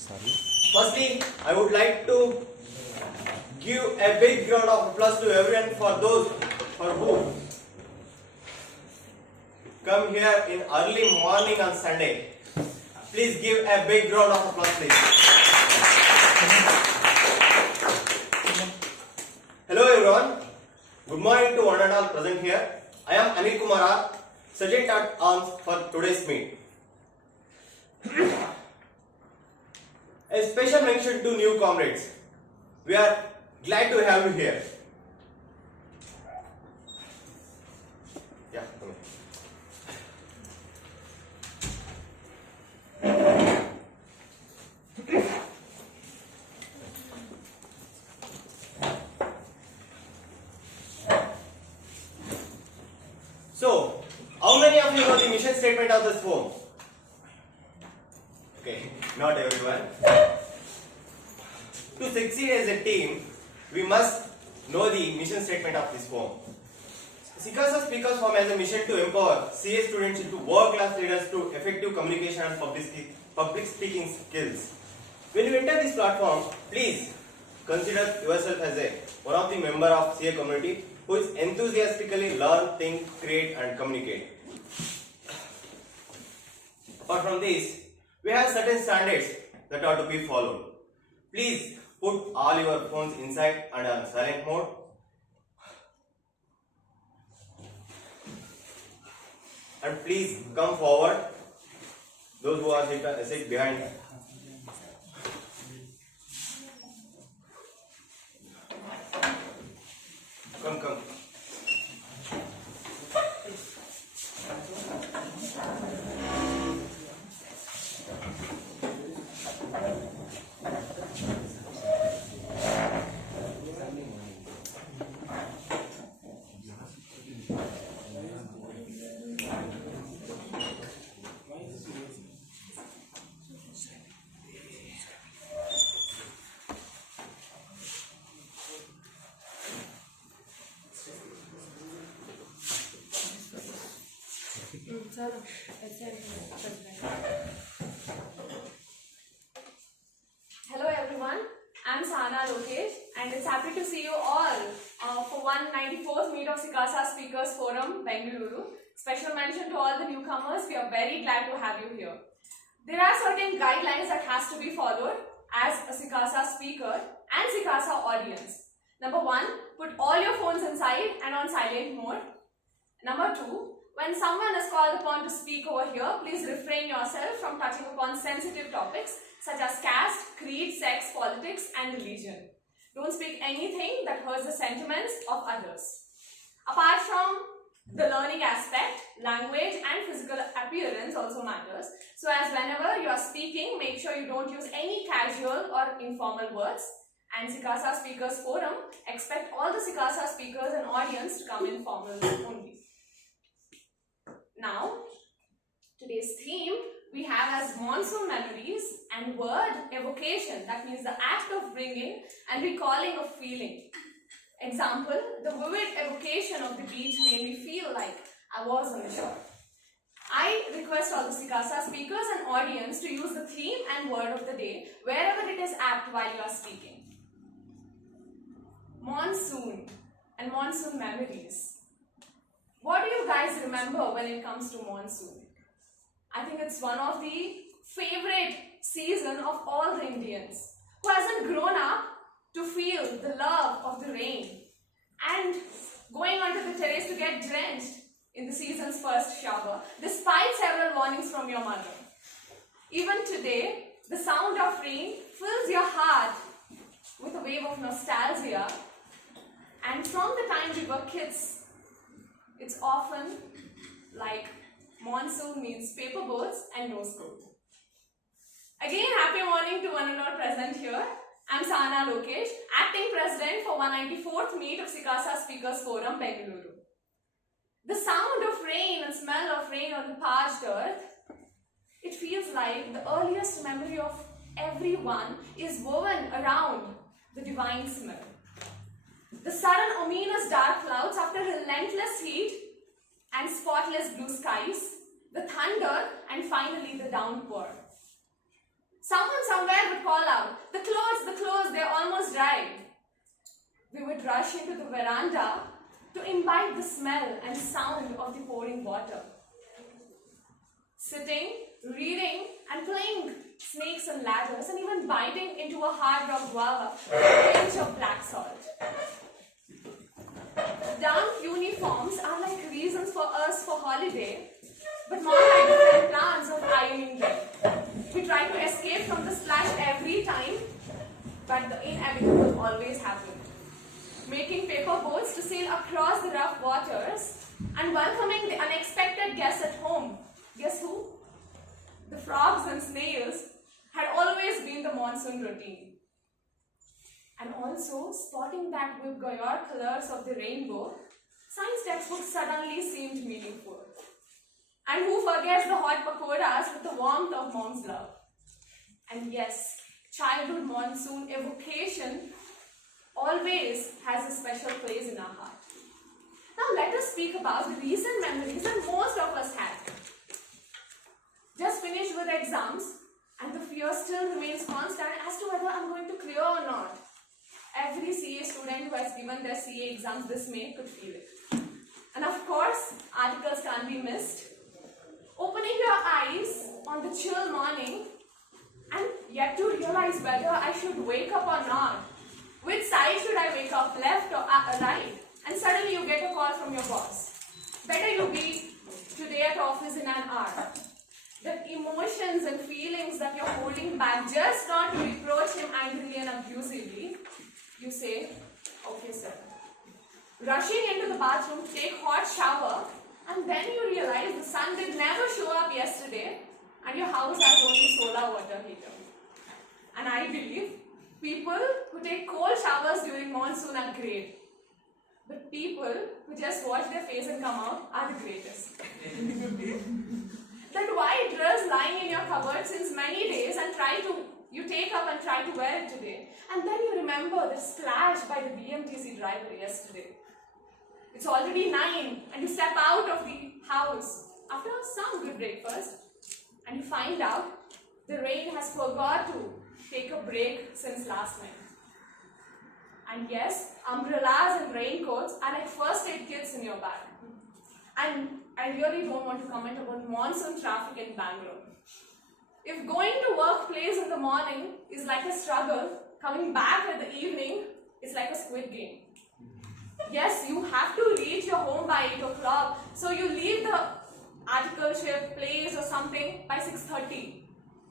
Firstly, I would like to give a big round of applause to everyone for those who come here in early morning on Sunday. Please give a big round of applause, please. Hello everyone. Good morning to one and all present here. I am Anil Kumara, Sergeant at Arms for today's meet. A special mention to new comrades. We are glad to have you here. Yeah, come here. So, how many of you know the mission statement of this form? Okay, not everyone. To succeed as a team, we must know the mission statement of this form. SICASA speakers form as a mission to empower CA students into world-class leaders through effective communication and public speaking skills. When you enter this platform, please consider yourself as one of the member of CA community who is enthusiastically learn, think, create and communicate. Apart from this, we have certain standards that are to be followed. Please put all your phones inside and on silent mode. And please come forward. Those who are sit behind. Come. Hello everyone, I'm Lokesh and it's happy to see you all for 194th meet of SICASA Speakers Forum, Bangalore. Special mention to all the newcomers, we are very glad to have you here. There are certain guidelines that has to be followed as a SICASA speaker and SICASA audience. Number 1, put all your phones inside and on silent mode. Number 2, when someone is called upon to speak over here, please refrain yourself from touching upon sensitive topics such as caste, creed, sex, politics and religion. Don't speak anything that hurts the sentiments of others. Apart from the learning aspect, language and physical appearance also matters. So as whenever you are speaking, make sure you don't use any casual or informal words. And SICASA Speakers Forum, expect all the SICASA speakers and audience to come in formal only. Now, today's theme we have as Monsoon Memories and word evocation, that means the act of bringing and recalling a feeling. Example, the vivid evocation of the beach made me feel like I was on the shore. I request all the SICASA speakers and audience to use the theme and word of the day wherever it is apt while you are speaking. Monsoon and monsoon memories. What do you guys remember when it comes to monsoon? I think it's one of the favorite season of all the Indians. Who hasn't grown up to feel the love of the rain and going onto the terrace to get drenched in the season's first shower, despite several warnings from your mother. Even today, the sound of rain fills your heart with a wave of nostalgia. And from the time we were kids, it's often like monsoon means paper boats and no school. Again, happy morning to one and all present here. I'm Lokesh, acting president for 194th meet of SICASA Speakers Forum, Bangalore. The sound of rain and smell of rain on the parched earth, it feels like the earliest memory of everyone is woven around the divine smell. The sudden ominous dark clouds after relentless heat and spotless blue skies, the thunder and finally the downpour. Someone somewhere would call out, the clothes, they're almost dry. We would rush into the veranda to imbibe the smell and sound of the pouring water. Sitting, reading, and playing snakes and ladders, and even biting into a hard rock guava with a pinch of black salt. Damp uniforms are like reasons for us for holiday, but Mom had different plans of ironing them. We try to escape from the splash every time, but the inevitable always happened. Making paper boats to sail across the rough waters and welcoming the unexpected guests at home. Guess who? The frogs and snails had always been the monsoon routine. And also, spotting that with Goyor colors of the rainbow, science textbooks suddenly seemed meaningful. And who forgets the hot pakoras with the warmth of mom's love? And yes, childhood monsoon evocation always has a special place in our heart. Now let us speak about the recent memories that most of us had. Just finished with exams, and the fear still remains constant as to whether I'm going to clear or not. Every CA student who has given their CA exams this May could feel it. And of course, articles can't be missed. Opening your eyes on the chill morning and yet to realize whether I should wake up or not. Which side should I wake up, left or right? And suddenly you get a call from your boss. Better you be today at office in an hour. The emotions and feelings that you're holding back just not to reproach him angrily and abusively, you say, okay sir. Rushing into the bathroom to take hot shower, and then you realize the sun did never show up yesterday and your house has only solar water heater. And I believe people who take cold showers during monsoon are great. But people who just wash their face and come out are the greatest. That white dress lying in your cupboard since many days and you take up and try to wear it today. And then you remember the splash by the BMTC driver yesterday. It's already 9 and you step out of the house after some good breakfast and you find out the rain has forgot to take a break since last night. And yes, umbrellas and raincoats are like first aid kits in your bag. And I really don't want to comment about monsoon traffic in Bangalore. If going to workplace in the morning is like a struggle, coming back in the evening is like a squid game. Yes, you have to reach your home by 8 o'clock, so you leave the articleship, place or something by 6:30.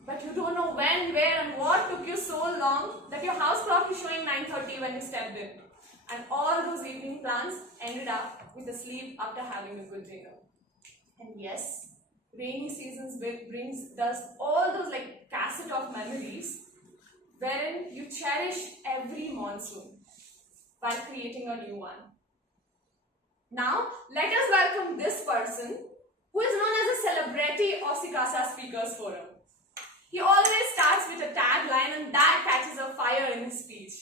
But you don't know when, where and what took you so long that your house clock is showing 9:30 when you stepped in. And all those evening plans ended up with a sleep after having a good dinner. And yes, rainy seasons does all those like cassette of memories wherein you cherish every monsoon while creating a new one. Now, let us welcome this person who is known as a celebrity of SICASA Speakers Forum. He always starts with a tagline and that catches a fire in his speech.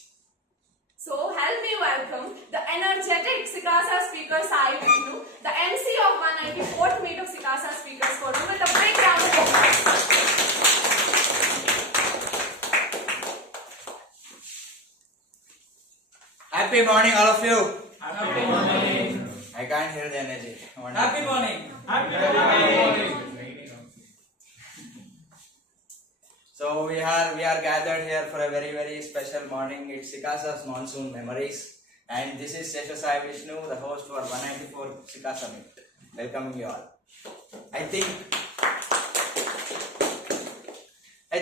So, help me welcome the energetic SICASA speaker Sai Vishnu, the MC of 194th meet of SICASA Speakers Forum with a big round of applause. Happy morning, all of you. Happy morning. I can't hear the energy. Happy morning. Happy morning. So we are gathered here for a very special morning. It's SICASA's Monsoon Memories, and this is Sai Vishnu, the host for 194 SICASA meet. Welcoming you all. I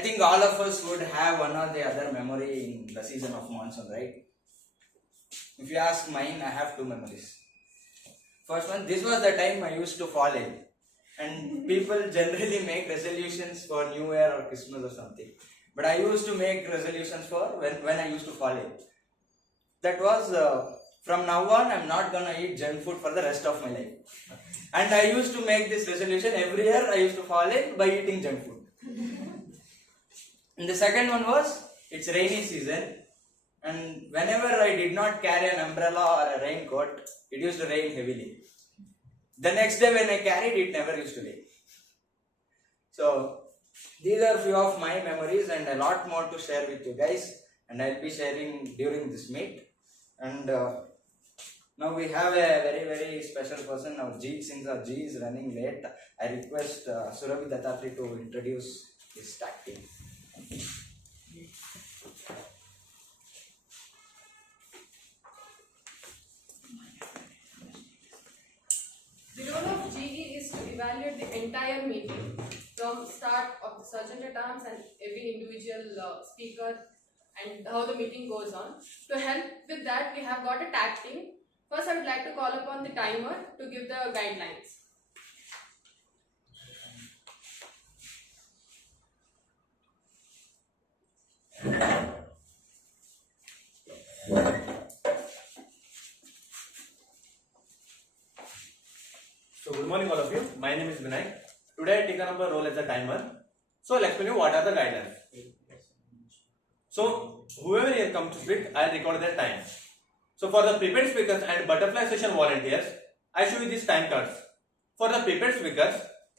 think all of us would have one or the other memory in the season of monsoon, right? If you ask mine, I have 2 memories. First one, this was the time I used to fall in. And people generally make resolutions for New Year or Christmas or something. But I used to make resolutions for when I used to fall in. That was, from now on, I'm not gonna eat junk food for the rest of my life. And I used to make this resolution every year. I used to fall in by eating junk food. And the second one was, it's rainy season. And whenever I did not carry an umbrella or a raincoat, it used to rain heavily. The next day when I carried it, never used to rain. So These are few of my memories and a lot more to share with you guys, and I'll be sharing during this meet. And now we have a very special person. Now G, since our G is running late, I request Surabhi Dattatri to introduce his tag team. The role of GE is to evaluate the entire meeting from start of the sergeant at arms and every individual speaker and how the meeting goes on. To help with that, we have got a tag team. First, I would like to call upon the timer to give the guidelines. So good morning all of you. My name is Vinay. Today I take up a role as a timer. So I'll explain you what are the guidelines. So whoever here comes to speak, I'll record their time. So for the prepared speakers and butterfly session volunteers, I show you these time cards. For the prepared speakers,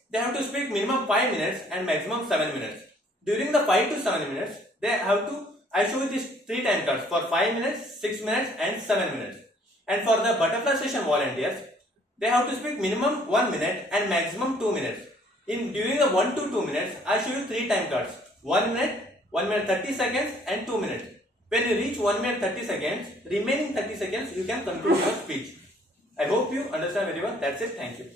they have to speak minimum 5 minutes and maximum 7 minutes. During the 5 to 7 minutes, I show you these 3 time cards for 5 minutes, 6 minutes and 7 minutes. And for the butterfly session volunteers, they have to speak minimum 1 minute and maximum 2 minutes. During the 1 to 2 minutes, I show you 3 time cards. 1 minute, 1 minute 30 seconds and 2 minutes. When you reach 1 minute 30 seconds, remaining 30 seconds you can conclude your speech. I hope you understand very well. That's it. Thank you.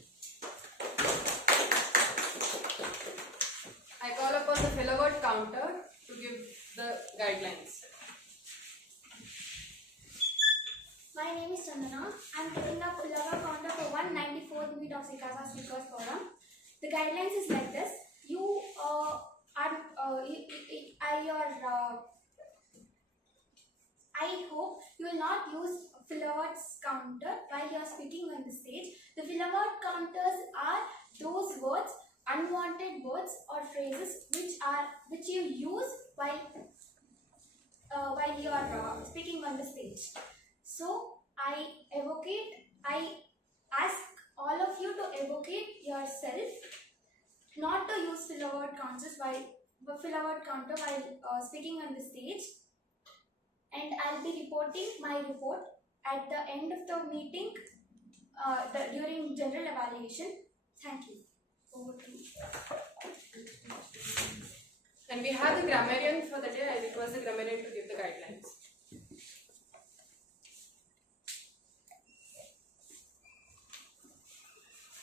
I call upon the filler counter to give the guidelines. My name is Chandana. I am giving a filler counter for 194th meet of SICASA Speakers Forum. The guidelines is like this. I hope you will not use filler words counter while you are speaking on the stage. The filler word counters are those words, unwanted words or phrases which you use while you are speaking on the stage. So I ask all of you to evocate yourself, not to use filler word counter while speaking on the stage. And I'll be reporting my report at the end of the meeting during general evaluation. Thank you. Over to you. And we have the grammarian for the day. I request the grammarian to give the guidelines.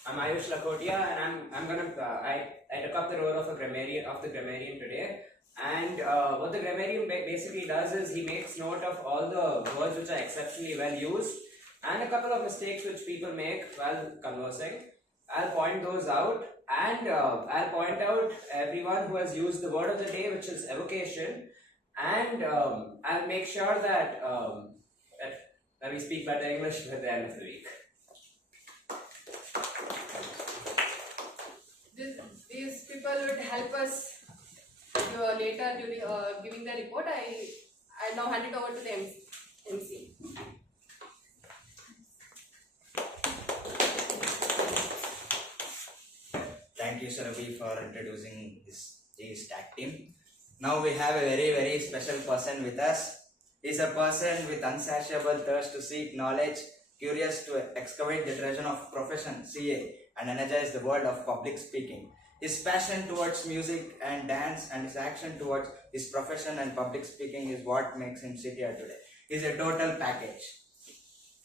I'm Ayush Lakhotia, and I'm gonna I took up the role of the grammarian today. And what the grammarian basically does is he makes note of all the words which are exceptionally well used and a couple of mistakes which people make while conversing. I'll point those out, and I'll point out everyone who has used the word of the day, which is evocation, and I'll make sure that that we speak better English at the end of the week. These people would help us later during giving the report. I now hand it over to the MC. Thank you, Surabhi, for introducing this tag team. Now we have a very special person with us. He's a person with insatiable thirst to seek knowledge, curious to excavate the treasure of profession, CA, and energize the world of public speaking. His passion towards music and dance and his action towards his profession and public speaking is what makes him sit here today. He's a total package.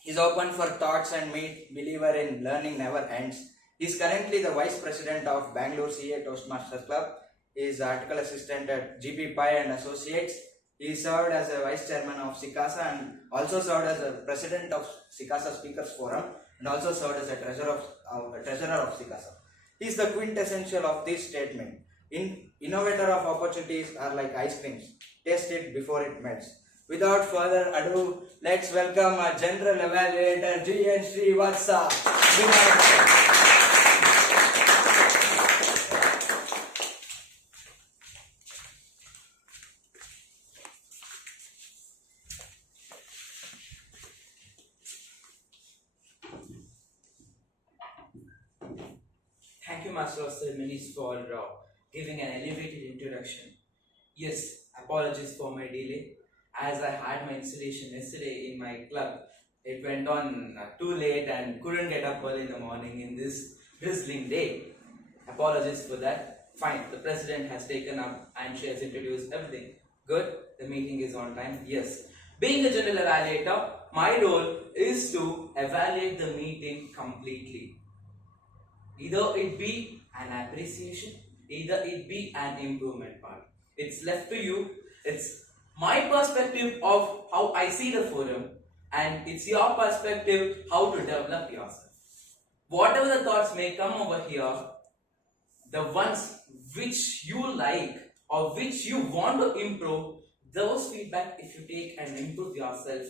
He's open for thoughts and believer in learning never ends. He's currently the Vice President of Bangalore CA Toastmasters Club. He is Article Assistant at GP Pai and Associates. He served as a Vice Chairman of SICASA and also served as a President of SICASA Speakers Forum and also served as a Treasurer of SICASA. He is the quintessential of this statement. Innovator of opportunities are like ice creams. Taste it before it melts. Without further ado, let's welcome our General Evaluator G.N. Srivatsa. Thank you, Master of Ceremonies, for giving an elevated introduction. Yes, apologies for my delay. As I had my installation yesterday in my club, it went on too late and couldn't get up early in the morning in this drizzling day. Apologies for that. Fine, the president has taken up and she has introduced everything. Good, the meeting is on time. Yes. Being a general evaluator, my role is to evaluate the meeting completely. Either it be an appreciation, either it be an improvement part. It's left to you. It's my perspective of how I see the forum, and it's your perspective how to develop yourself. Whatever the thoughts may come over here, the ones which you like or which you want to improve, those feedback, if you take and improve yourself,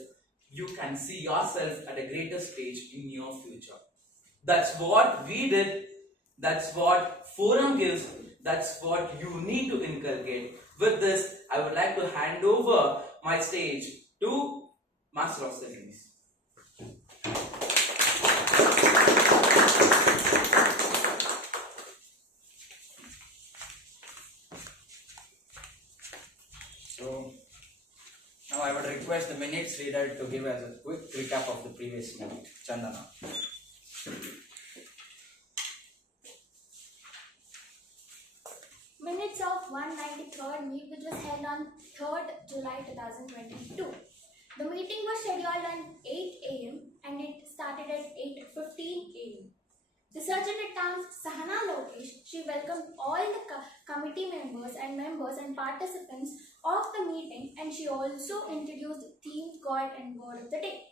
you can see yourself at a greater stage in your future. That's what we did. That's what forum gives. That's what you need to inculcate. With this, I would like to hand over my stage to Master of Ceremonies. So now I would request the minutes reader to give us a quick recap of the previous minute. Chandana. Minutes of 193rd meet, which was held on 3rd July 2022. The meeting was scheduled on 8 a.m. and it started at 8:15 a.m. The Sergeant at Arms Sahana Lokesh, she welcomed all the committee members and participants of the meeting, and she also introduced the theme, God and Word of the day.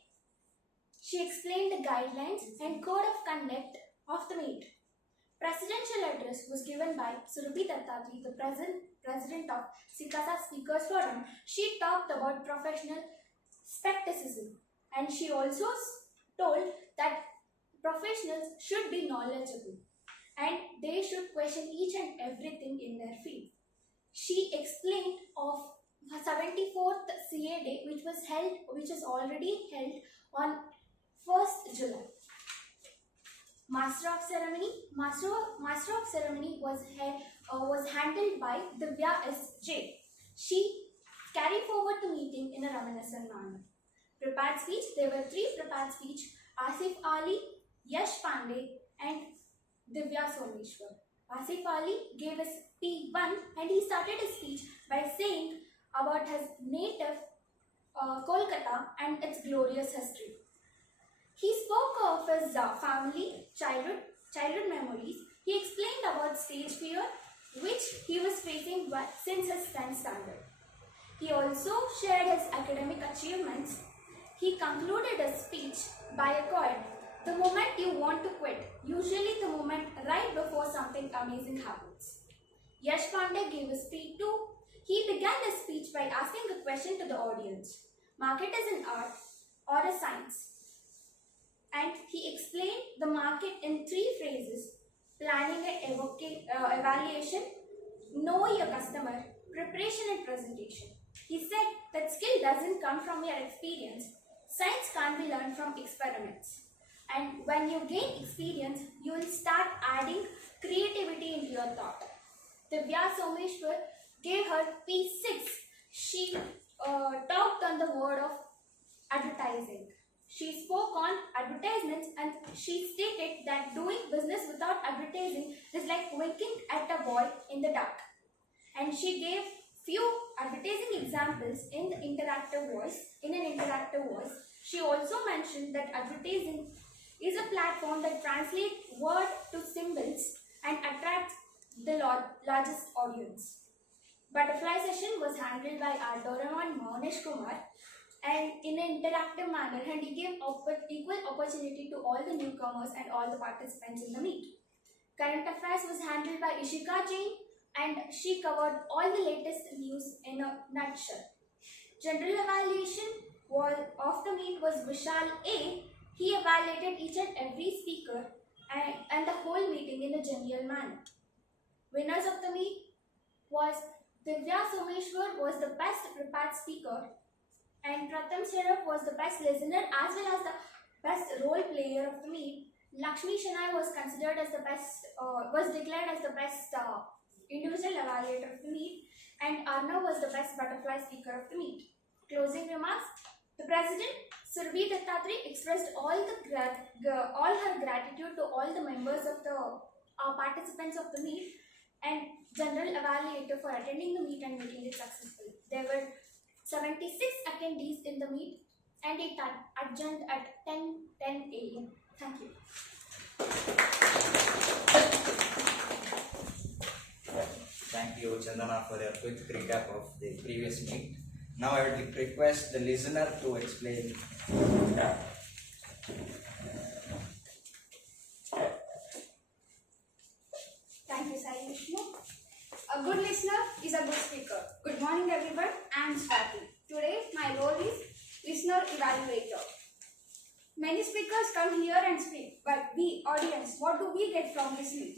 She explained the guidelines and code of conduct of the meet. Presidential address was given by Surabhi Dattatri, the president of SICASA Speakers Forum. She talked about professional skepticism, and she also told that professionals should be knowledgeable and they should question each and everything in their field. She explained of 74th CA Day, which is already held on 1st July. Master of Ceremony was handled by Divya S.J. She carried forward the meeting in a reminiscent manner. Prepared speech, there were 3 prepared speech: Asif Ali, Yash Pandey and Divya Someshwar. Asif Ali gave his P1 and he started his speech by saying about his native Kolkata and its glorious history. He spoke of his family, childhood memories. He explained about stage fear, which he was facing since his 10th standard. He also shared his academic achievements. He concluded his speech by a quote: "The moment you want to quit, usually the moment right before something amazing happens." Yash Pandey gave his speech too. He began his speech by asking a question to the audience: market is an art or a science? And he explained the market in 3 phrases: planning and evaluation, know your customer, preparation and presentation. He said that skill doesn't come from your experience. Science can't be learned from experiments. And when you gain experience, you will start adding creativity into your thought. Divya Someshwar gave her P6. She talked on the word of advertising. She spoke on advertisements and she stated that doing business without advertising is like winking at a boy in the dark. And she gave few advertising examples in an interactive voice. She also mentioned that advertising is a platform that translates word to symbols and attracts the largest audience. Butterfly session was handled by our Doraemon Monesh Kumar and in an interactive manner, and he gave equal opportunity to all the newcomers and all the participants in the meet. Current affairs was handled by Ishika Jain and she covered all the latest news in a nutshell. General evaluation of the meet was Vishal A. He evaluated each and every speaker and the whole meeting in a general manner. Winners of the meet was Divya Someshwar was the best prepared speaker, and Pratham Sharaf was the best listener as well as the best role player of the meet. Lakshmi Shanai was considered as the best, was declared as the best individual evaluator of the meet, and Arnav was the best butterfly speaker of the meet. Closing remarks. The President, Surabhi Dattatri, expressed all her gratitude to all the members of the participants of the meet and general evaluator for attending the meet and making it successful. There were 76 attendees in the meet and it adjourned at 10:10 a.m. Thank you. Thank you, Chandana, for a quick recap of the previous meet. Now I would request the listener to explain. Thank you, Sai Vishnu. A good listener is a good speaker. Good morning, everyone. I am Swati. Today, my role is listener evaluator. Many speakers come here and speak, but we, audience, what do we get from listening?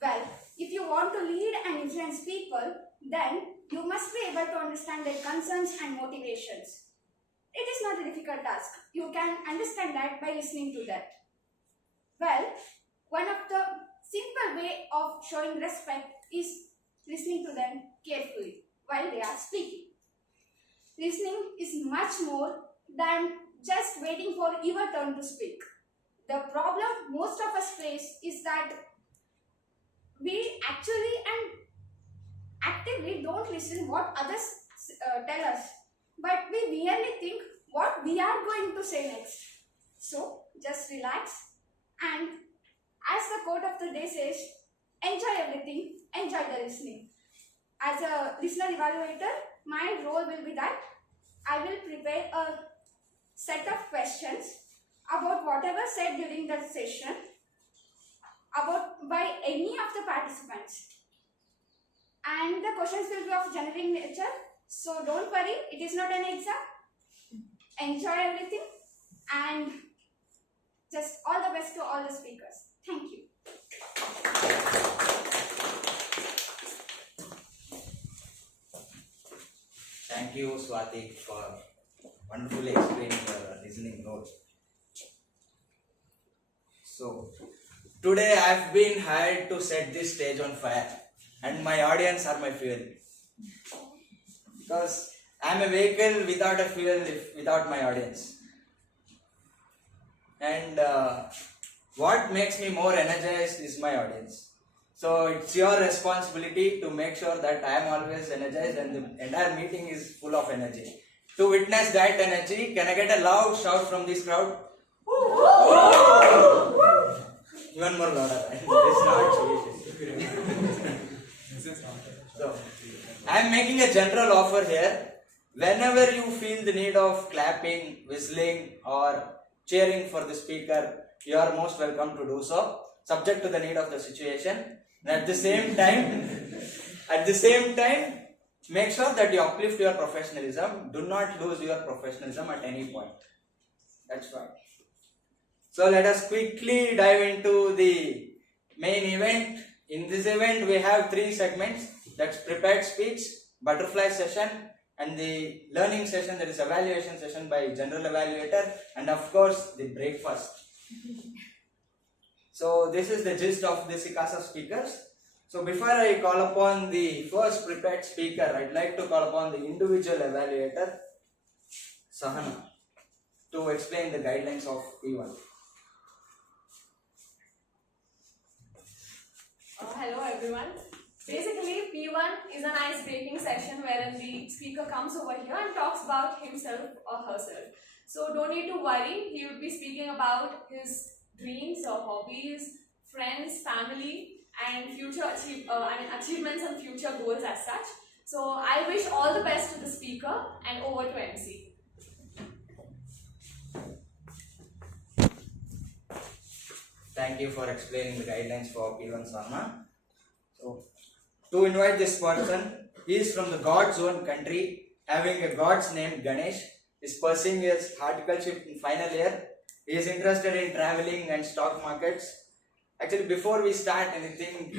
Well, if you want to lead and influence people, then you must be able to understand their concerns and motivations. It is not a difficult task. You can understand that by listening to them. Well, one of the simple way of showing respect is listening to them carefully while they are speaking. Listening is much more than just waiting for your turn to speak. The problem most of us face is that we actually and actively don't listen what others tell us, but we merely think what we are going to say next. So just relax, and as the quote of the day says, enjoy everything, enjoy the listening. As a listener evaluator, my role will be that I will prepare a set of questions about whatever said during the session by any of the participants. And the questions will be of generic nature, so don't worry, it is not an exam. Enjoy everything and just all the best to all the speakers. Thank you. Thank you, Swati, for wonderfully explaining your listening role. So, today I have been hired to set this stage on fire, and my audience are my fuel. Because I am a vehicle without a fuel without my audience. And what makes me more energized is my audience. So it's your responsibility to make sure that I am always energized and the entire meeting is full of energy. To witness that energy, can I get a loud shout from this crowd? Even more louder. It's not So, I am making a general offer here. Whenever you feel the need of clapping, whistling or cheering for the speaker, you are most welcome to do so, subject to the need of the situation. And at the same time, make sure that you uplift your professionalism. Do not lose your professionalism at any point. That's right. So let us quickly dive into the main event. In this event, we have 3 segments. That's prepared speech, butterfly session, and the learning session, that is evaluation session by general evaluator, and of course the breakfast. So this is the gist of the SICASA speakers. So before I call upon the first prepared speaker, I'd like to call upon the individual evaluator, Sahana, to explain the guidelines of P1. Hello everyone. Basically, P1 is an ice-breaking session wherein the speaker comes over here and talks about himself or herself. So don't need to worry, he will be speaking about his dreams or hobbies, friends, family and future achievements and future goals as such. So I wish all the best to the speaker and over to MC. Thank you for explaining the guidelines for P1, Sahana. So, to invite this person, he is from the God's own country, having a God's name Ganesh. He is pursuing his horticulture in final year. He is interested in traveling and stock markets. Actually, before we start anything,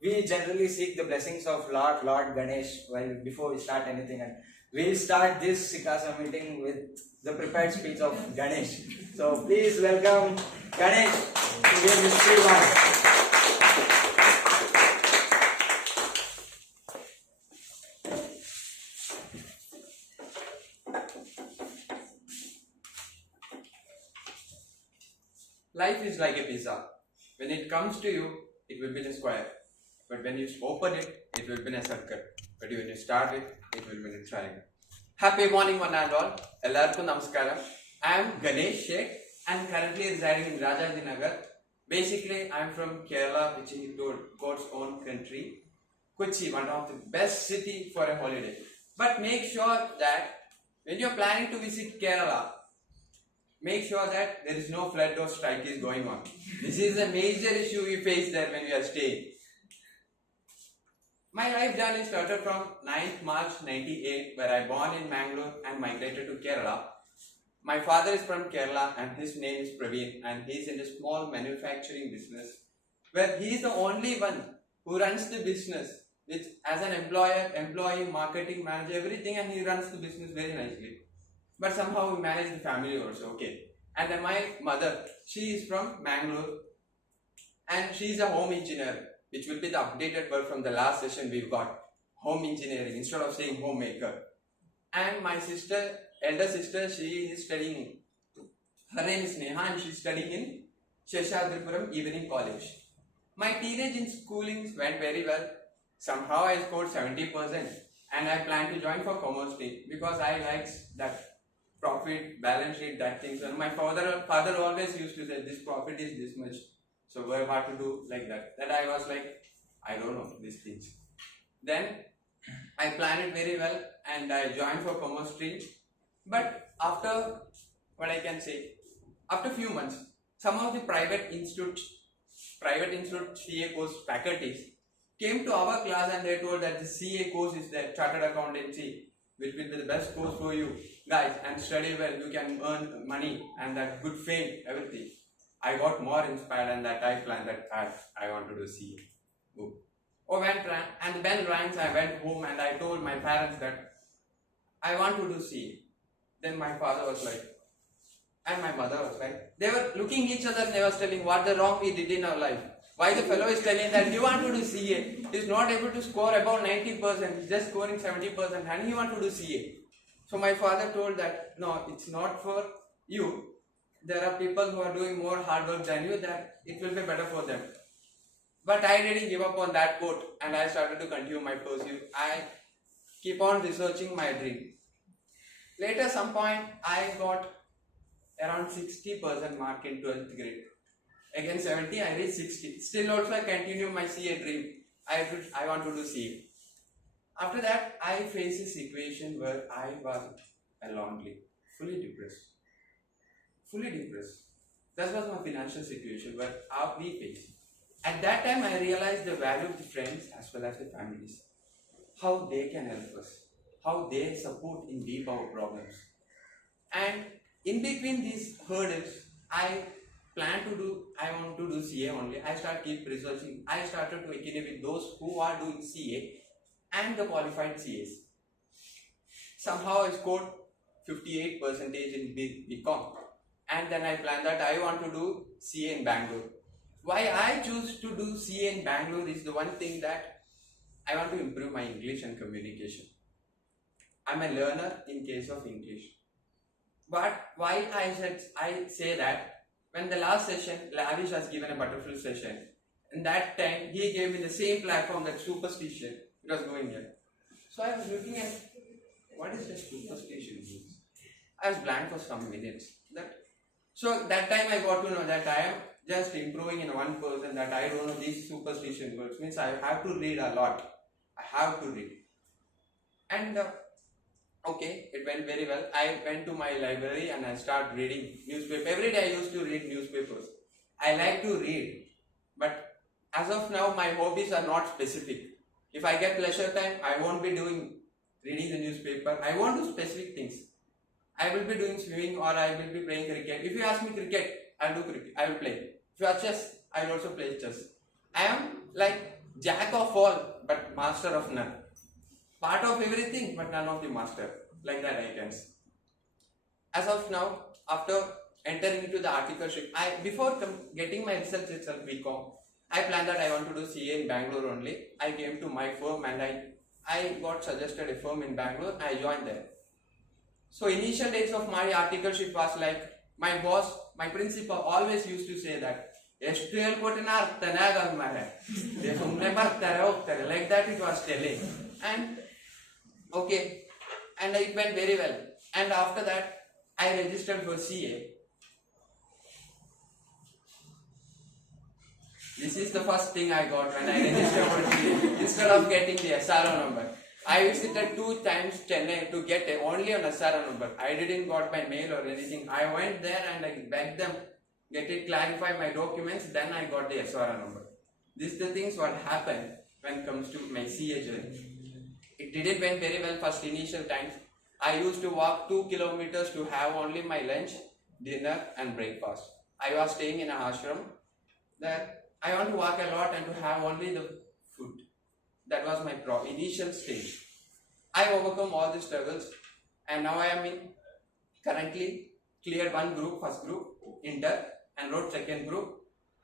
we generally seek the blessings of Lord Ganesh before we start anything. And we'll start this SICASA meeting with the prepared speech of Ganesh. So please welcome Ganesh to give his P1. Life is like a pizza. When it comes to you, it will be in a square. But when you open it, it will be in a circle. But when you start it, it will be in a triangle. Happy morning, one and all. Ellarku namaskaram. I am Ganesh and currently residing in Rajajinagar. Basically, I am from Kerala, which is God's own country. Kochi, one of the best city for a holiday. But make sure that when you are planning to visit Kerala, make sure that there is no flood or strike is going on. This is a major issue we face there when we are staying. My life journey started from 9th March 98, where I born in Bangalore and migrated to Kerala. My father is from Kerala and his name is Praveen, and he is in a small manufacturing business where he is the only one who runs the business, which as an employer, employee, marketing manager, everything, and he runs the business very nicely. But somehow we manage the family also, okay. And then my mother, she is from Bangalore and she is a home engineer, which will be the updated word from the last session we've got. Home engineering instead of saying homemaker. And my sister, elder sister, she is studying, her name is Neha and she is studying in Sheshadripuram Evening College. My teenage in schooling went very well. Somehow I scored 70% and I plan to join for commerce stream because I liked that profit, balance sheet, that things. And my father always used to say this profit is this much. So what to do like that. That I was like, I don't know these things. Then I planned it very well and I joined for commerce stream. But after, what I can say, after few months, some of the private institute CA course faculties came to our class and they told that the CA course is the Chartered Accountancy, which will be the best course for you guys, and study well, you can earn money and that good fame, everything. I got more inspired and that I planned that I want to do CA. And the bell rang, I went home and I told my parents that I want to do CA. Then my father was like, and my mother was like, they were looking each other and they were telling what the wrong we did in our life. Why the fellow is telling that he want to do CA, he is not able to score about 90%, he's just scoring 70% and he want to do CA. So my father told that, no, it's not for you. There are people who are doing more hard work than you, that it will be better for them. But I didn't give up on that quote and I started to continue my pursuit. I keep on researching my dream. Later some point I got around 60% mark in 12th grade. Again 70, I reached 60. Still also I continue my CA dream. I want to do CA. After that, I faced a situation where I was lonely, fully depressed. That was my financial situation where we faced. At that time, I realized the value of the friends as well as the families. How they can help us. How they support in deep our problems. And in between these hurdles, I want to do CA only. I started keep researching. I started to connect with those who are doing CA and the qualified CAs. Somehow I scored 58% in BCom. And then I planned that I want to do CA in Bangalore. Why I choose to do CA in Bangalore is the one thing that I want to improve my English and communication. I'm a learner in case of English. But why I say that, when the last session, Lavish has given a butterfly session, and that time he gave me the same platform that superstition, it was going here. So I was looking at, what is that superstition means? I was blank for some minutes. So that time I got to know that I am just improving in one person, that I don't know these superstition words. Means I have to read a lot. I have to read. And okay, it went very well. I went to my library and I started reading newspaper. Every day I used to read newspapers. I like to read. But as of now, my hobbies are not specific. If I get leisure time, I won't be reading the newspaper. I won't do specific things. I will be doing swimming or I will be playing cricket. If you ask me cricket, I'll do cricket. I will play. If you ask chess, I will also play chess. I am like jack of all, but master of none. Part of everything, but none of the master. Like that I can say. As of now, after entering into the articleship, before getting my results itself, BCom, I planned that I want to do CA in Bangalore only. I came to my firm and I got suggested a firm in Bangalore. I joined there. So initial days of my articleship was like my boss, my principal always used to say that ಎಷ್ಟು ಹೇಳ್ಕೊಟ್ಟಿನ ಅರ್ಥನೇ ಆಗಲ್ಲ ಮಾರ್ರೆ ಸುಮ್ಮನೆ ಬರ್ತಾರೆ ಹೋಗ್ತಾರೆ like that it was telling. And okay, and it went very well. And after that I registered for CA. This is the first thing I got when I registered for CA. Instead of getting the SRO number, I visited 2 times Chennai to get only an SRO number. I didn't got my mail or anything. I went there and I begged them, get it, clarify my documents, then I got the SRO number. These are the things what happened when it comes to my CA journey. It didn't went very well first initial times. I used to walk 2 kilometers to have only my lunch, dinner and breakfast. I was staying in a ashram that I want to walk a lot and to have only the food. That was my initial stage. I overcome all the struggles and now I am in currently cleared one group, first group, inter, and wrote second group.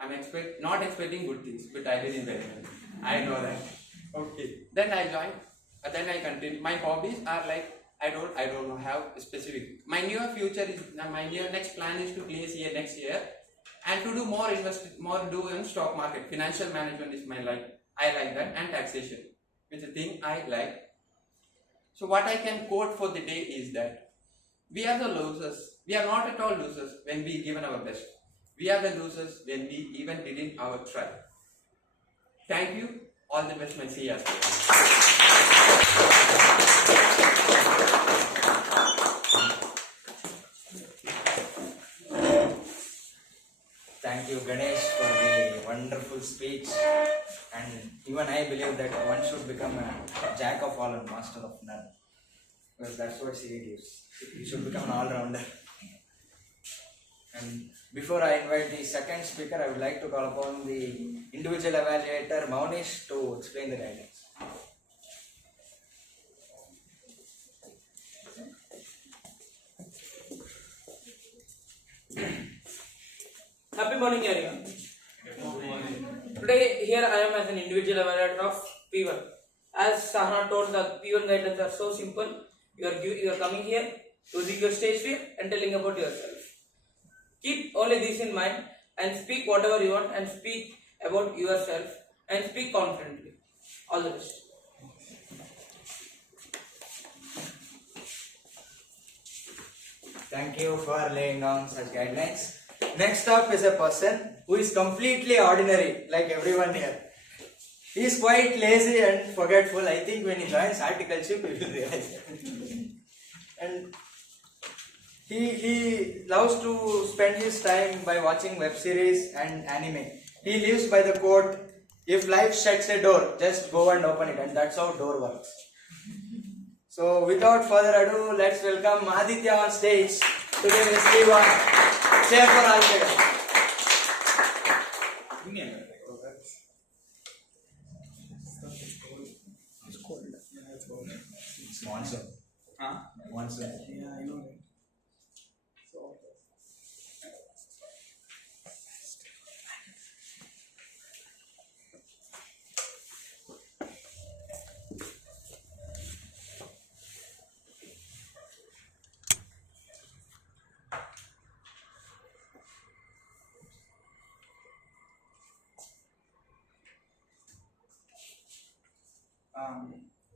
I'm not expecting good things, but I did it very well. I know that. Okay. Then I joined. Then I continued. My hobbies are like I don't know how specific. My near future is my next plan is to clear CA next year and to do more do in stock market. Financial management is my like. I like that, and taxation, which is a thing I like. So what I can quote for the day is that we are the losers. We are not at all losers when we given our best. We are the losers when we even didn't our try. Thank you. All the best, my CA. Thank you, Ganesh, for the wonderful speech. And even I believe that one should become a jack of all and master of none. Because that's what CA gives. You should become an all-rounder. And before I invite the second speaker, I would like to call upon the individual evaluator, Maunesh, to explain the guidance. Happy morning, everyone. Today, here I am as an individual evaluator of P1. As Sahana told, the P1 guidelines are so simple. You are coming here, using your stage fear and telling about yourself. Keep only this in mind and speak whatever you want and speak about yourself and speak confidently. All the best. Thank you for laying down such guidelines. Next up is a person who is completely ordinary, like everyone here. He is quite lazy and forgetful. I think when he joins horticulture, he will realize that. And he loves to spend his time by watching web series and anime. He lives by the quote, if life shuts a door, just go and open it, and that's how door works. So without further ado, let's welcome Aditya on stage to give his P1. Cheer for Aditya. It's monsoon. Huh? Monsoon. Yeah, I know.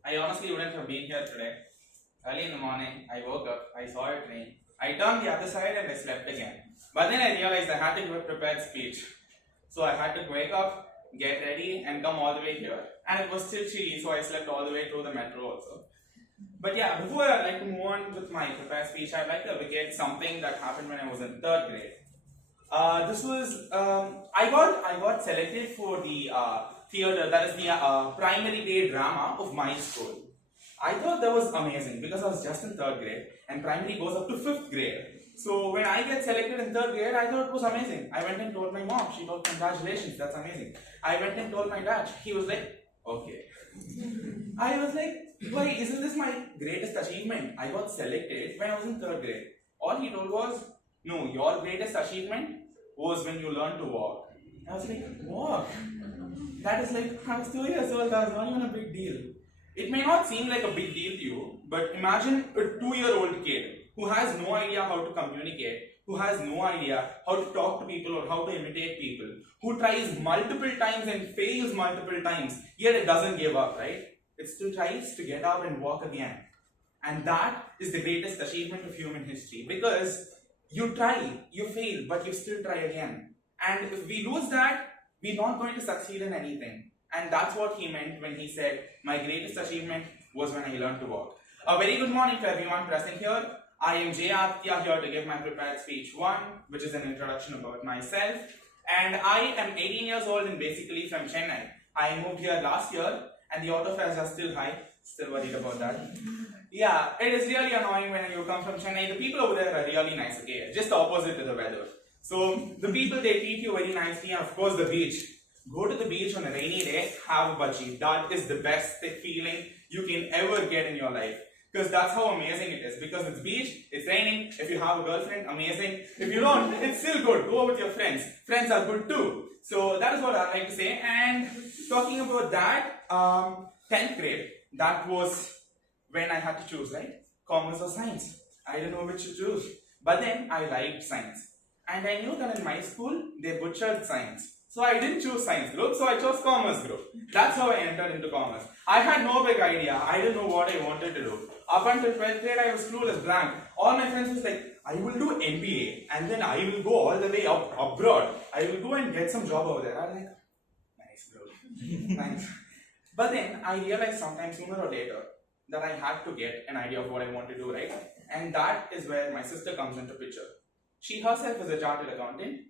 I honestly wouldn't have been here today. Early in the morning, I woke up, I saw it rain. I turned the other side and I slept again. But then I realized I had to give a prepared speech. So I had to wake up, get ready, and come all the way here. And it was still chilly, so I slept all the way through the metro also. But yeah, before I'd like to move on with my prepared speech, I'd like to recount something that happened when I was in 3rd grade. I got selected for the theatre, that is the primary day drama of my school. I thought that was amazing because I was just in 3rd grade and primary goes up to 5th grade. So when I get selected in 3rd grade, I thought it was amazing. I went and told my mom. She told, congratulations, that's amazing. I went and told my dad. He was like, okay. I was like, why isn't this my greatest achievement? I got selected when I was in 3rd grade. All he told was, no, your greatest achievement was when you learned to walk. I was like, walk? That is like, I was 2 years old, that was not even a big deal. It may not seem like a big deal to you, but imagine a 2-year-old kid who has no idea how to communicate who has no idea how to talk to people or how to imitate people, who tries multiple times and fails multiple times, yet it doesn't give up, right? It still tries to get up and walk again. And that is the greatest achievement of human history, because you try, you fail, but you still try again. And if we lose that, we're not going to succeed in anything. And that's what he meant when he said, my greatest achievement was when I learned to walk. A very good morning to everyone present here. I am Jay Atya here to give my prepared speech 1, which is an introduction about myself. And I am 18 years old and basically from Chennai. I moved here last year and the auto fares are still high. Still worried about that. Yeah, it is really annoying when you come from Chennai. The people over there are really nice, okay? Just the opposite to the weather. So the people, they treat you very nicely, and of course the beach. Go to the beach on a rainy day, have a bhaji. That is the best feeling you can ever get in your life. Because that's how amazing it is. Because it's beach, it's raining. If you have a girlfriend, amazing. If you don't, it's still good. Go with your friends. Friends are good too. So that is what I like to say. And talking about that, 10th grade, that was when I had to choose, right? Commerce or science. I didn't know which to choose. But then I liked science. And I knew that in my school, they butchered science. So I didn't choose science group, so I chose commerce group. That's how I entered into commerce. I had no big idea. I didn't know what I wanted to do. Up until 12th grade, I was clueless, blank. All my friends was like, I will do MBA and then I will go all the way abroad. I will go and get some job over there. I was like, nice bro, thanks. But then I realized sometime sooner or later that I had to get an idea of what I want to do, right? And that is where my sister comes into picture. She herself is a chartered accountant,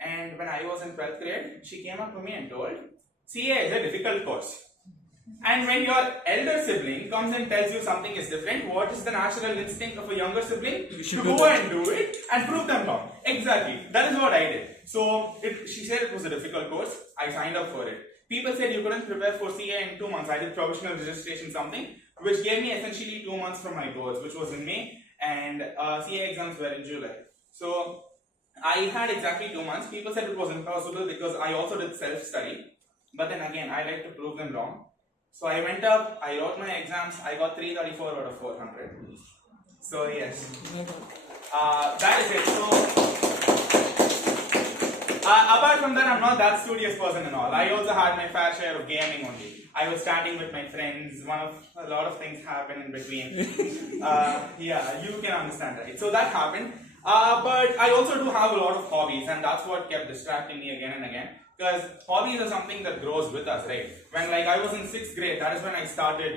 and when I was in 12th grade, she came up to me and told, CA is a difficult course. And when your elder sibling comes and tells you something is different, what is the natural instinct of a younger sibling? To go and do it and prove them wrong. Exactly. That is what I did. So she said it was a difficult course. I signed up for it. People said you couldn't prepare for CA in 2 months. I did provisional registration something, which gave me essentially 2 months from my boards, which was in May, and CA exams were in July. So I had exactly 2 months. People said it was impossible because I also did self-study. But then again, I like to prove them wrong. So I went up, I wrote my exams, I got 334 out of 400. So yes, that is it. So apart from that, I'm not that studious person and all. I also had my fair share of gaming only. I was standing with my friends, a lot of things happen in between. Yeah, you can understand, right? So that happened. But I also do have a lot of hobbies, and that's what kept distracting me again and again. Because hobbies are something that grows with us, right? When I was in 6th grade, that is when I started,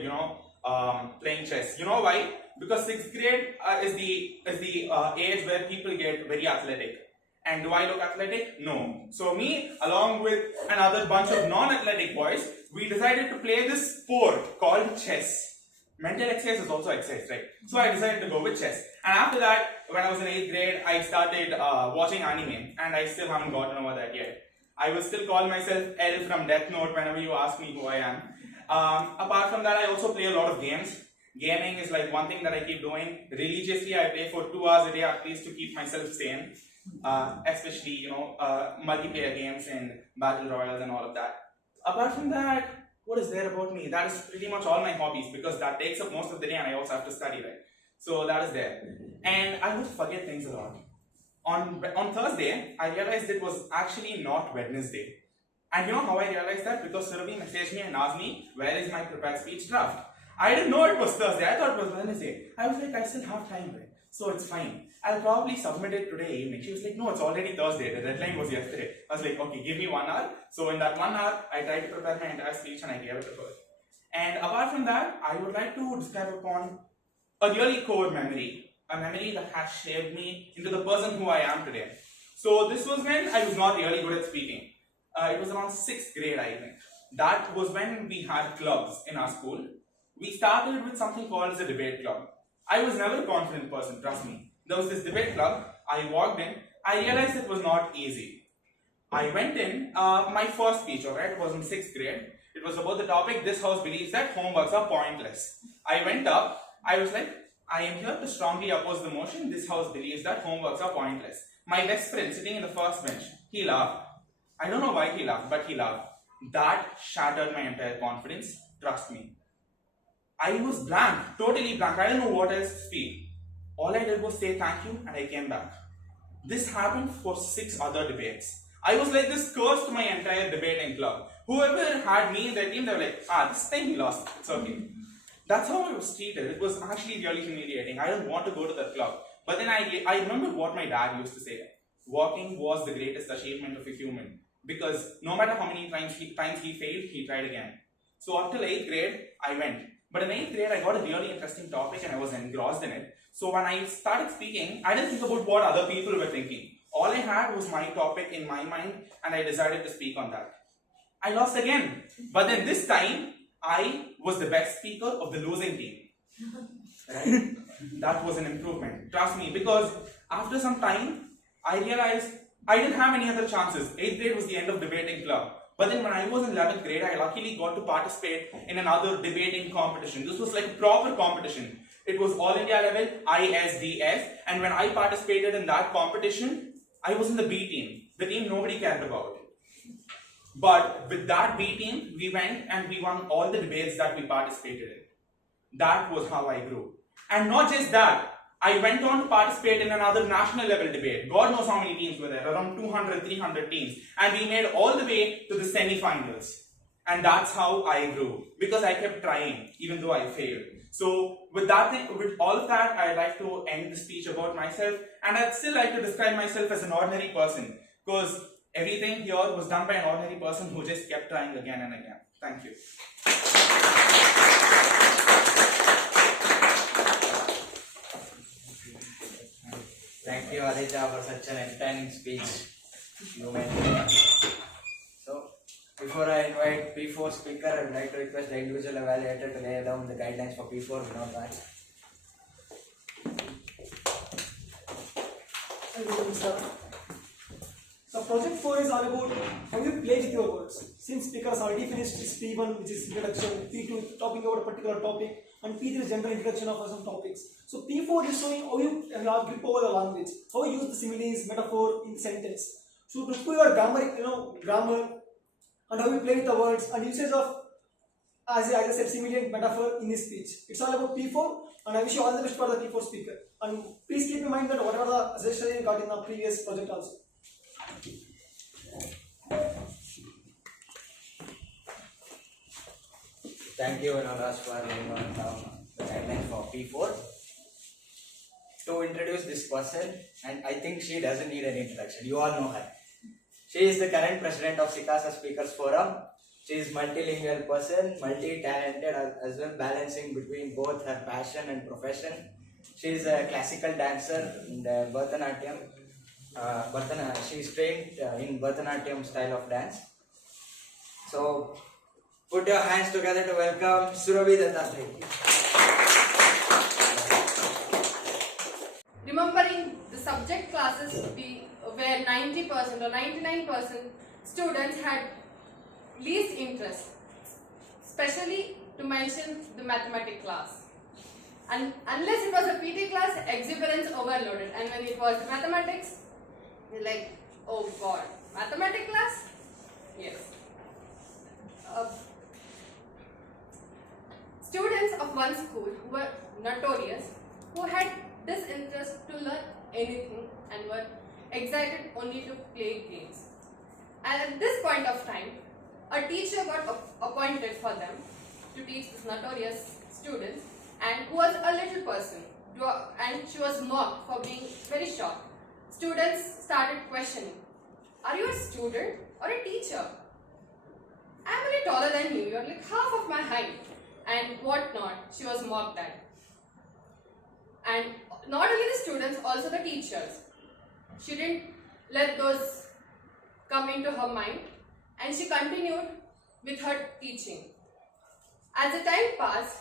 playing chess. You know why? Because 6th grade is the age where people get very athletic. And do I look athletic? No. So me, along with another bunch of non-athletic boys, we decided to play this sport called chess. Mental exercise is also exercise, right? So I decided to go with chess. And after that, when I was in 8th grade, I started watching anime, and I still haven't gotten over that yet. I will still call myself L from Death Note whenever you ask me who I am. Apart from that, I also play a lot of games. Gaming is like one thing that I keep doing. Religiously, I play for 2 hours a day at least to keep myself sane. Especially, multiplayer games and battle royals and all of that. Apart from that, what is there about me? That is pretty much all my hobbies, because that takes up most of the day and I also have to study, right? So that is there. And I would forget things a lot. On Thursday, I realized it was actually not Wednesday. And you know how I realized that? Because Surabhi messaged me and asked me, where is my prepared speech draft? I didn't know it was Thursday. I thought it was Wednesday. I was like, I still have time, right? So it's fine. I'll probably submit it today evening. She was like, no, it's already Thursday. The deadline was yesterday. I was like, okay, give me 1 hour. So in that 1 hour, I tried to prepare my entire speech and I gave it to her. And apart from that, I would like to describe upon a really core memory. A memory that has shaped me into the person who I am today. So this was when I was not really good at speaking. It was around 6th grade, I think. That was when we had clubs in our school. We started with something called as a debate club. I was never a confident person, trust me. There was this debate club. I walked in. I realized it was not easy. I went in. My first speech, alright, was in 6th grade. It was about the topic, this house believes that homeworks are pointless. I went up. I was like, I am here to strongly oppose the motion. This house believes that homeworks are pointless. My best friend sitting in the first bench, he laughed. I don't know why he laughed, but he laughed. That shattered my entire confidence. Trust me. I was blank, totally blank. I didn't know what else to speak. All I did was say thank you and I came back. This happened for 6 other debates. I was like this cursed my entire debating club. Whoever had me in their team, they were like, this time we lost. It's okay. That's how I was treated. It was actually really humiliating. I don't want to go to that club. But then I remember what my dad used to say. Walking was the greatest achievement of a human. Because no matter how many times he failed, he tried again. So up till 8th grade, I went. But in 8th grade, I got a really interesting topic and I was engrossed in it. So when I started speaking, I didn't think about what other people were thinking. All I had was my topic in my mind and I decided to speak on that. I lost again. But then this time, I was the best speaker of the losing team. Right? That was an improvement. Trust me, because after some time, I realized I didn't have any other chances. 8th grade was the end of debating club. But then when I was in 11th grade, I luckily got to participate in another debating competition. This was like a proper competition. It was all India level, ISDS. And when I participated in that competition, I was in the B team. The team nobody cared about. But with that B team, we went and we won all the debates that we participated in. That was how I grew. And not just that, I went on to participate in another national level debate. God knows how many teams were there, around 200, 300 teams. And we made all the way to the semi-finals. And that's how I grew. Because I kept trying, even though I failed. So with all of that, I'd like to end the speech about myself. And I'd still like to describe myself as an ordinary person. Because everything here was done by an ordinary person who just kept trying again and again. Thank you. Thank you, Aditya, for such an entertaining speech you made. So, before I invite P4 speaker, I would like to request the individual evaluator to lay down the guidelines for P4 without that. So project 4 is all about how you play with your words. Since speaker has already finished his P1, which is introduction, P2 talking about a particular topic, and P3 is general introduction of some topics. So P4 is showing how you grip over the language, how you use the similes, metaphor in sentence. So to prove your grammar, and how you play with the words and usage of, as I said, simile and metaphor in his speech. It's all about P4, and I wish you all the best for the P4 speaker. And please keep in mind that whatever the suggestion you got in the previous project also. Thank you, Vinodas, for laying down the guidelines for P4. To introduce this person, and I think she doesn't need an introduction. You all know her. She is the current president of SICASA Speakers Forum. She is multilingual person, multi-talented as well, balancing between both her passion and profession. She is a classical dancer in the Bharatanatyam. She is trained in Bharatanatyam style of dance. So, put your hands together to welcome Surabhi Dattatreya. Remembering the subject classes where 90% or 99% students had least interest, especially to mention the mathematics class. And unless it was a PT class, exuberance overloaded. And when it was mathematics, you're like, oh God, mathematics class? Yes. Students of one school who were notorious, who had disinterest to learn anything and were excited only to play games. And at this point of time, a teacher got appointed for them to teach these notorious students, and who was a little person, and she was mocked for being very short. Students started questioning, are you a student or a teacher? I'm only taller than you, you're like half of my height, and whatnot. She was mocked at. And not only the students, also the teachers. She didn't let those come into her mind, and she continued with her teaching. As the time passed,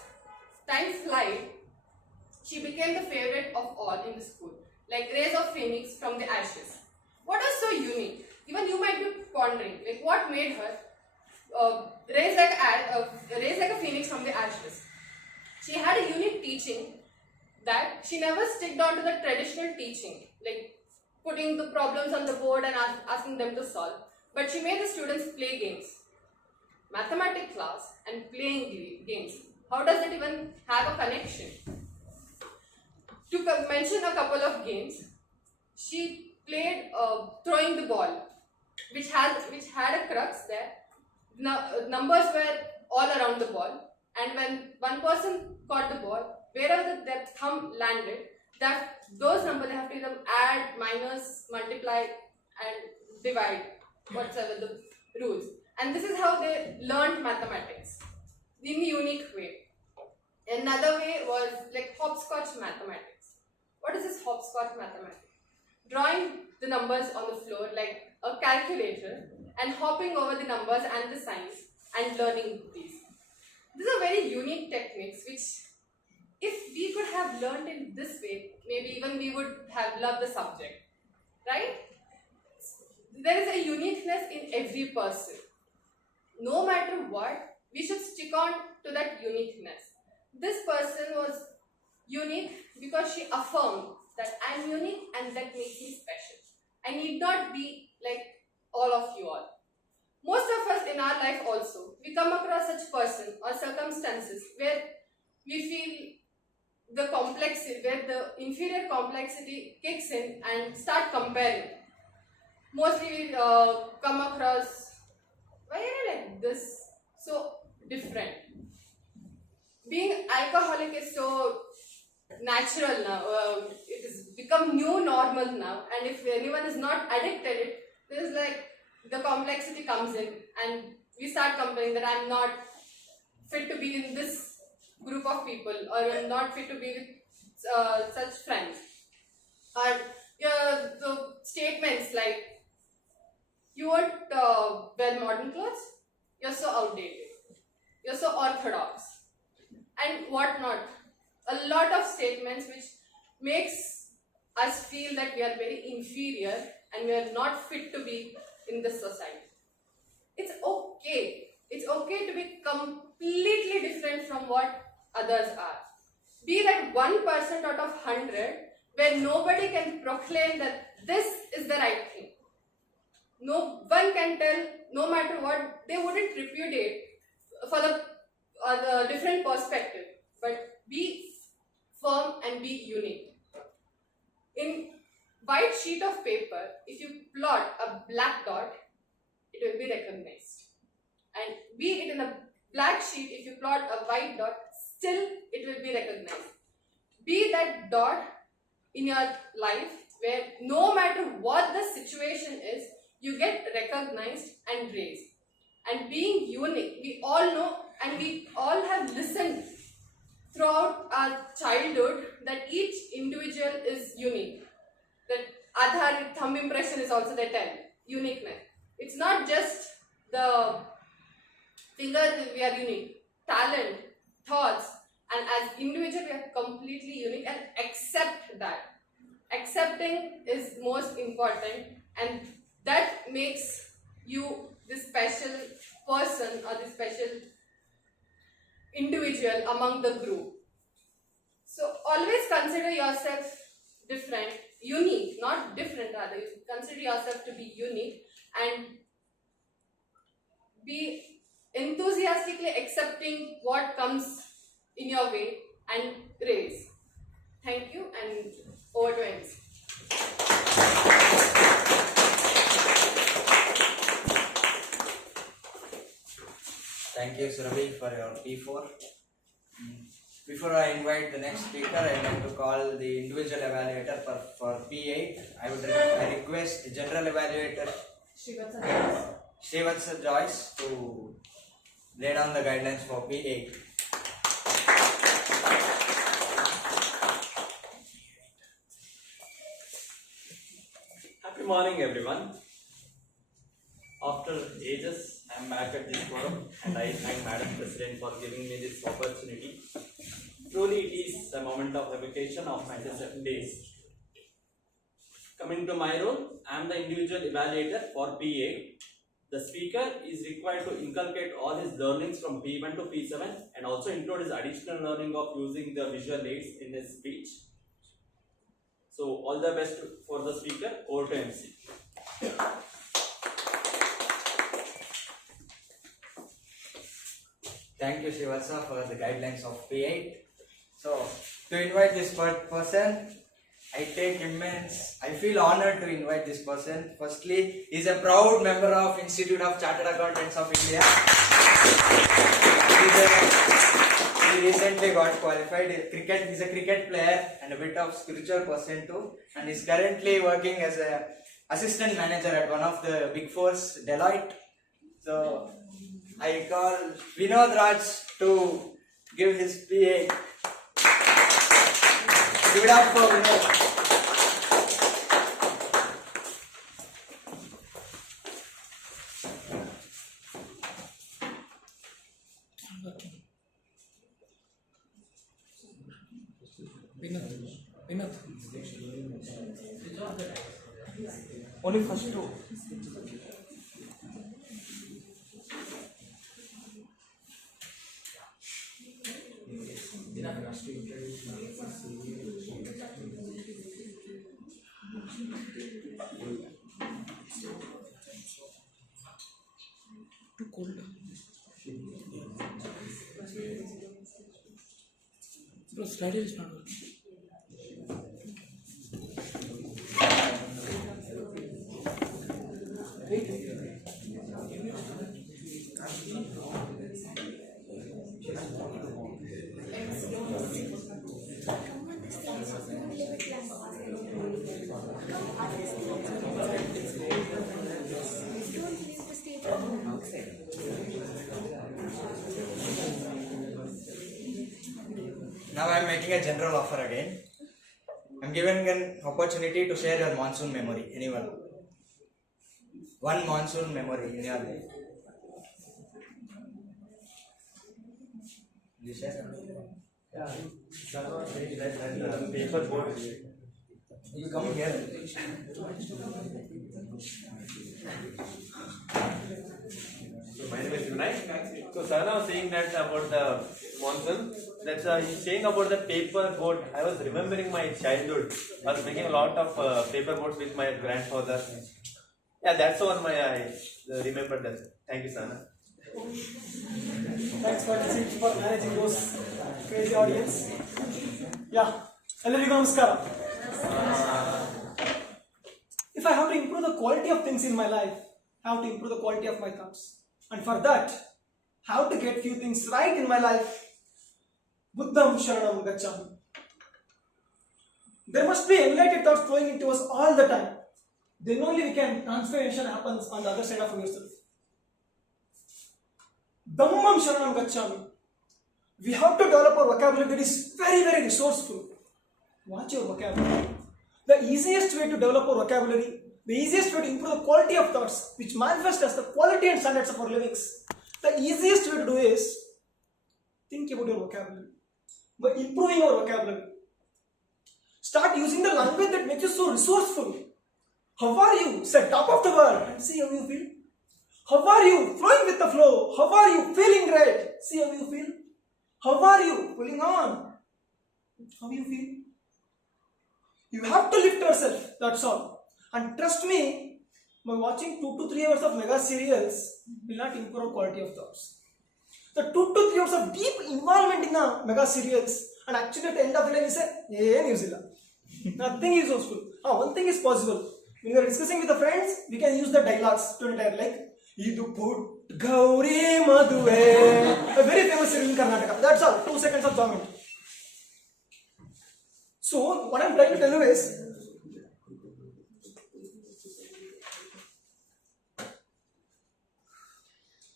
time flied, she became the favorite of all in the school, like rays of phoenix from the ashes. What was so unique? Even you might be pondering, like what made her raise like a phoenix from the ashes. She had a unique teaching that she never sticked on to the traditional teaching, like putting the problems on the board and asking them to solve. But she made the students play games. Mathematics class and playing games. How does it even have a connection? To mention a couple of games, she played throwing the ball, which had a crux there. Numbers were all around the ball, and when one person caught the ball, wherever their thumb landed, those numbers they have to either add, minus, multiply, and divide, whatever the rules. And this is how they learned mathematics in a unique way. Another way was like Hopscotch Mathematics. What is this Hopscotch Mathematics? Drawing the numbers on the floor like a calculator and hopping over the numbers and the signs and learning these. These are very unique techniques which, if we could have learned in this way, maybe even we would have loved the subject, right? There is a uniqueness in every person. No matter what, we should stick on to that uniqueness. This person was unique because she affirmed that I am unique and that makes me special. I need not be like all of you all. Most of us in our life also, we come across such person or circumstances where we feel the complexity, where the inferior complexity kicks in and start comparing. Mostly we come across, why are you like this? So different. Being alcoholic is so natural now. It has become new normal now. And if anyone is not addicted, it is like the complexity comes in and we start comparing that I'm not fit to be in this group of people, or I'm not fit to be with such friends. Or the statements like, you won't wear modern clothes, you're so outdated, you're so orthodox, and whatnot. A lot of statements which makes us feel that we are very inferior and we are not fit to be in this society. It's okay. It's okay to be completely different from what others are. Be that 1% out of 100 where nobody can proclaim that this is the right thing. No one can tell, no matter what, they wouldn't repudiate for the different perspective. But be firm and be unique. In white sheet of paper, if you plot a black dot, it will be recognized. And be it in a black sheet, if you plot a white dot, still it will be recognized. Be that dot in your life where no matter what the situation is, you get recognized and raised. And being unique, we all know and we all have listened throughout our childhood that each individual is unique. That Aadhaar thumb impression is also the 10. Uniqueness. It's not just the finger we are unique. Talent, thoughts, and as individual we are completely unique, and accept that. Accepting is most important, and that makes you the special person or the special individual among the group. So always consider yourself different, unique, not different rather. You consider yourself to be unique and be enthusiastically accepting what comes in your way and raise. Thank you, and over to MC. Thank you, Surabhi, for your P4. Before I invite the next speaker, I would like to call the individual evaluator for P8. I request the general evaluator Srivatsa Joyce to lay down the guidelines for P8. Happy morning, everyone. After ages, I am back at this forum, and I thank Madam President for giving me this opportunity. Truly, it is a moment of evocation of my 7 days. Coming to my role, I am the individual evaluator for P8. The speaker is required to inculcate all his learnings from P1 to P7 and also include his additional learning of using the visual aids in his speech. So, all the best for the speaker. Over to MC. Thank you, Srivatsa, for the guidelines of P8. So, to invite this person, I feel honored to invite this person. Firstly, he is a proud member of Institute of Chartered Accountants of India. He recently got qualified. He's a cricket player and a bit of spiritual person too. And is currently working as a assistant manager at one of the big fours, Deloitte. So I call Vinod Raj to give his PA. Give it up for Vinod. Only first two. Too cold. Bro, slider is not working. Now I am making a general offer again. I am giving an opportunity to share your monsoon memory. Anyone? One monsoon memory in your life. You share? Yeah, Sarva said that paper board. You come here. So my name is Vinay. So Sarna was saying that about the monsoon. That's he's saying about the paper boat. I was remembering my childhood. I was making a lot of paper boats with my grandfather. Yeah, that's the one I remember that. Thank you, Sana. Thanks for managing those crazy audience. Yeah, everybody namaskara. If I have to improve the quality of things in my life, I have to improve the quality of my thoughts. And for that, I have to get few things right in my life. Buddham Sharanam Gacchami. There must be enlightened thoughts flowing into us all the time. Then only we can transformation happens on the other side of yourself. Dhammam Sharanam Gacchami. We have to develop our vocabulary that is very, very resourceful. Watch your vocabulary. The easiest way to develop our vocabulary, the easiest way to improve the quality of thoughts, which manifest as the quality and standards of our livings, the easiest way to do is think about your vocabulary. By improving our vocabulary. Start using the language that makes you so resourceful. How are you? Say top of the world and see how you feel. How are you? Flowing with the flow. How are you? Feeling great. See how you feel. How are you? Pulling on. How you feel? You have to lift yourself. That's all. And trust me, by watching 2 to 3 hours of mega serials will not improve quality of thoughts. The 2 to 3 hours of deep involvement in the mega serials, and actually at the end of the day we say, hey, New Zealand. Nothing is useful. One thing is possible. When we are discussing with the friends, we can use the dialogues to entire like Idu put Gauri Madhuve. A very famous serial in Karnataka. That's all. 2 seconds of comment. So what I am trying to tell you is,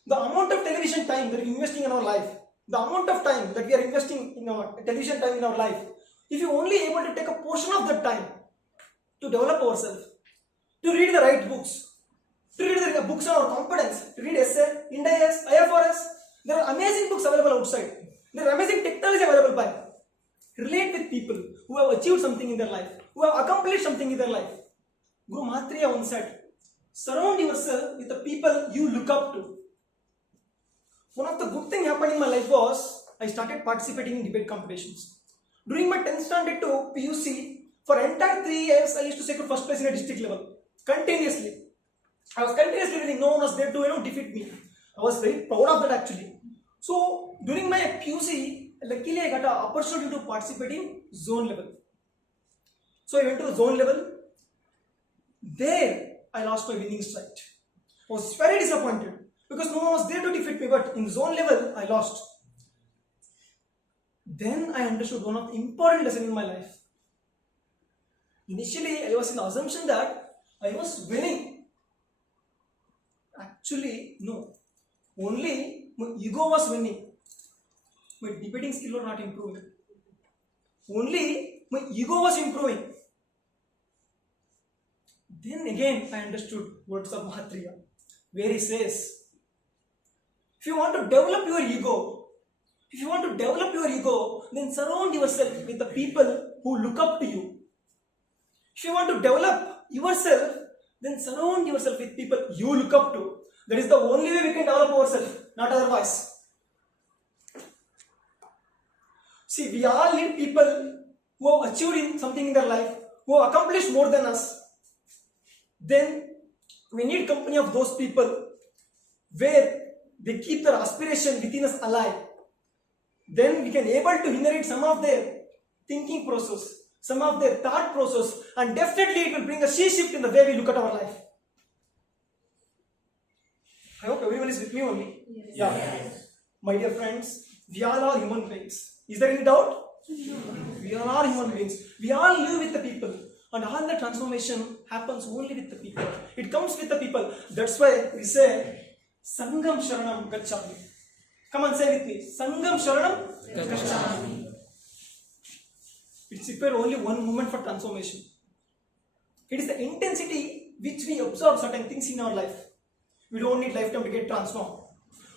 the amount of television time that we are investing in our life, the amount of time that we are investing in our television time in our life, if you only able to take a portion of that time to develop ourselves, to read the right books, to read the books on our competence, to read essay, INDIS, IFRS, there are amazing books available outside. There are amazing technology available by. Relate with people who have achieved something in their life, who have accomplished something in their life. Guru Matriya once said, surround yourself with the people you look up to. One of the good things happened in my life was, I started participating in debate competitions. During my 10th standard to PUC, for entire 3 years, I used to secure first place in a district level. Continuously. I was continuously winning. No one was there to defeat me. I was very proud of that actually. So, during my PUC, luckily I got an opportunity to participate in zone level. So I went to the zone level. There I lost my winning strike. I was very disappointed because no one was there to defeat me, but in zone level I lost. Then I understood one of the important lessons in my life. Initially I was in the assumption that I was winning. Actually, no. Only my ego was winning. My debating skill was not improving. Only my ego was improving. Then again I understood words of Mahatriya, where he says, if you want to develop your ego, then surround yourself with the people who look up to you. If you want to develop yourself, then surround yourself with people you look up to. That is the only way we can develop ourselves, not otherwise. See, we all need people who have achieved something in their life, who have accomplished more than us. Then we need company of those people where they keep their aspiration within us alive. Then we can able to inherit some of their thinking process, some of their thought process, and definitely it will bring a sea shift in the way we look at our life. I hope everyone is with me only. Yes. Yeah. My dear friends, we all are human beings. Is there any doubt? No. We all are human beings. We all live with the people. And all the transformation happens only with the people. It comes with the people. That's why we say, Sangam Sharanam Gacchami. Come and say with me, Sangam Sharanam Gacchami. It's prepared only one moment for transformation. It is the intensity which we observe certain things in our life. We don't need lifetime to get transformed.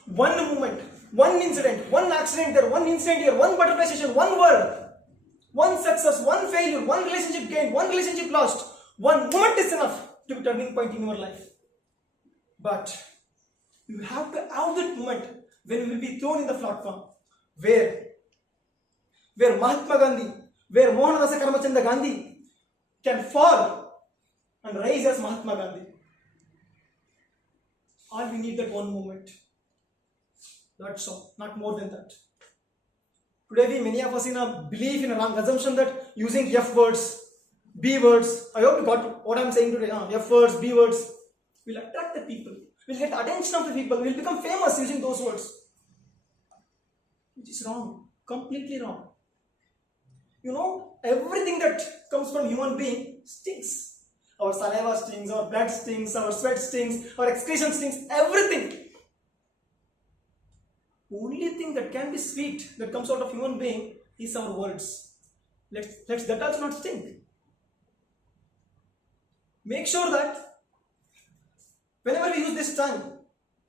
One moment, one incident, one accident there, one incident here, one butterfly session, one word. One success, one failure, one relationship gained, one relationship lost. One moment is enough to be a turning point in your life. But you have to have that moment when you will be thrown in the platform. Where Mahatma Gandhi, where Mohandas Karamchand Gandhi can fall and rise as Mahatma Gandhi. All we need that one moment. That's all, not more than that. Today, many of us believe in a wrong assumption that using F words, B words, I hope you got what I am saying today, F words, B words, will attract the people, will get the attention of the people, will become famous using those words. Which is wrong, completely wrong. You know, everything that comes from human being stinks. Our saliva stings, our blood stings, our sweat stings, our excretion stings, everything. Only thing that can be sweet that comes out of human being is our words. Let's that also not stink. Make sure that whenever we use this tongue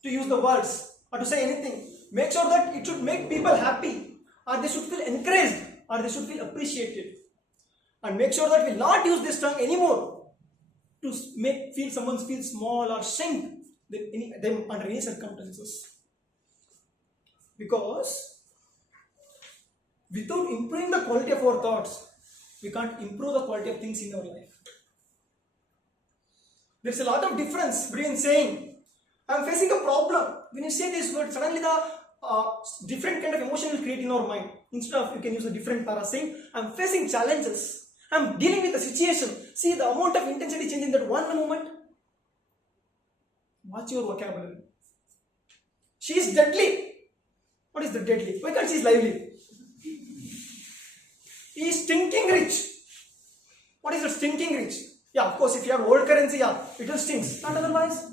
to use the words or to say anything, make sure that it should make people happy, or they should feel encouraged, or they should feel appreciated. And make sure that we not use this tongue anymore to feel someone feel small or shrink them under any circumstances. Because without improving the quality of our thoughts, we can't improve the quality of things in our life. There's a lot of difference between saying, I'm facing a problem. When you say this word, suddenly the different kind of emotion will create in our mind. Instead of, you can use a different para saying, I'm facing challenges. I'm dealing with a situation. See the amount of intensity change in that one moment. Watch your vocabulary. She is deadly. What is the deadly? Why can't she is lively? He is stinking rich. What is the stinking rich? Yeah, of course, if you have old currency, yeah, it will stink. Not otherwise.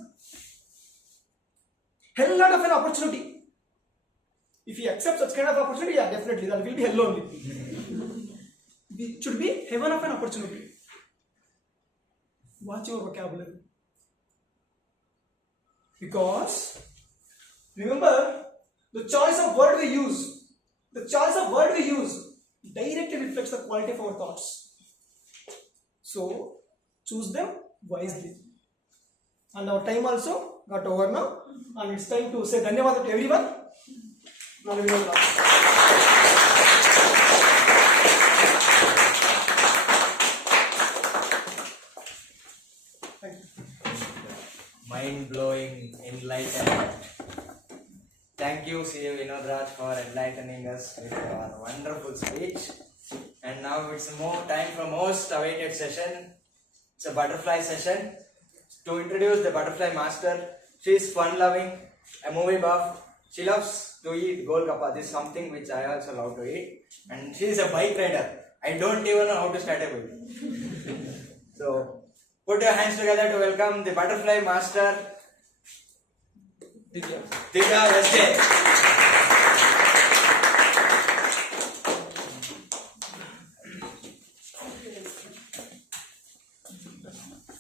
Hell lot of an opportunity. If you accept such kind of opportunity, yeah, definitely, that will be hell only. It should be heaven of an opportunity. Watch your vocabulary. Because, remember, the choice of word we use, directly reflects the quality of our thoughts. So, choose them wisely. And our time also got over now. And it's time to say Dhanyavad to everyone. Now we will class. Mind-blowing, enlightenment. Thank you, C. Vinod Raj, for enlightening us with your wonderful speech. And And now it's more time for most awaited session. It's a butterfly session. To introduce the butterfly master, she is fun-loving, a movie buff. She loves to eat golgappa. This is something which I also love to eat. And she is a bike rider. I don't even know how to start a bike. So, put your hands together to welcome the butterfly master, Divya Weste.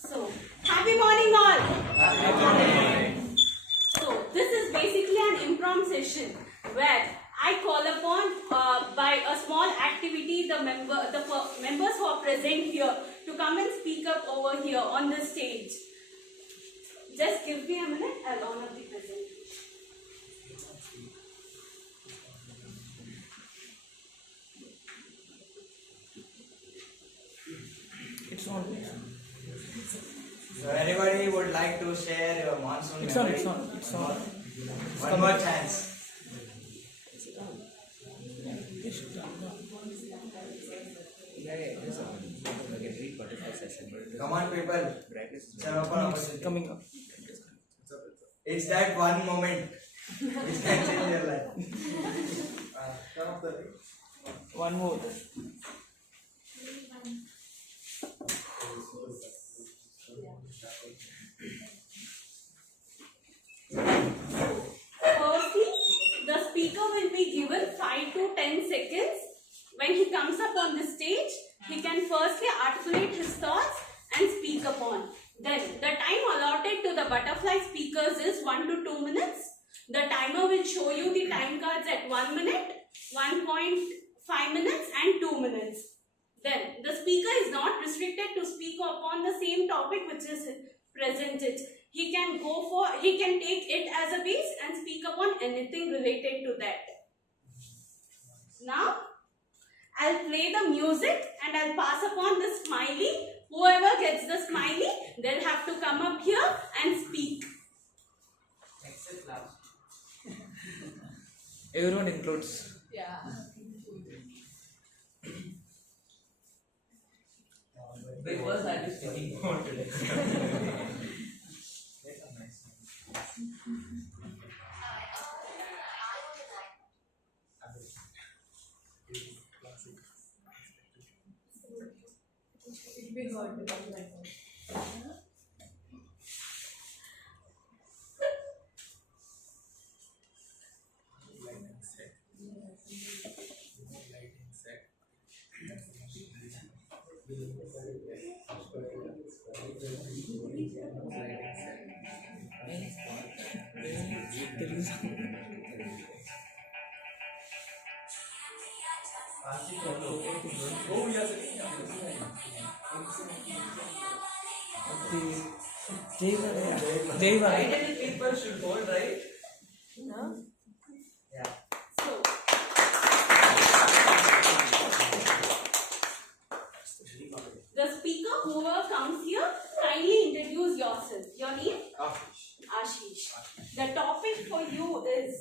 So, happy morning all! Happy morning! So, this is basically an impromptu session where I call upon by a small activity the members who are present here to come and speak up over here on the stage. Just give me a minute, I'll honor the presentation. It's on. So anybody would like to share your monsoon memory? It's on. One more chance. Come on people. It's an open opportunity. Coming up. It's that one moment which can change your life. One more. Firstly, the speaker will be given 5 to 10 seconds. When he comes up on the stage, he can firstly articulate his thoughts and speak upon. Then, the time allotted to the butterfly speakers is 1 to 2 minutes. The timer will show you the time cards at 1 minute, 1.5 minutes and 2 minutes. Then, the speaker is not restricted to speak upon the same topic which is presented. He can take it as a base and speak upon anything related to that. Now, I'll play the music and I'll pass upon the smiley. Whoever gets the smiley, they'll have to come up here and speak. Everyone includes. Yeah. Because I was speaking more today. We heard about that. Ideally, people should hold, right? No? Yeah. So, the speaker, whoever comes here, kindly introduce yourself. Your name? Ashish. The topic for you is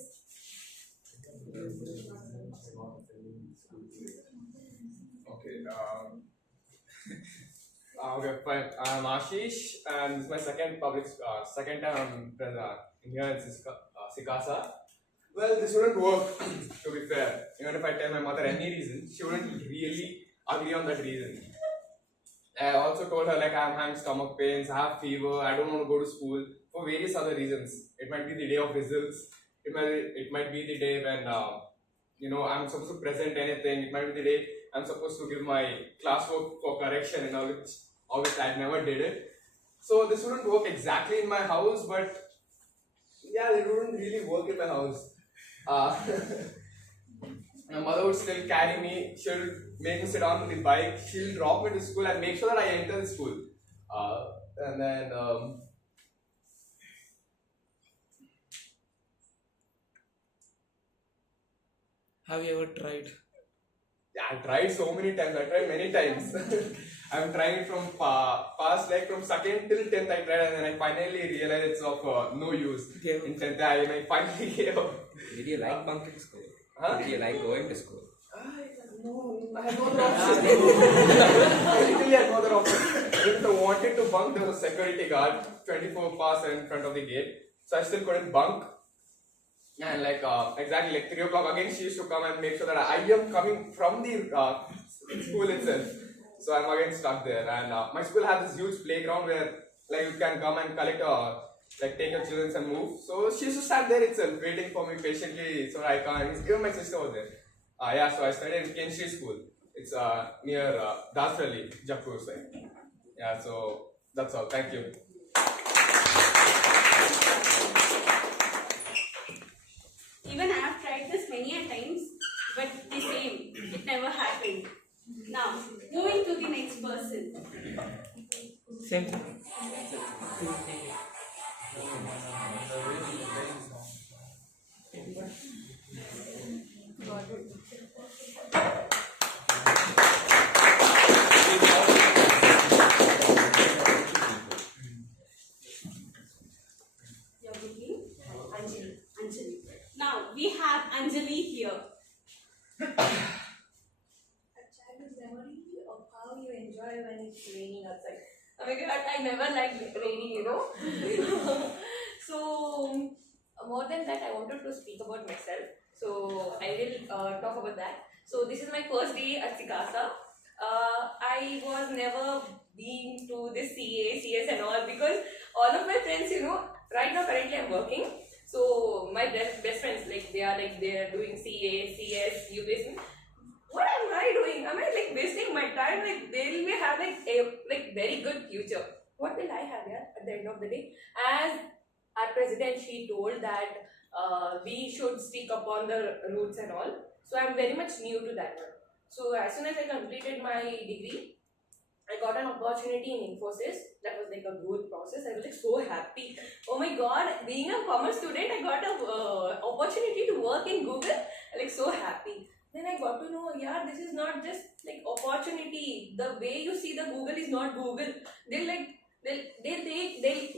Okay, okay, fine. I'm Ashish, and this is my second time I'm here in SICASA. Well, this wouldn't work, to be fair. Even if I tell my mother any reason, she wouldn't really agree on that reason. I also told her like I'm having stomach pains, I have fever, I don't want to go to school for various other reasons. It might be the day of results. It might be the day when I'm supposed to present anything. It might be the day I'm supposed to give my classwork for correction and all which I never did it. So this wouldn't work exactly in my house, but yeah, it wouldn't really work in my house. My mother would still carry me. She'll make me sit on the bike. She'll drop me to school and make sure that I enter the school. And then have you ever tried? Yeah, I tried so many times. I tried many times. I'm trying it from past, like from second till 10th I tried, and then I finally realized it's of no use. In 10th I finally gave up. Did you like bunking school? Huh? Did you like going to school? No, I had no other option. I literally had no other option. If I wanted to bunk, there was a security guard 24 pass in front of the gate. So I still couldn't bunk. And like exactly like 3 o'clock again, she used to come and make sure that I am coming from the school itself. So I'm again stuck there. And my school has this huge playground where like you can come and collect like take your children and move. So she used to stand there itself, waiting for me patiently so I can't. Even my sister was there. Yeah, so I studied in Kenshi School. It's near Dasrali, Jaipur side. Yeah, so that's all. Thank you. Even I have tried this many a times, but the same, it never happened. Now, moving to the next person. Same. You're looking? Anjali. Anjali. Now, we have Anjali here. A childhood memory of how you enjoy when it's raining outside. Oh my god, I never liked raining, you know. So, more than that, I wanted to speak about myself. So, I will talk about that. So, this is my first day at SICASA. I was never been to this CA, CS and all because all of my friends, you know, right now currently I'm working. So, my best friends, like they are doing CA, CS, UPS. What am I doing? Am I like wasting my time? Like they will have like a very good future. What will I have here at the end of the day? As our president, she told that we should stick upon the roots and all. So I'm very much new to that one. So as soon as I completed my degree, I got an opportunity in Infosys. That was like a good process. I was like so happy. Oh my god, being a commerce student, I got a opportunity to work in Google. I'm like so happy. Then I got to know, yeah, this is not just like opportunity. The way you see the Google is not Google. They'll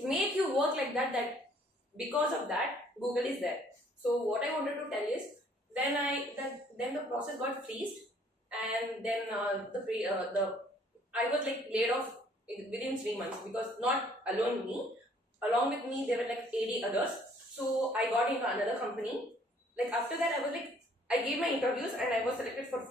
make you work like that. That because of that, Google is there. So what I wanted to tell is, then the process got freezed, and then I was like laid off within 3 months because not alone me. Along with me, there were like 80 others. So I got into another company. Like after that, I gave my interviews and I was selected for 5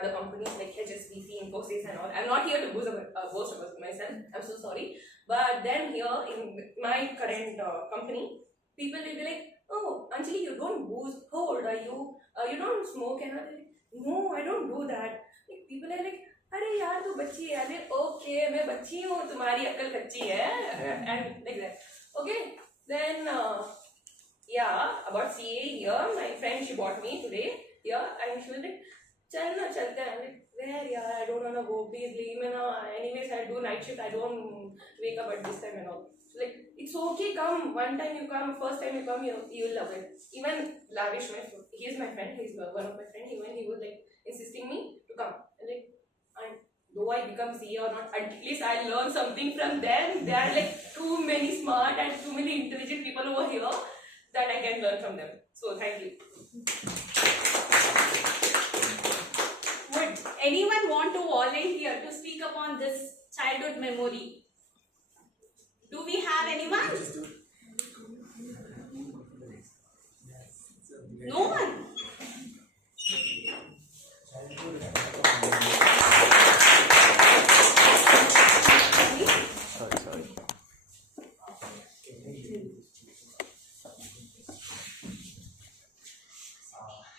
other companies like HSBC, Infosys and all. I'm not here to boast about myself. I'm so sorry. But then here in my current company, people will be like, oh, Anjali, you don't booze. How old are you? You don't smoke and all. No, I don't do that. Like, people are like, अरे यार तू बच्ची है अरे okay मैं बच्ची हूँ तुम्हारी अक्ल कच्ची है and like that. Okay, then yeah, about CA here, my friend she bought me today here and she was like, चल ना चलते हैं. I'm like, where यार, I don't wanna go, please leave me ना. Anyways, I do night shift, I don't wake up at this time and all. Like, it's okay, come. One time you come, first time you come, you'll love it. Even Lavish, he is my friend, he's one of my friends, he was like insisting me to come. Like, and though I become CA or not, at least I learn something from them. There are like too many smart and too many intelligent people over here that I can learn from them. So thank you. Would anyone want to volunteer to speak upon this childhood memory? Do we have anyone? No one. Sorry.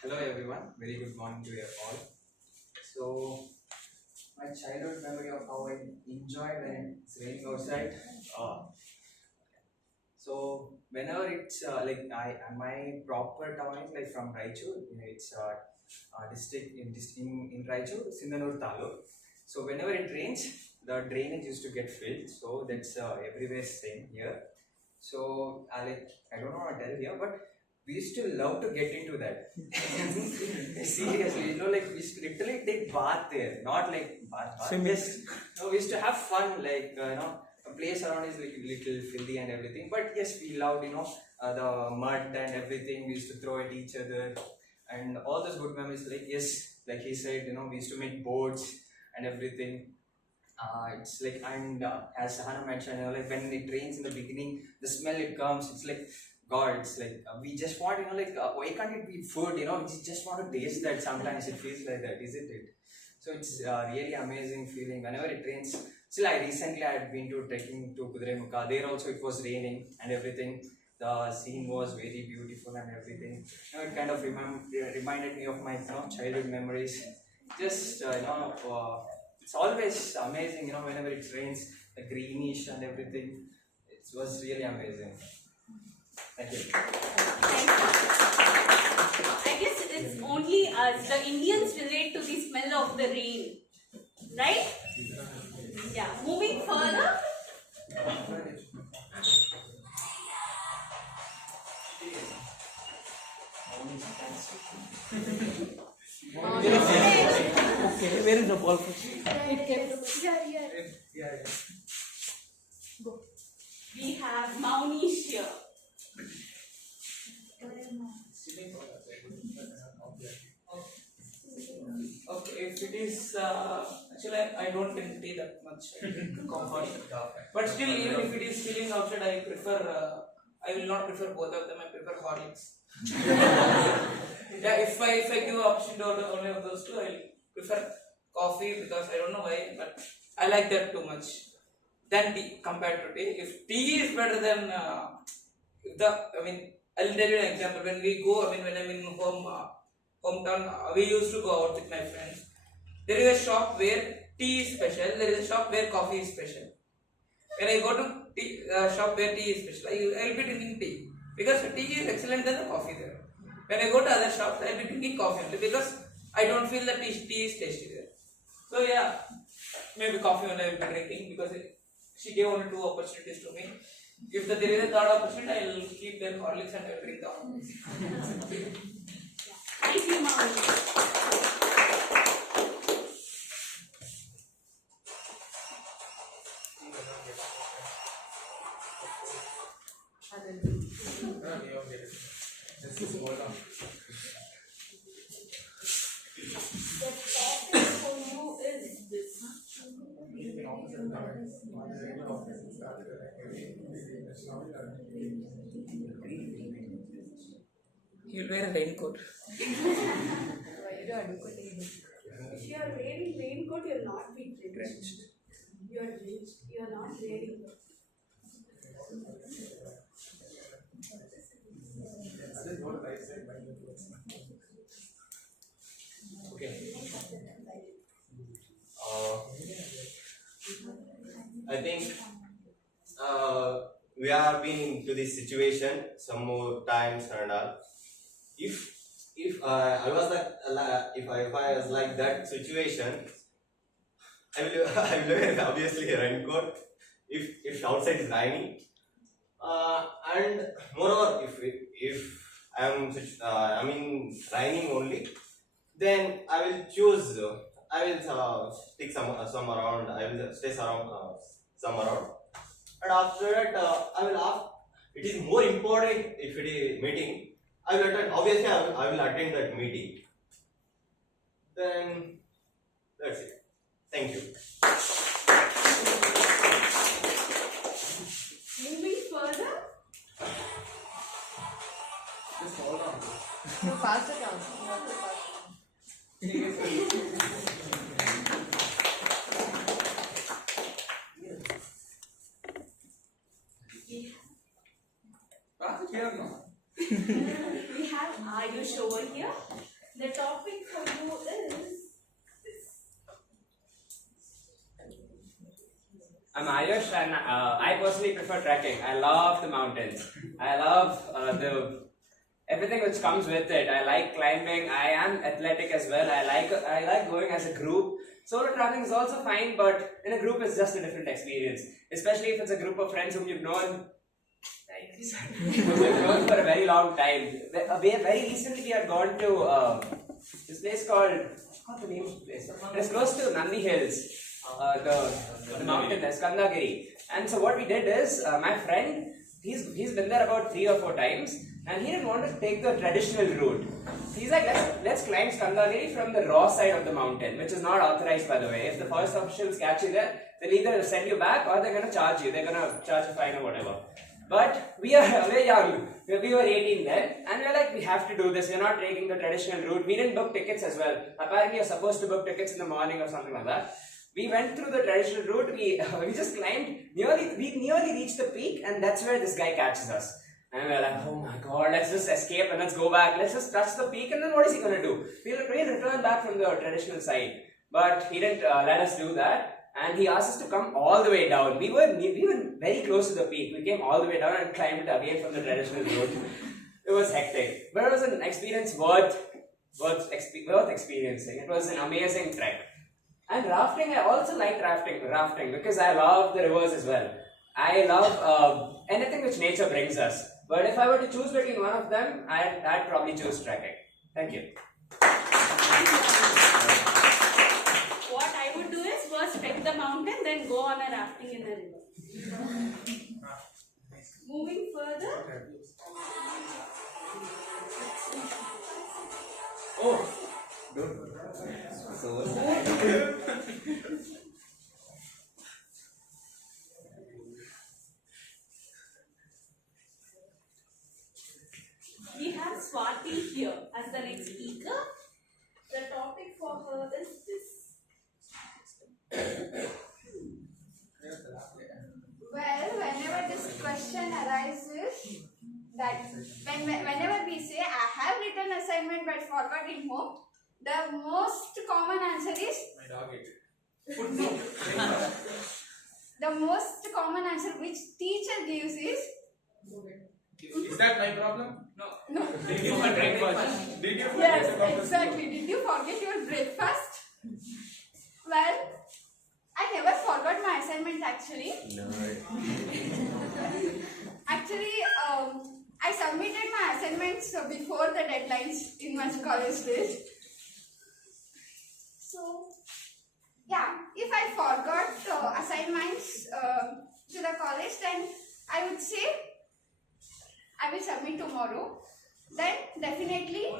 Hello everyone, very good morning to you all. So, my childhood memory of how I enjoyed when it's raining outside. So, whenever it's my proper town is like from Raichur, it's district in Raichur, Sindanur Taluk. So, whenever it rains, the drainage used to get filled. So, that's everywhere same here. So, I don't know what to tell here, but we used to love to get into that. Seriously, like we used to literally take bath there, not like bath. Yes, no, we used to have fun, like the place around is like little filthy and everything. But yes, we loved, the mud and everything. We used to throw at each other, and all those good memories. Like yes, like he said, we used to make boards and everything. It's like, and as Sahana mentioned, like when it rains in the beginning, the smell it comes, it's like, God, it's like, we just want, why can't it be food, we just want to taste that. Sometimes it feels like that, isn't it? So it's really amazing feeling whenever it rains. Still, I had been to trekking to Kudiremuka. There also it was raining and everything. The scene was very beautiful and everything. It kind of reminded me of my childhood memories. Just it's always amazing, whenever it rains, the greenish and everything. It was really amazing. Thank you. I guess it's only us, the Indians, relate to the smell of the rain, right? Yeah. Moving further. Okay, where is the ball? Here. Go. We have Maunish here. Okay, if it is actually I don't drink tea that much comfort, but still even if it is chilling outside, I prefer. I will not prefer both of them. I prefer Horlicks. Yeah, if I give option to only of those two, I will prefer coffee because I don't know why, but I like that too much than tea compared to tea. If tea is better than I'll tell you an example. When we go, when I'm in hometown, we used to go out with my friends. There is a shop where tea is special. There is a shop where coffee is special. When I go to tea, shop where tea is special, I will be drinking tea because tea is excellent than the coffee there. When I go to other shops, I will be drinking coffee only because I don't feel that tea is tasty there. So yeah, maybe coffee only I will be drinking because she gave only 2 opportunities to me. If there is a third opportunity, I will keep their Horlicks and I will drink the Horlicks. Thank you, Maunish. The topic for you is this. You'll wear a raincoat. If you are wearing raincoat, you'll not be drenched. You are drenched. You are not wearing. Okay. I think we have been into this situation some more times and all. If I was if I was like that situation, I will wear obviously a raincoat if outside is raining, and moreover if I'm in raining only, then I will choose. I will stick some around. I will stay some around, and after that I will ask. It is more important if it is meeting. I will attend. Obviously, I will attend that meeting. Then that's it. Thank you. Moving further. Just hold on. No, pass it down. You have to pass it down. We have Ayush over here. The topic for you is I'm Ayush and I personally prefer trekking. I love the mountains. I love everything which comes with it. I like climbing. I am athletic as well. I like going as a group. Solo traveling is also fine, but in a group it's just a different experience. Especially if it's a group of friends whom you've known for a very long time. Very recently we had gone to this place called, what's the name of the place? It's close to Nandi Hills, the mountain there, Skandagiri. And so what we did is, my friend, he's been there about 3 or 4 times. and he didn't want to take the traditional route. He's like, let's climb Skandagiri from the raw side of the mountain, which is not authorized, by the way. If the forest officials catch you there, they'll either send you back or they're gonna charge you. They're gonna charge a fine or whatever. But we're young. We were 18 then, and we're like, we have to do this. We're not taking the traditional route. We didn't book tickets as well. Apparently, you're supposed to book tickets in the morning or something like that. We went through the traditional route. We just climbed. We nearly reached the peak, and that's where this guy catches us. And we're like, oh my god, let's just escape and let's go back. Let's just touch the peak, and then what is he gonna do? We'll return back from the traditional side. But he didn't let us do that. And he asked us to come all the way down. We were very close to the peak. We came all the way down and climbed it again from the traditional route. It was hectic, but it was an experience worth experiencing. It was an amazing trek. And rafting, I also like rafting because I love the rivers as well. I love anything which nature brings us. But if I were to choose between one of them, I'd probably choose trekking. Thank you. What I would do is first trek the mountain, then go on a rafting in the river. Moving further. Oh, so sad. We have Swati here as the next speaker. The topic for her is this. Well, whenever this question arises, that whenever we say I have written assignment but forgot it home, the most common answer is My dog ate it. the most common answer which teacher gives is Is that my problem? no. Did you forget breakfast? Did you forget Yes, to come to exactly. school? Did you forget your breakfast? Well, I never forgot my assignment actually. No. Actually, I submitted my assignments before the deadlines in my college days. So, yeah, if I forgot assignments to the college, then I would say I will submit tomorrow. Then definitely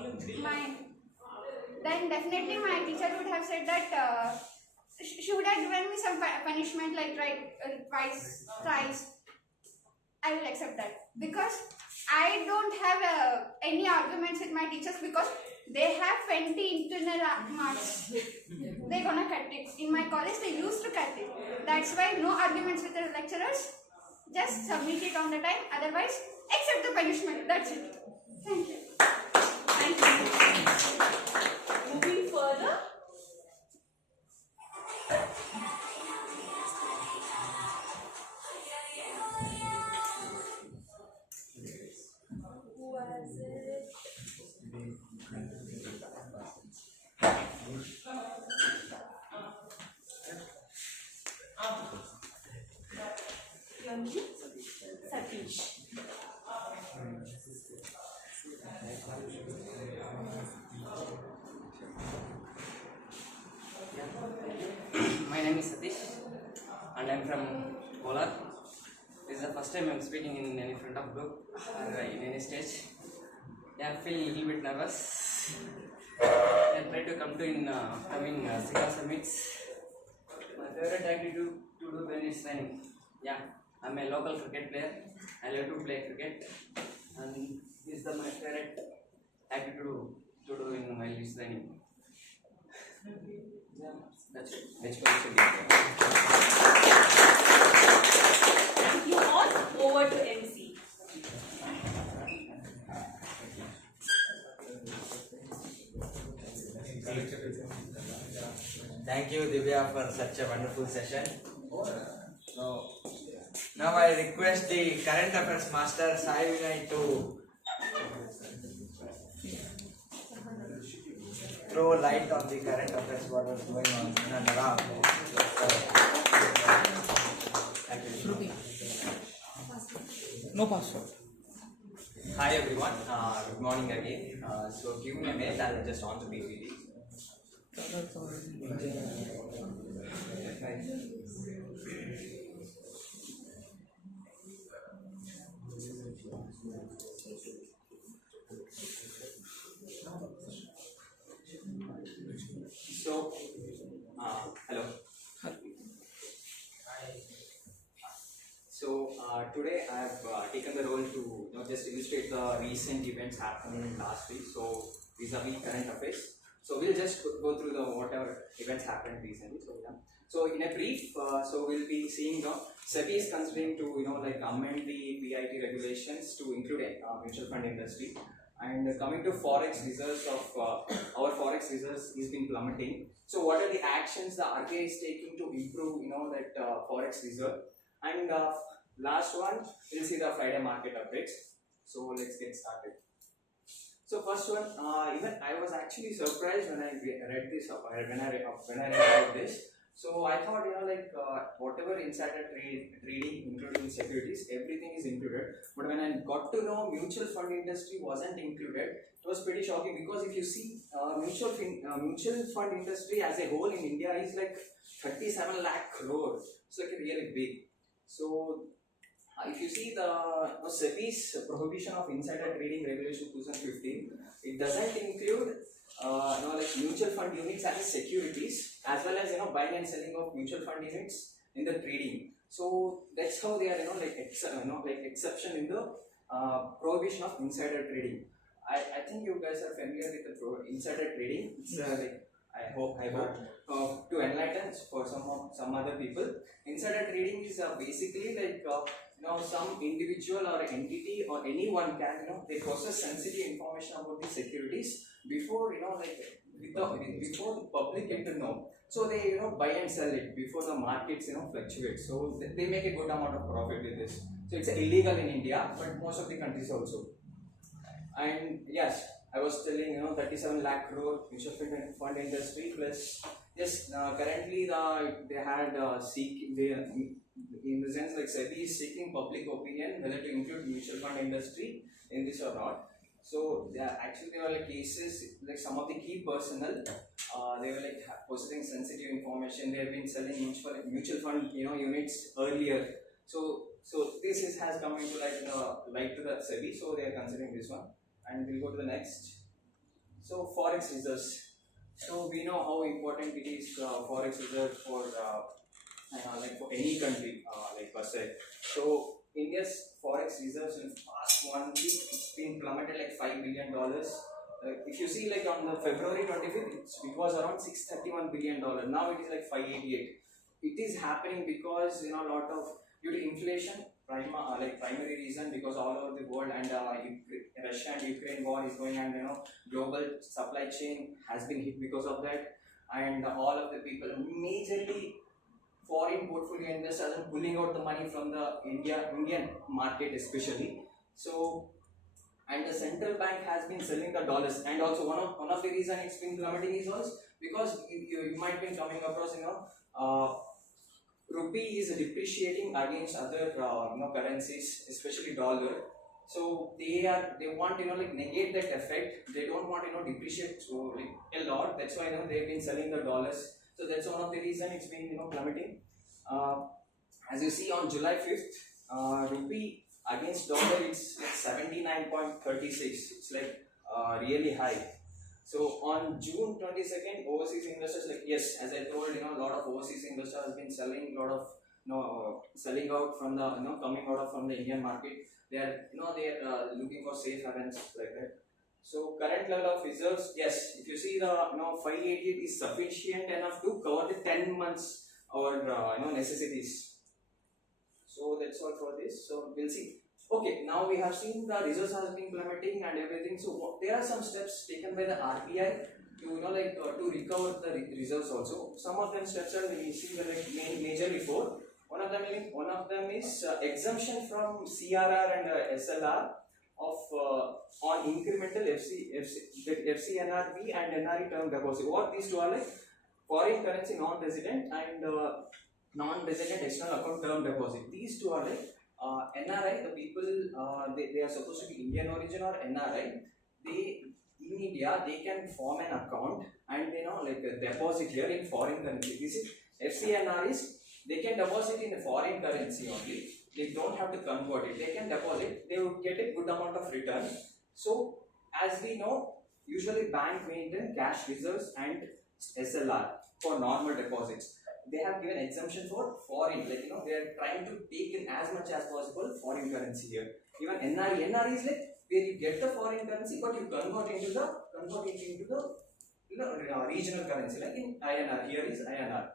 my teacher would have said that she would have given me some punishment like twice. I will accept that because I don't have any arguments with my teachers because they have 20 internal marks. They're gonna cut it. In my college, they used to cut it. That's why no arguments with the lecturers. Just submit it on the time. Otherwise, accept the punishment. That's it. Thank you. Thank you. Moving further. Who was it? Your name? Satish. My name is Satish and I'm from Kolar. This is the first time I'm speaking in any front of group or in any stage. Yeah, I feel a little bit nervous. I try to come to in coming SICASA meets. My favorite activity to do when it's raining. Yeah, I'm a local cricket player. I love to play cricket and this is my favorite activity to do in while it's raining. Yeah, that's it. Let's go. Thank you all. Over to MC. Thank you, Divya, for such a wonderful session. So, now I request the current affairs master Sai Vinay to throw light on the current affairs, what was going on in and around. No password. Hi everyone, good morning again. So give me a minute, I'll just on the PPT. So today I have taken the role to just illustrate the recent events happening last week. So vis-a-vis current affairs. So we'll just go through the whatever events happened recently. So yeah. So in a brief, so we'll be seeing the SEBI is considering to like amend the PIT regulations to include a mutual fund industry. And coming to forex reserves of our forex reserves is been plummeting. So what are the actions the RBI is taking to improve that forex reserve? And last one, we'll see the Friday market updates. So let's get started. So first one, even I was actually surprised when I read this, when I read about this. So I thought, whatever insider trading, including securities, everything is included. But when I got to know mutual fund industry wasn't included, it was pretty shocking, because if you see mutual fund industry as a whole in India is like 37 lakh crore. It's like really big. So if you see the SEBI's prohibition of insider trading regulation 2015, it doesn't include mutual fund units as securities, as well as buying and selling of mutual fund units in the trading. So that's how they are exception in the prohibition of insider trading. I think you guys are familiar with the insider trading. It's I hope to enlighten for some other people. Insider trading is basically some individual or entity or anyone can they process sensitive information about the securities before before the public get to know. So they buy and sell it before the markets fluctuate. So they make a good amount of profit with this. So it's illegal in India, but most of the countries also. And yes, I was telling 37 lakh crore mutual fund industry plus yes, currently they had in the sense like SEBI is seeking public opinion whether to include mutual fund industry in this or not. So there were cases like some of the key personnel they were possessing sensitive information. They have been selling mutual fund units earlier. So this has come into light to the SEBI. So they are considering this one. And we'll go to the next. So forex reserves. So we know how important it is forex reserve for for any country per se. So India's forex reserves in past 1 week it's been plummeted $5 billion. If you see on the February 25th, it was around $631 billion. Now it is $588. It is happening because a lot of due to inflation. Primary reason, because all over the world and Russia and Ukraine war is going, and global supply chain has been hit because of that, and all of the people, majorly foreign portfolio investors, are pulling out the money from the Indian market especially. So and the central bank has been selling the dollars, and also one of the reason it's been plummeting is also because you might be coming across rupee is depreciating against other currencies, especially dollar. So they want negate that effect. They don't want depreciate so a lot. That's why they've been selling the dollars. So that's one of the reason it's been plummeting. As you see on July 5th, rupee against dollar it's 79.36. It's really high. So on June 22nd, overseas investors yes, as I told a lot of overseas investors have been selling a lot of selling out from the coming out of from the Indian market. They are looking for safe havens like that. So current level of reserves, yes, if you see the 588 is sufficient enough to cover the 10 months or necessities. So that's all for this. So we'll see. Okay, now we have seen the reserves has been plummeting and everything. So there are some steps taken by the RBI to to recover the reserves also. Some of them steps are we see majorly four. One of them is exemption from CRR and SLR of on incremental FCNRB and NRE term deposit. What these two are foreign currency non-resident and non-resident external account term deposit. These two are NRI, the people they are supposed to be Indian origin or NRI. They in India they can form an account and a deposit here in foreign currency. This is FCNR is they can deposit in a foreign currency only. They don't have to convert it. They can deposit. They would get a good amount of return. So as we know, usually bank maintain cash reserves and SLR for normal deposits. they have given exemption for foreign, like they are trying to take in as much as possible foreign currency here. Even NRE is like where you get the foreign currency, but you convert it into the regional currency, like in INR. Here is INR.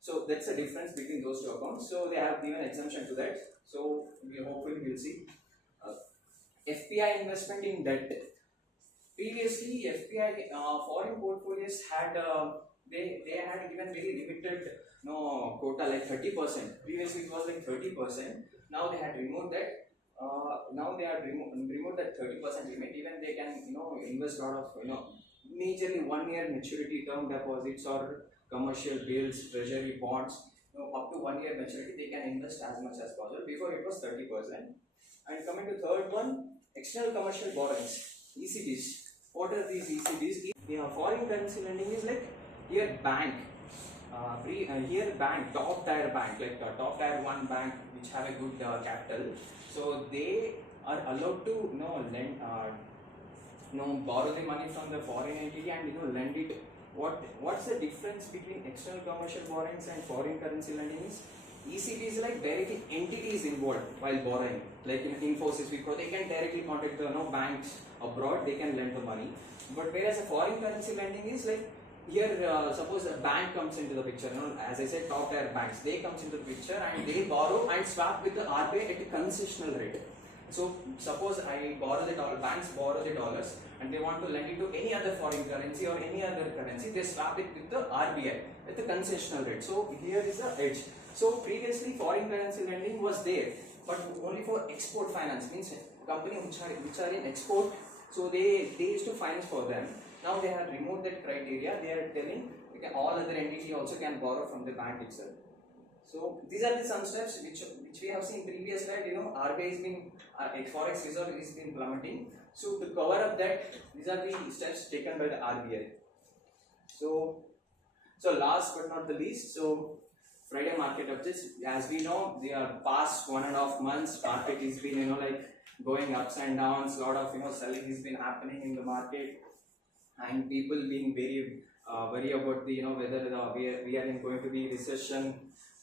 So that's the difference between those two accounts. So they have given exemption to that. So we hopefully will see FPI investment in debt. Previously, FPI foreign portfolios had they had given very limited quota, like 30%. Previously it was like 30%. Now they had removed that. Now they have removed that 30% limit. Even they can invest a lot of majorly 1 year maturity term deposits or commercial bills, treasury bonds. Up to 1 year maturity they can invest as much as possible. Before it was 30%. And coming to third one, external commercial borrowings, ECBs. What are these ECBs? Foreign currency lending is like here bank, here bank, top tier bank, like top tier 1 bank which have a good capital. So they are allowed to lend, borrow the money from the foreign entity and lend it. What's the difference between external commercial borrowings and foreign currency lending is? ECB is like directly entities involved while borrowing, like in Infosys, because they can directly contact the banks abroad, they can lend the money. But whereas a foreign currency lending is like here, suppose a bank comes into the picture, as I said, top tier banks, they comes into the picture and they borrow and swap with the RBI at a concessional rate. So suppose I borrow the dollar, banks borrow the dollars and they want to lend it to any other foreign currency or any other currency, they swap it with the RBI at the concessional rate. So here is the edge. So previously foreign currency lending was there, but only for export finance, means company which are in export, so they used to finance for them. Now they have removed that criteria. They are telling all other entities also can borrow from the bank itself. So these are some steps which we have seen previous slide. RBI has been Forex Reserve is been implementing. So to cover up that, these are the steps taken by the RBI. So last but not the least, so Friday market updates. As we know, the past 1.5 months, market has been like going ups and downs. A lot of selling has been happening in the market, and people being very worried about the whether we are going to be recession,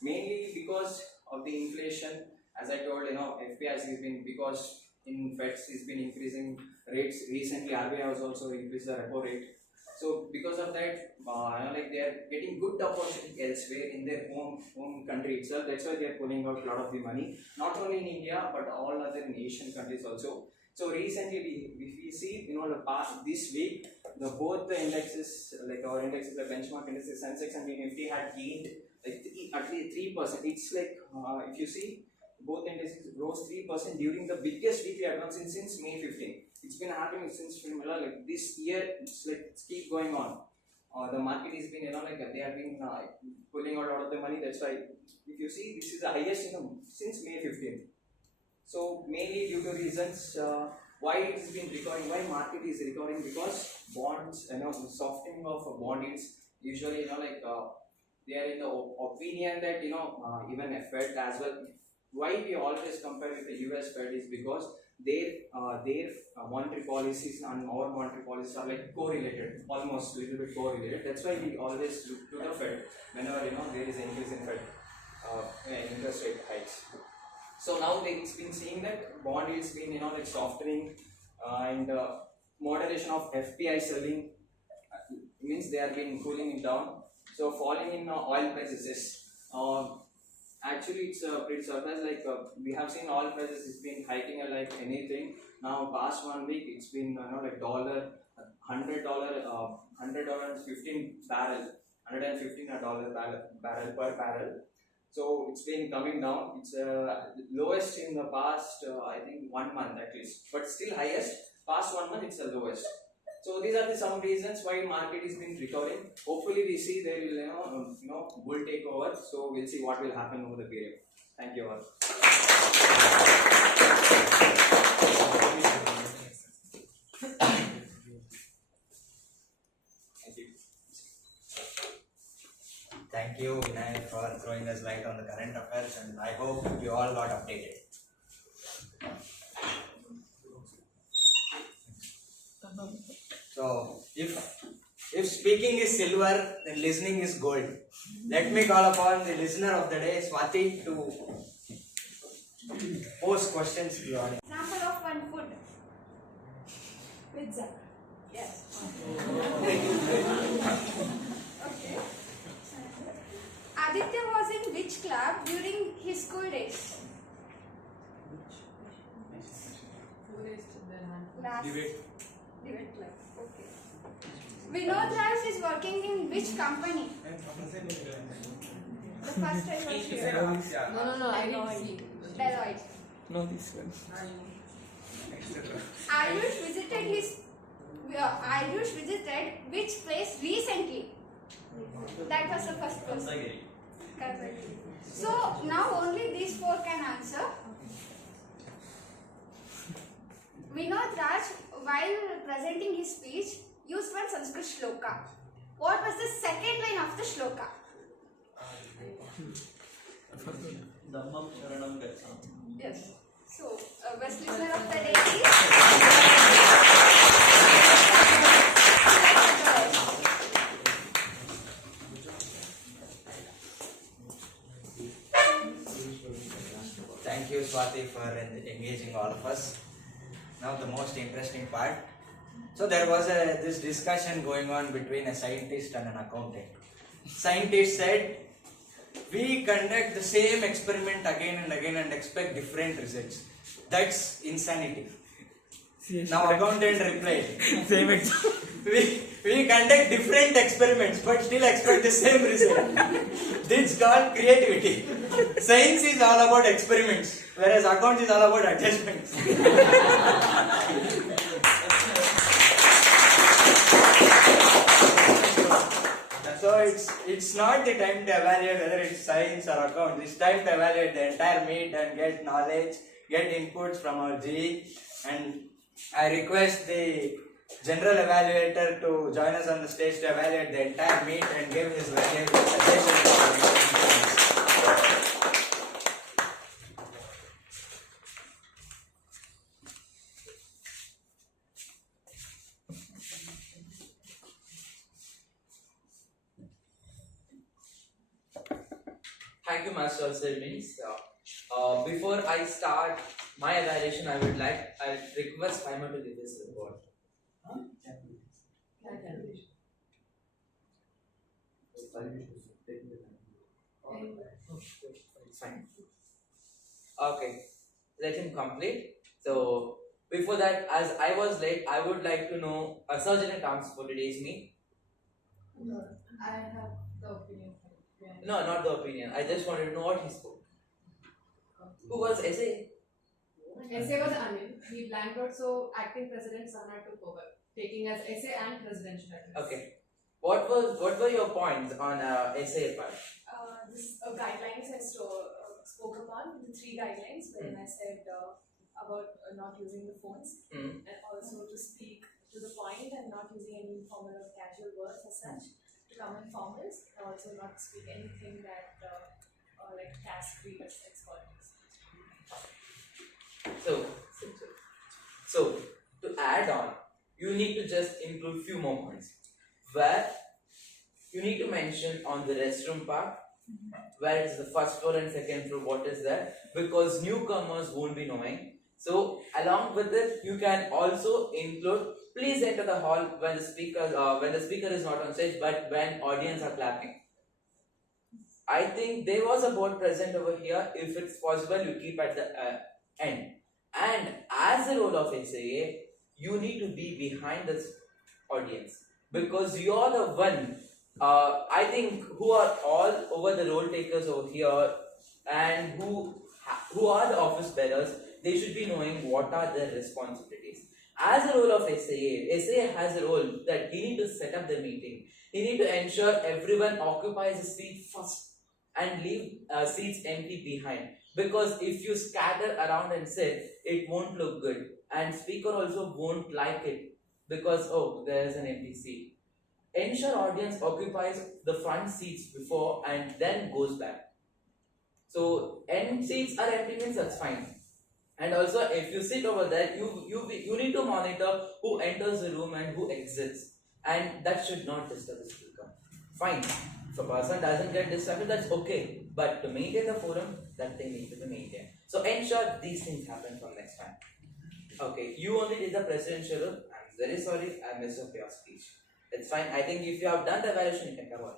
mainly because of the inflation. As I told, FPI has been, because in Feds has been increasing rates recently. RBI has also increased the repo rate. So because of that, like they are getting good opportunity elsewhere in their home country itself. That's why they are pulling out a lot of the money, not only in India but all other Asian countries also. So recently, we see the past this week, both the indexes, like our indexes, the benchmark indexes, Sensex and the Nifty had gained like at least 3%. It's like if you see, both indices rose 3% during the biggest weekly advance since May 15. It's been happening since like this year. It's like it's keep going on. The market has been like they have been pulling out a lot of the money. That's why if you see, this is the highest since May 15th. So mainly due to reasons why it has been recovering, why market is recovering, because bonds, softening of bond yields usually like they are in the opinion that even a Fed as well. Why we always compare with the US Fed is because their monetary policies and our monetary policies are like correlated, almost a little bit correlated. That's why we always look to the Fed whenever there is an increase in Fed interest rate hikes. So now it's been seeing that bond yields been like softening and moderation of FPI selling means they are been cooling it down. So falling in oil prices. Actually, it's pretty surprised. Like we have seen oil prices, it's been hiking like anything. Now, past 1 week, it's been like $100, $115 barrel, $115 barrel per barrel. So it's been coming down. It's lowest in the past, I think 1 month at least, but still highest. Past 1 month, it's the lowest. So these are some reasons why market is been recovering. Hopefully we see there will bull take over. So we'll see what will happen over the period. Thank you all. Thank you. Thank you, Vinay, for throwing us light on the current affairs, and I hope you all got updated. So, if If speaking is silver, then listening is gold. Let me call upon the listener of the day, Swati, to pose questions to the audience. Example of one food. Pizza. Yes. Okay. Aditya was in which club during his school days? Last debate club. Okay. Vinod Raj is working in which company? The first time was here. No, I didn't see. Deloitte. No, this one. Ayush visited which place recently? That was the first question. Correct. So now only these four can answer. Vinod Raj, while presenting his speech, used one Sanskrit shloka. What was the second line of the shloka? Dhammam Sharanam Gacchami. Yes. So, best listener of the day is. Thank you, Swati, for engaging all of us. Now the most interesting part. So there was this discussion going on between a scientist and an accountant. Scientist said, we conduct the same experiment again and again and expect different results. That's insanity. Now accountant replied, Same example. we conduct different experiments but still expect the same result. This is called creativity. Science is all about experiments, whereas accounts is all about adjustments. So it's not the time to evaluate whether it's science or accounts. It's time to evaluate the entire meet and get knowledge, get inputs from our GE. And I request the general evaluator to join us on the stage to evaluate the entire meet and give his valuable suggestions. Thank you, Master of Ceremonies. Before I start my evaluation, I request Faima to give this report. It's fine. Okay, let him complete. So, before that, as I was late, I would like to know a surgeon at arms for today's meet. I have the opinion. No, not the opinion. I just wanted to know what he spoke. Who was essay? Essay was Anil. He blanked out, so acting president Sana took over, taking as essay and presidential address. Okay. What were your points on essay part? This guidelines I spoke upon, the 3 guidelines, wherein I said about not using the phones and also to speak to the point and not using any informal or casual words as such. To come in formals, and also not speak anything that like task-free or sex politics. So to add on, you need to just include few more points where you need to mention on the restroom part where it's the first floor and second floor what is there, because newcomers won't be knowing. So along with it, you can also include, please enter the hall when the speaker is not on stage, but when audience are clapping. I think there was a board present over here. If it's possible, you keep at the end. And as a role of SAA, you need to be behind this audience, because you are the one. I think who are all over the role takers over here, and who are the office bearers. They should be knowing what are their responsibilities. As a role of SAA has a role that he need to set up the meeting. He need to ensure everyone occupies a seat first and leave seats empty behind. Because if you scatter around and sit, it won't look good. And speaker also won't like it because, oh, there is an empty seat. Ensure audience occupies the front seats before and then goes back. So, end seats are empty means that's fine. And also, if you sit over there, you need to monitor who enters the room and who exits. and that should not disturb the speaker. Fine. If a person doesn't get disturbed, that's okay. But to maintain the forum, that thing needs to be maintained. So ensure these things happen from next time. Okay, you only did the presidential role. I'm very sorry, I messed up your speech. It's fine. I think if you have done the evaluation, you can come on.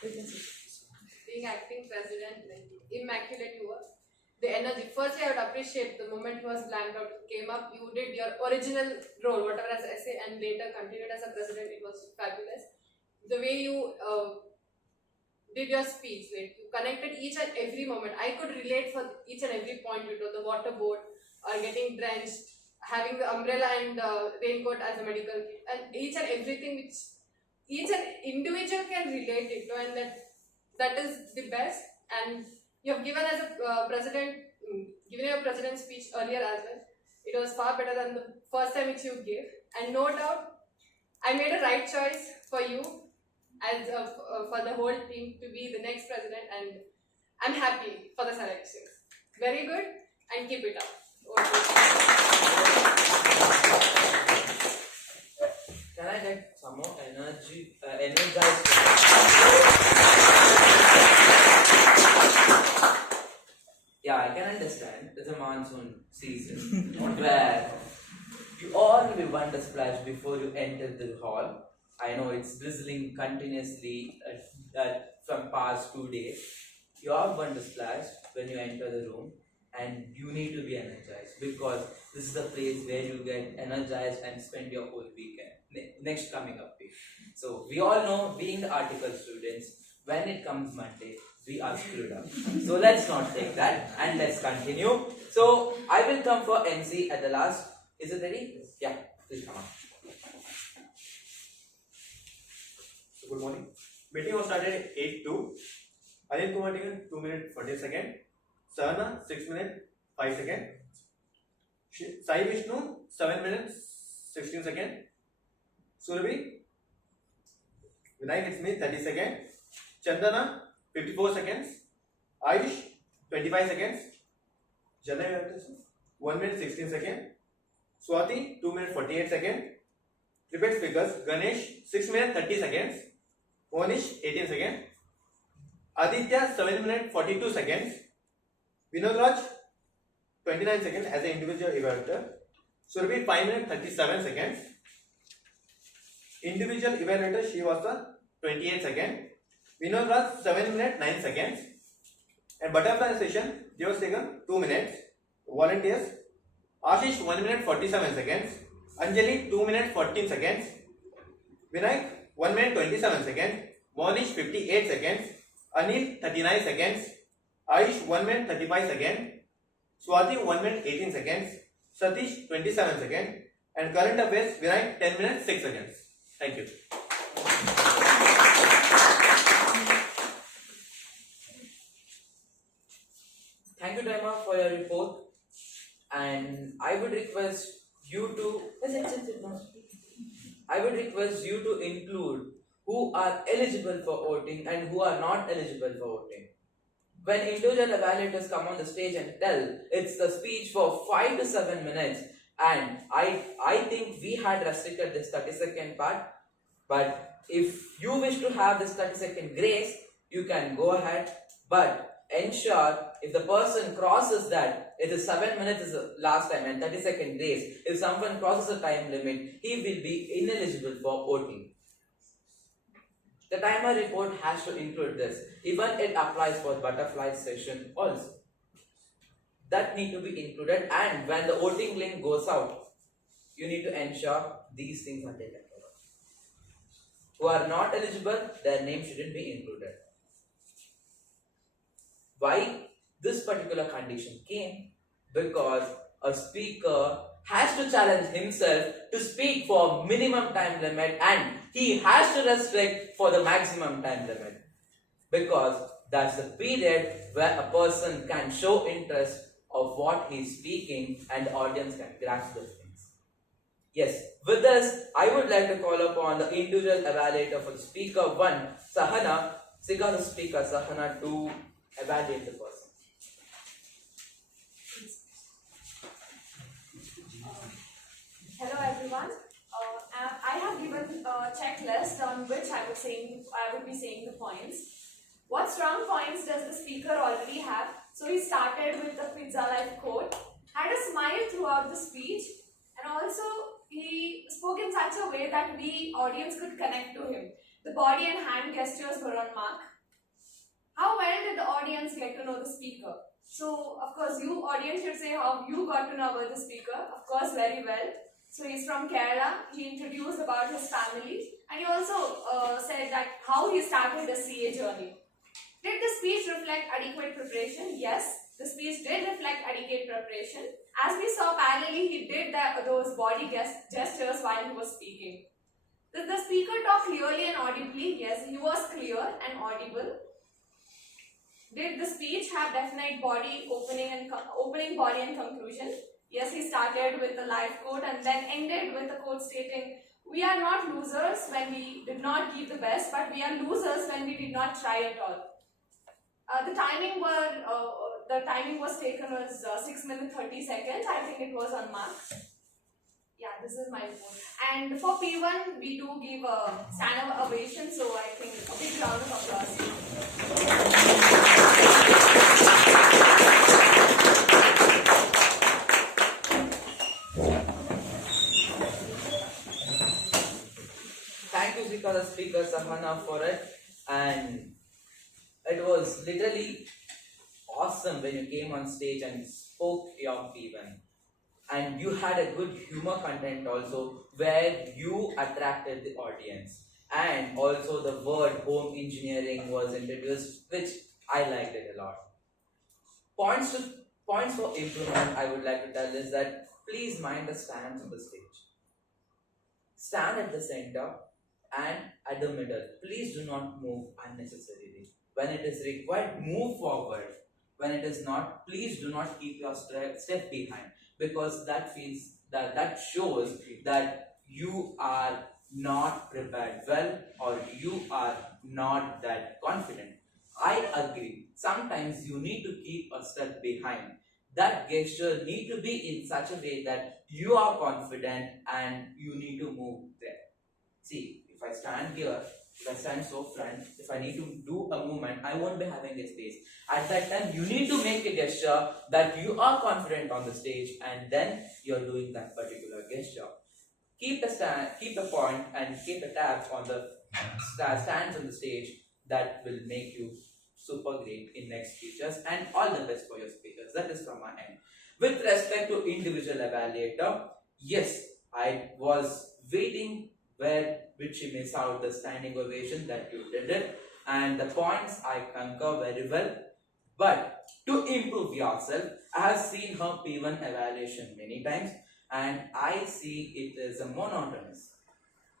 Being acting president, like immaculate you were. The energy. Firstly, I would appreciate the moment you was blanked out, you came up, you did your original role, whatever as essay, and later continued as a president. It was fabulous. The way you did your speech, like you connected each and every moment. I could relate for each and every point you told, the water boat, or getting drenched, having the umbrella and raincoat as a medical kit, and each and everything which each and individual can relate it to, and that is the best. And you have given as a given your president's speech earlier as well. It was far better than the first time which you gave, and no doubt I made a right choice for you as for the whole team to be the next president, and I'm happy for the selections. Very good, and keep it up. Can I get some more energy? Energized. Yeah, I can understand. It's a monsoon season where you all will want a splash before you enter the hall. I know it's drizzling continuously from past 2 days. You all want a splash when you enter the room, and you need to be energized because this is the place where you get energized and spend your whole weekend, next coming up week. So we all know, being the article students, when it comes Monday, we are screwed up. So let's not take that and let's continue. So I will come for MC at the last. Is it ready? Yeah, please come on. So good morning. Meeting was started at 8:02. Anil Kumar taken 2 minutes 40 seconds. Sahana 6 minutes 5 seconds. Sai Vishnu 7 minutes 16 seconds. Surabhi Vinayak it's me 30 seconds. Chandana 54 seconds. Ayush 25 seconds. Janay 1 minute 16 seconds. Swati 2 minutes 48 seconds. Repeat speakers Ganesh 6 minutes 30 seconds. Monish 18 seconds. Aditya 7 minutes 42 seconds. Vinod Raj 29 seconds as an individual evaluator. Surabhi 5 minutes 37 seconds. Individual evaluator she was the 28 seconds. Vinod Raj 7 minutes 9 seconds. And butterfly session they was taken 2 minutes. Volunteers Ashish 1 minute 47 seconds. Anjali 2 minutes 14 seconds. Vinayak 1 minute 27 seconds. Monish 58 seconds. Anil 39 seconds. Ayush 1 minute 35 seconds. Swati 1 minute 18 seconds. Satish 27 seconds. And current affairs Vinayak 10 minutes 6 seconds. Thank you. Thank you, Daima, for your report. And I would request you to include who are eligible for voting and who are not eligible for voting. When individual evaluators come on the stage and tell it's the speech for 5 to 7 minutes, and I think we had restricted this 30-second part, but if you wish to have this 30-second grace, you can go ahead, but ensure if the person crosses that, it is 7 minutes is the last time and 30-second grace, if someone crosses the time limit, he will be ineligible for voting. The timer report has to include this. Even it applies for butterfly session also. That need to be included, and when the voting link goes out, you need to ensure these things are taken care of. Who are not eligible, their name shouldn't be included. Why this particular condition came? Because a speaker has to challenge himself to speak for minimum time limit, and he has to restrict for the maximum time limit, because that's the period where a person can show interest of what he's speaking and the audience can grasp those things. Yes, with this, I would like to call upon the individual evaluator for the speaker 1, Sahana, SICASA speaker Sahana, to evaluate the person. Hello everyone. I have given a checklist on which I would be saying the points. What strong points does the speaker already have? So he started with the pizza life quote, had a smile throughout the speech, and also he spoke in such a way that we audience could connect to him. The body and hand gestures were on mark. How well did the audience get to know the speaker? So, of course, you audience should say how you got to know about the speaker. Of course, very well. So, he's from Kerala. He introduced about his family. And he also said that how he started the CA journey. Did the speech reflect adequate preparation? Yes, the speech did reflect adequate preparation. As we saw parallelly, he did those body gestures while he was speaking. Did the speaker talk clearly and audibly? Yes, he was clear and audible. Did the speech have definite body opening body and conclusion? Yes, he started with the life quote and then ended with a quote stating, "We are not losers when we did not give the best, but we are losers when we did not try at all." The timing was taken was 6 minutes 30 seconds. I think it was on mark. Yeah, this is my report. And for P1, we do give a stand-up ovation, so I think a big round of applause. Thank you, SICASA speaker Sahana, for it. And it was literally awesome when you came on stage and spoke your P1. And you had a good humor content also, where you attracted the audience. And also the word home engineering was introduced, which I liked it a lot. Points for improvement I would like to tell is that please mind the stands on the stage. Stand at the center and at the middle. Please do not move unnecessarily. When it is required, move forward. When it is not, please do not keep your step behind, because that shows that you are not prepared well or you are not that confident. I agree. Sometimes you need to keep a step behind. That gesture need to be in such a way that you are confident and you need to move there. See, if I stand here, if I stand so front, if I need to do a movement, I won't be having a space. At that time, you need to make a gesture that you are confident on the stage, and then you're doing that particular gesture. Keep the point and keep the tabs on the stands on the stage. That will make you super great in next speeches, and all the best for your speakers. That is from my end. With respect to individual evaluator, yes, I was waiting which you miss out the standing ovation that you did it, and the points I concur very well. But to improve yourself, I have seen her P1 evaluation many times, and I see it as a monotonous.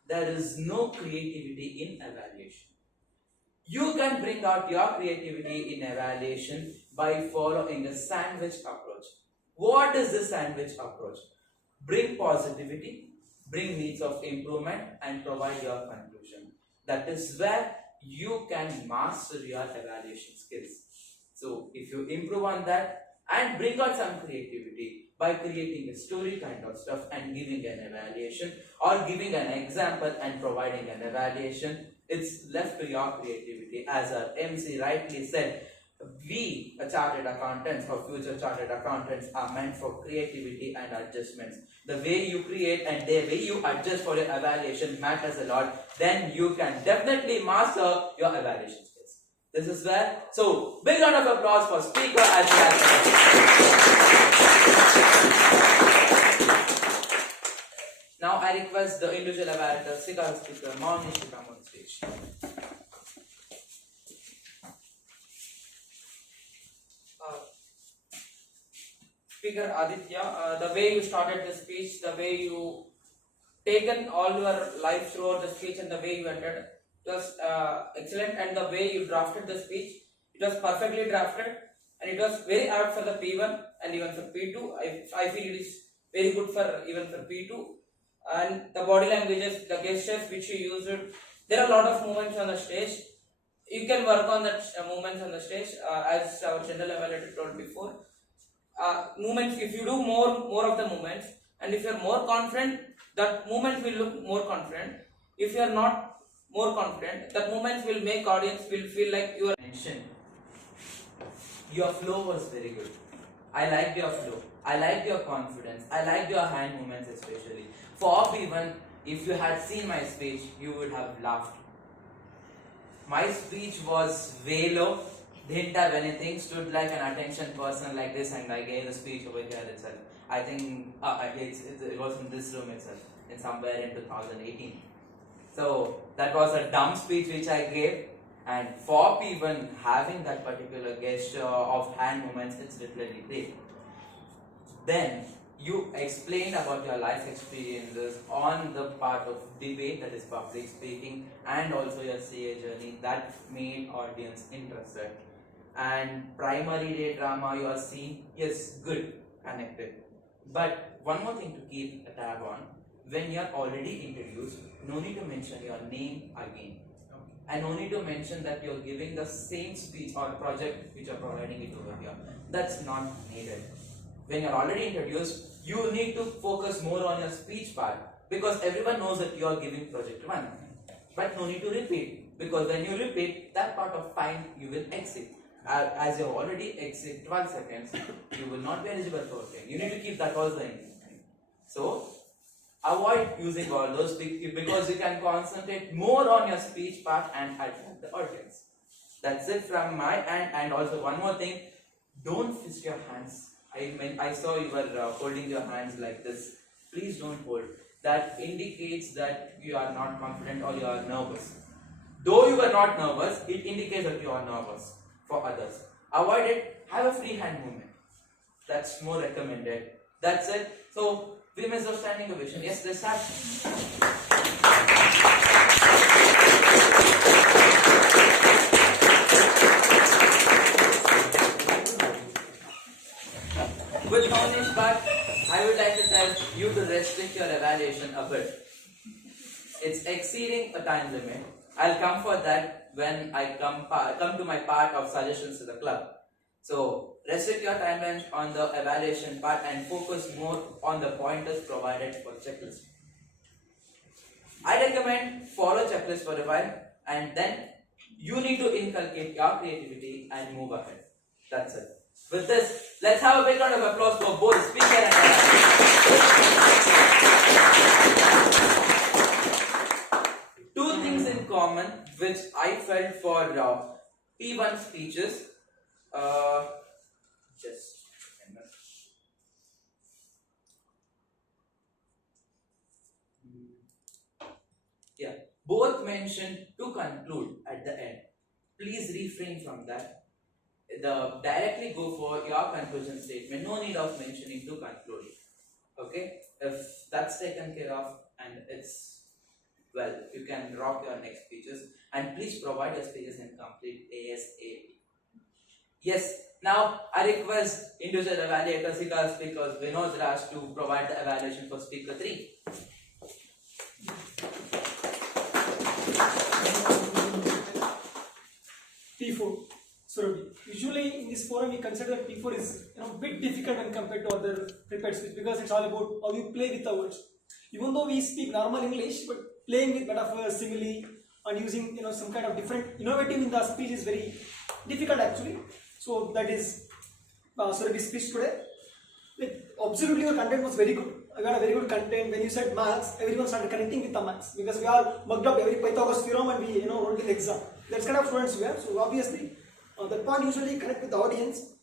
There is no creativity in evaluation. You can bring out your creativity in evaluation by following a sandwich approach. What is the sandwich approach? Bring positivity, bring needs of improvement, and provide your conclusion. That is where you can master your evaluation skills. So if you improve on that and bring out some creativity by creating a story kind of stuff and giving an evaluation, or giving an example and providing an evaluation, it's left to your creativity. As our MC rightly said, we, chartered accountants or future chartered accountants, are meant for creativity and adjustments. The way you create and the way you adjust for your evaluation matters a lot. Then you can definitely master your evaluation skills. This is where, so big round of applause for speaker as Now I request the individual evaluator, SICASA speaker, Monish, to come on stage. Speaker Aditya, the way you started the speech, the way you taken all your life throughout the speech, and the way you ended, it was excellent. And the way you drafted the speech, it was perfectly drafted, and it was very apt for the P1 and even for P2. I feel it is very good for even for P2. And the body languages, the gestures which you used, there are a lot of movements on the stage. You can work on that movements on the stage, as our general evaluator told before. Movements, if you do more of the movements, And if you are more confident, that moment will look more confident. If you are not more confident, that moment will make audience will feel like you are mentioned. Your flow was very good. I liked your flow. I liked your confidence. I liked your hand movements especially. For even if you had seen my speech, you would have laughed. My speech was way low. Didn't have anything. Stood like an attention person like this, and I gave the speech over here itself. I think it was in this room itself, in somewhere in 2018. So that was a dumb speech which I gave. And for even having that particular gesture of hand movements, it's literally great. Then you explained about your life experiences on the part of debate, that is public speaking, and also your CA journey. That made audience interested. And primary day drama you are seeing, yes, good, connected. But one more thing to keep a tab on, when you are already introduced, no need to mention your name again. And no need to mention that you're giving the same speech or project which you're providing it over here. That's not needed. When you're already introduced, you need to focus more on your speech part, because everyone knows that you're giving project 1. But no need to repeat, because when you repeat, that part of time you will exit. As you already exit 12 seconds, you will not be eligible for it. You need to keep that also in mind. So avoid using all those because you can concentrate more on your speech part and attract the audience. That's it from my end. And also one more thing, don't fist your hands. I saw you were holding your hands like this. Please don't hold. That indicates that you are not confident or you are nervous. Though you are not nervous, it indicates that you are nervous for others. Avoid it. Have a free hand movement. That's more recommended. That's it. So we missed our standing ovation. Yes, let's start. With Ganesh, but I would like to tell you to restrict your evaluation a bit. It's exceeding a time limit. I'll come for that when I come to my part of suggestions to the club. So restrict your timelines on the evaluation part and focus more on the pointers provided for the checklist. I recommend follow checklist for a while, and then you need to inculcate your creativity and move ahead. That's it. With this, let's have a big round of applause for both speaker and two things in common which I felt for P1 speeches. Just a minute. Yeah, both mentioned to conclude at the end. Please refrain from that. Directly go for your conclusion statement. No need of mentioning to conclude. Okay, if that's taken care of and it's well, you can rock your next speeches, and please provide your speeches in complete ASAP. Yes, now I request individual evaluator SICASA speakers Vinod Raj to provide the evaluation for speaker 3. P4. So usually in this forum we consider that P4 is a bit difficult when compared to other prepared speech, because it's all about how you play with the words. Even though we speak normal English, but playing with metaphor, simile, and using some kind of different innovative in the speech is very difficult actually. So that is Surabhi's speech today. Absolutely your content was very good. I got a very good content. When you said maths, everyone started connecting with the maths, because we all mugged up every Pythagoras theorem and we wrote in the exam. That's kind of students we are. So obviously that point usually connect with the audience,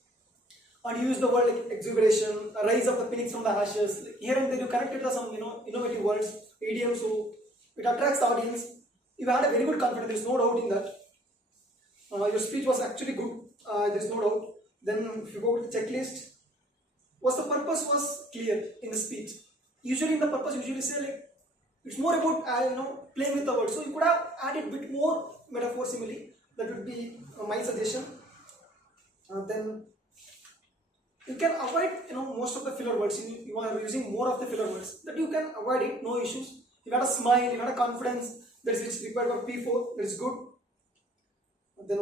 and you use the word like exuberation, rise of the phoenix from the ashes. Like here and there you connect it to some innovative words, idioms, so it attracts the audience. You had a very good confidence. There is no doubt in that. Your speech was actually good. There is no doubt. Then if you go to the checklist, the purpose was clear in the speech. Usually in the purpose, usually say like it's more about playing with the words. So you could have added a bit more metaphor, simile. That would be my suggestion. Then you can avoid most of the filler words. You are using more of the filler words. That you can avoid it. No issues. You got a smile. You got a confidence. That is required for P4. That is good. Then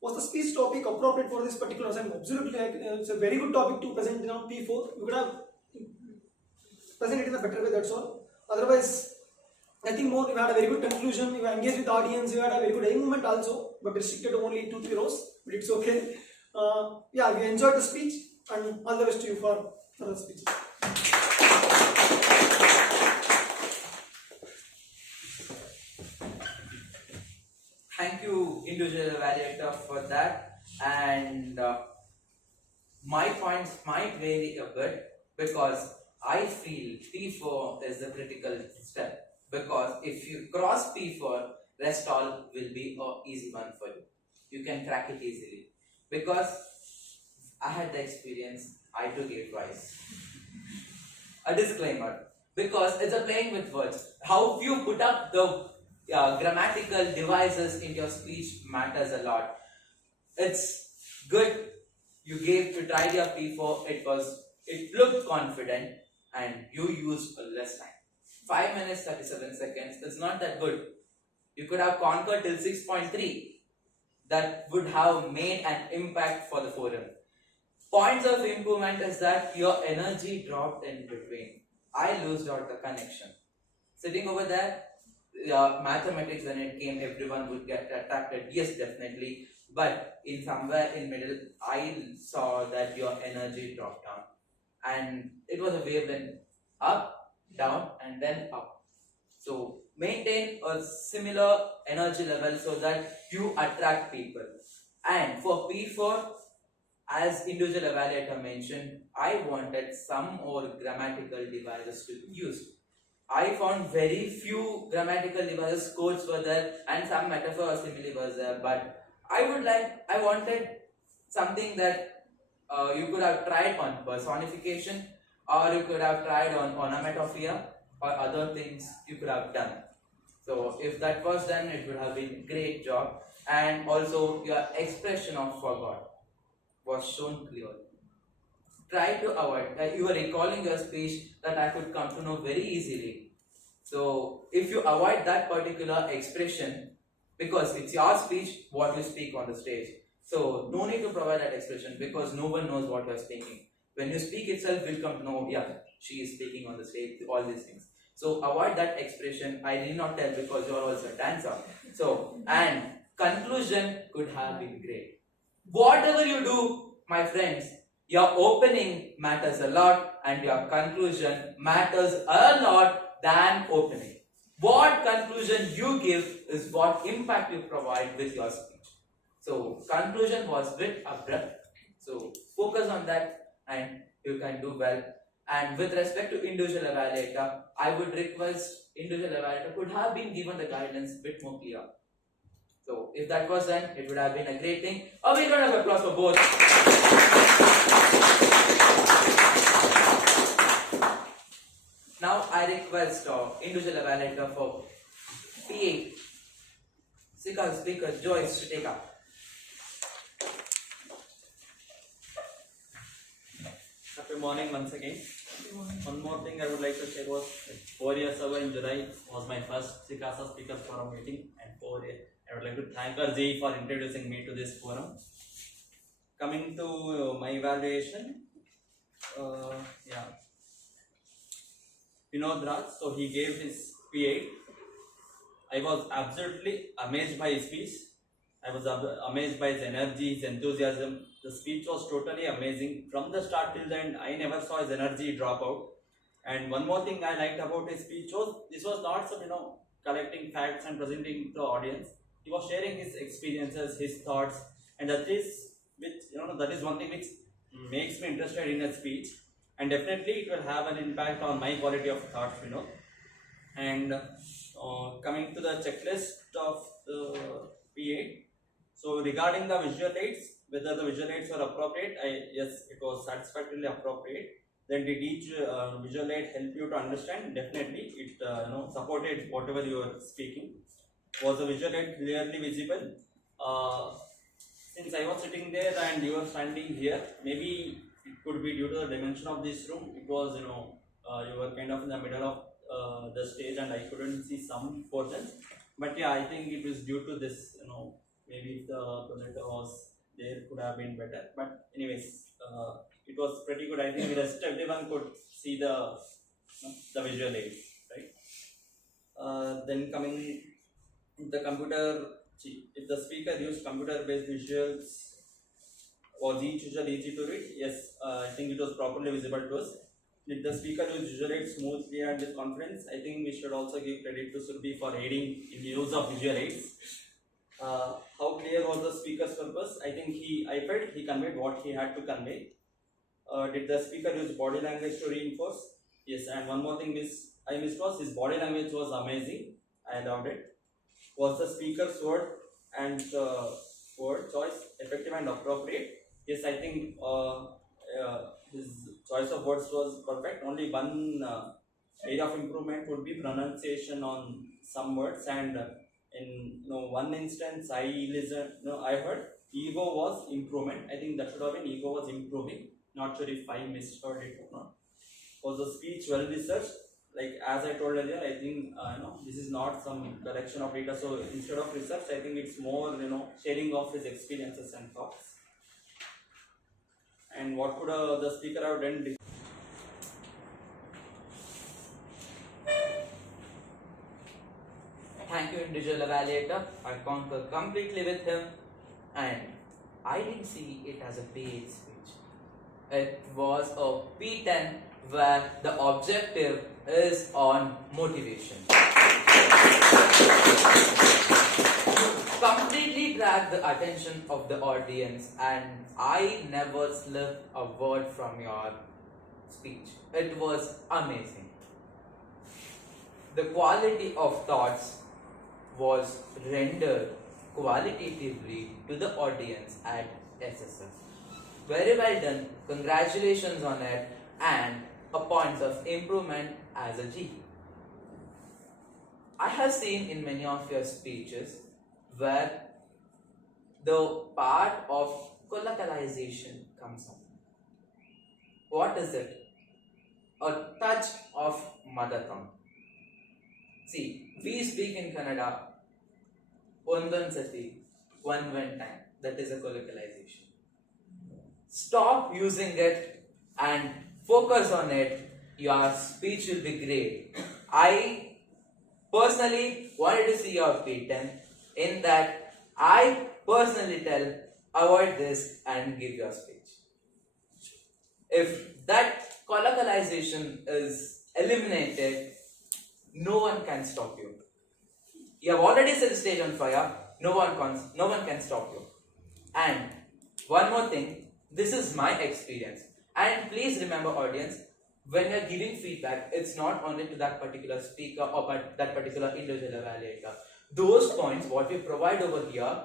was the speech topic appropriate for this particular assignment? Absolutely, it's a very good topic to present P4. You could have present it in a better way, that's all. Otherwise, nothing more. You had a very good conclusion, you engaged with the audience, you had a very good movement also, but restricted to only 2-3 rows, but it's okay. Yeah, we enjoyed the speech, and all the best to you for the speech. Thank you, individual evaluator, for that. And my points might vary a bit because I feel P4 is the critical step. Because if you cross P4, rest all will be an easy one for you. You can crack it easily. Because I had the experience, I took it twice. A disclaimer, because it's a playing with words. How you put up the grammatical devices in your speech matters a lot. It's good you tried your P4, it looked confident and you used less time. 5 minutes 37 seconds, it's not that good. You could have conquered till 6.3. That would have made an impact for the forum. Points of improvement is that your energy dropped in between. I lost out the connection. Sitting over there, mathematics when it came, everyone would get attracted. Yes, definitely. But in somewhere in middle, I saw that your energy dropped down. And it was a wavelength up, down, and then up. So maintain a similar energy level so that you attract people. And for P4, as individual evaluator mentioned, I wanted some more grammatical devices to be used. I found very few grammatical devices, quotes were there, and some metaphor or simile was there. But I wanted something that you could have tried on personification, or you could have tried on onomatopoeia, or other things you could have done. So if that was done, it would have been a great job. And also your expression of forgot was shown clearly. Try to avoid, you were recalling your speech that I could come to know very easily. So if you avoid that particular expression, because it's your speech, what you speak on the stage. So no need to provide that expression because no one knows what you are speaking. When you speak itself, will come to know, yeah, she is speaking on the stage, all these things. So avoid that expression. I did not tell because you are also a dancer. So, and conclusion could have been great. Whatever you do, my friends, your opening matters a lot and your conclusion matters a lot than opening. What conclusion you give is what impact you provide with your speech. So conclusion was a bit abrupt. So focus on that and you can do well. And with respect to individual evaluator, I would request individual evaluator could have been given the guidance a bit more clear. So if that was done, it would have been a great thing. A big round of applause for both. Now I request individual evaluator for PA, SICASA speaker Joyce to take up. Happy morning once again. One more thing I would like to share was 4 years ago in July was my first SICASA Speakers Forum meeting, and I would like to thank Arjay for introducing me to this forum. Coming to my evaluation, Vinod Raj, so he gave his P8. I was absolutely amazed by his speech. I was amazed by his energy, his enthusiasm. The speech was totally amazing. From the start till the end, I never saw his energy drop out. And one more thing I liked about his speech was, this was not some, collecting facts and presenting to the audience. He was sharing his experiences, his thoughts, and that is one thing which makes me interested in a speech. And definitely it will have an impact on my quality of thoughts, And coming to the checklist of the P8, so regarding the visual aids, whether the visual aids were appropriate, yes, it was satisfactorily appropriate. Then did each visual aid help you to understand? Definitely, it supported whatever you were speaking. Was the visual aid clearly visible? Since I was sitting there and you were standing here, maybe it could be due to the dimension of this room. It was, you were kind of in the middle of the stage and I couldn't see some portions. But yeah, I think it was due to this, maybe if the projector was there, could have been better. But anyways, it was pretty good. I think everyone could see the the visual aids, right? Then coming the computer, if the speaker used computer-based visuals, was each visual easy to read? Yes, I think it was properly visible to us. Did the speaker use visual aids smoothly and with confidence? I think we should also give credit to Surbi for aiding in the use of visual aids. How clear was the speaker's purpose? I think I felt he conveyed what he had to convey. Did the speaker use body language to reinforce? Yes, and one more thing I missed was his body language was amazing. I loved it. Was the speaker's word choice effective and appropriate? Yes, I think his choice of words was perfect. Only one area of improvement would be pronunciation on some words, and in one instance I heard ego was improvement. I think that should have been ego was improving. Not sure if I misheard it or not. Was the speech well researched? Like as I told earlier, I think this is not some collection of data. So instead of research, I think it's more sharing of his experiences and thoughts. And what could the speaker have done? Thank you, individual evaluator. I concur completely with him, and I didn't see it as a paid speech. It was a P10 where the objective is on motivation. Completely grabbed the attention of the audience, and I never slipped a word from your speech. It was amazing. The quality of thoughts was rendered qualitatively to the audience at SSF. Very well done, congratulations on it, and a point of improvement as a G. I have seen in many of your speeches where the part of colloquialization comes up. What is it? A touch of mother tongue. See, we speak in Kannada, Ondan Sati, one time. That is a colloquialization. Stop using it and focus on it. Your speech will be great. I personally wanted to see your P10 in that I personally tell avoid this and give your speech. If that colloquialization is eliminated, no one can stop you. You have already set the stage on fire. No one can stop you. And one more thing, this is my experience. And please remember, audience, when you are giving feedback, it's not only to that particular speaker or that particular individual evaluator. Those points, what we provide over here,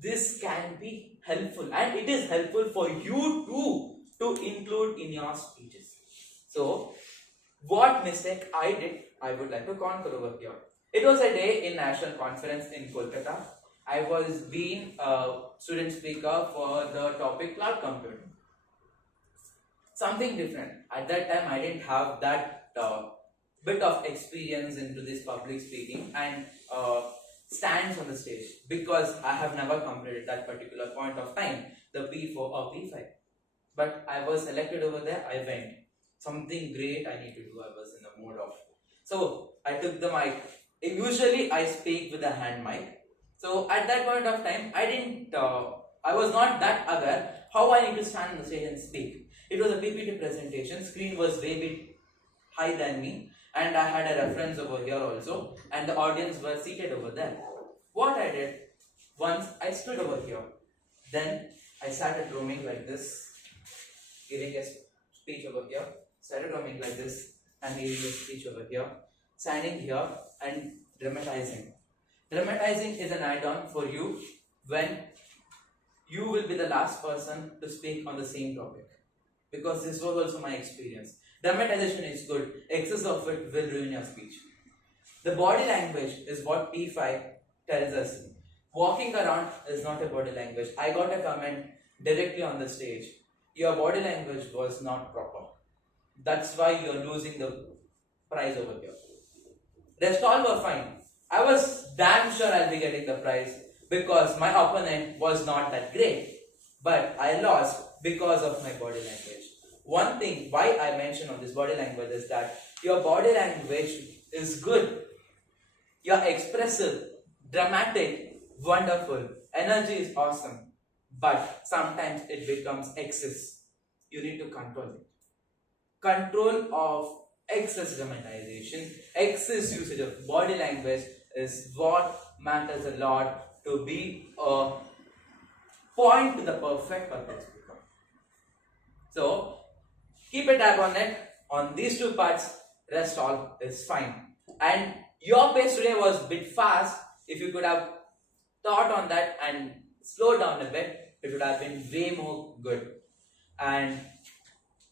this can be helpful, and it is helpful for you too to include in your speeches. So, what mistake I did, I would like to conquer over here. It was a day in national conference in Kolkata. I was being a student speaker for the topic cloud computing. Something different. At that time, I didn't have that bit of experience into this public speaking and stands on the stage, because I have never completed that particular point of time, the P4 or P5. But I was selected over there, I went. Something great I need to do, I was in the mood of. So I took the mic. Usually I speak with a hand mic. So at that point of time, I was not that aware how I need to stand on the stage and speak. It was a PPT presentation, screen was way bit high than me, and I had a reference over here also, and the audience were seated over there. What I did, once I stood over here, then I started roaming like this, giving a speech over here, started roaming like this, and giving a speech over here, standing here and dramatizing. Dramatizing is an add-on for you when you will be the last person to speak on the same topic, because this was also my experience. Dramatization is good, excess of it will ruin your speech. The body language is what P5 tells us. Walking around is not a body language. I got a comment directly on the stage. Your body language was not proper. That's why you are losing the prize over here. Rest all were fine. I was damn sure I'll be getting the prize because my opponent was not that great. But I lost because of my body language. one thing why I mention on this body language is that your body language is good. You're expressive, dramatic, wonderful. Energy is awesome. But sometimes it becomes excess. You need to control it. Control of excess dramatization, excess usage of body language is what matters a lot to be a point to the perfect public speaker. So keep a tab on it. On these two parts, rest all is fine. And your pace today was a bit fast. If you could have thought on that and slowed down a bit, it would have been way more good. And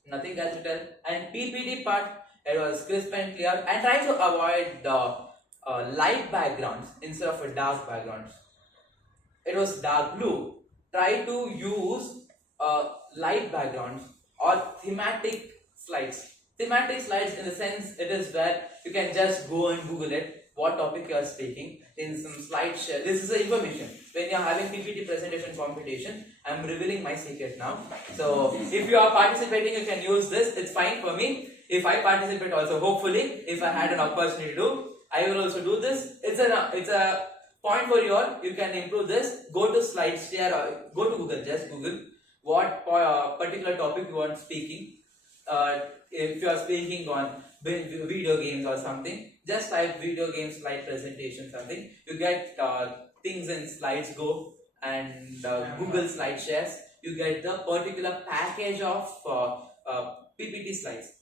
nothing else to tell. And PPT part, it was crisp and clear. And try to avoid the light backgrounds instead of a dark backgrounds. It was dark blue. Try to use light backgrounds or thematic slides. Thematic slides in the sense it is where you can just go and Google it, what topic you are speaking, in some slide share. This is the information. When you are having PPT presentation competition, I am revealing my secret now. So if you are participating, you can use this. It's fine for me. If I participate also, hopefully, if I had an opportunity to do, I will also do this. It's a point for you all. You can improve this. Go to slide share or go to Google. Just Google what particular topic you want speaking. If you are speaking on video games or something, just type video game slide presentation something. You get things in slides go and Google slide shares. You get the particular package of PPT slides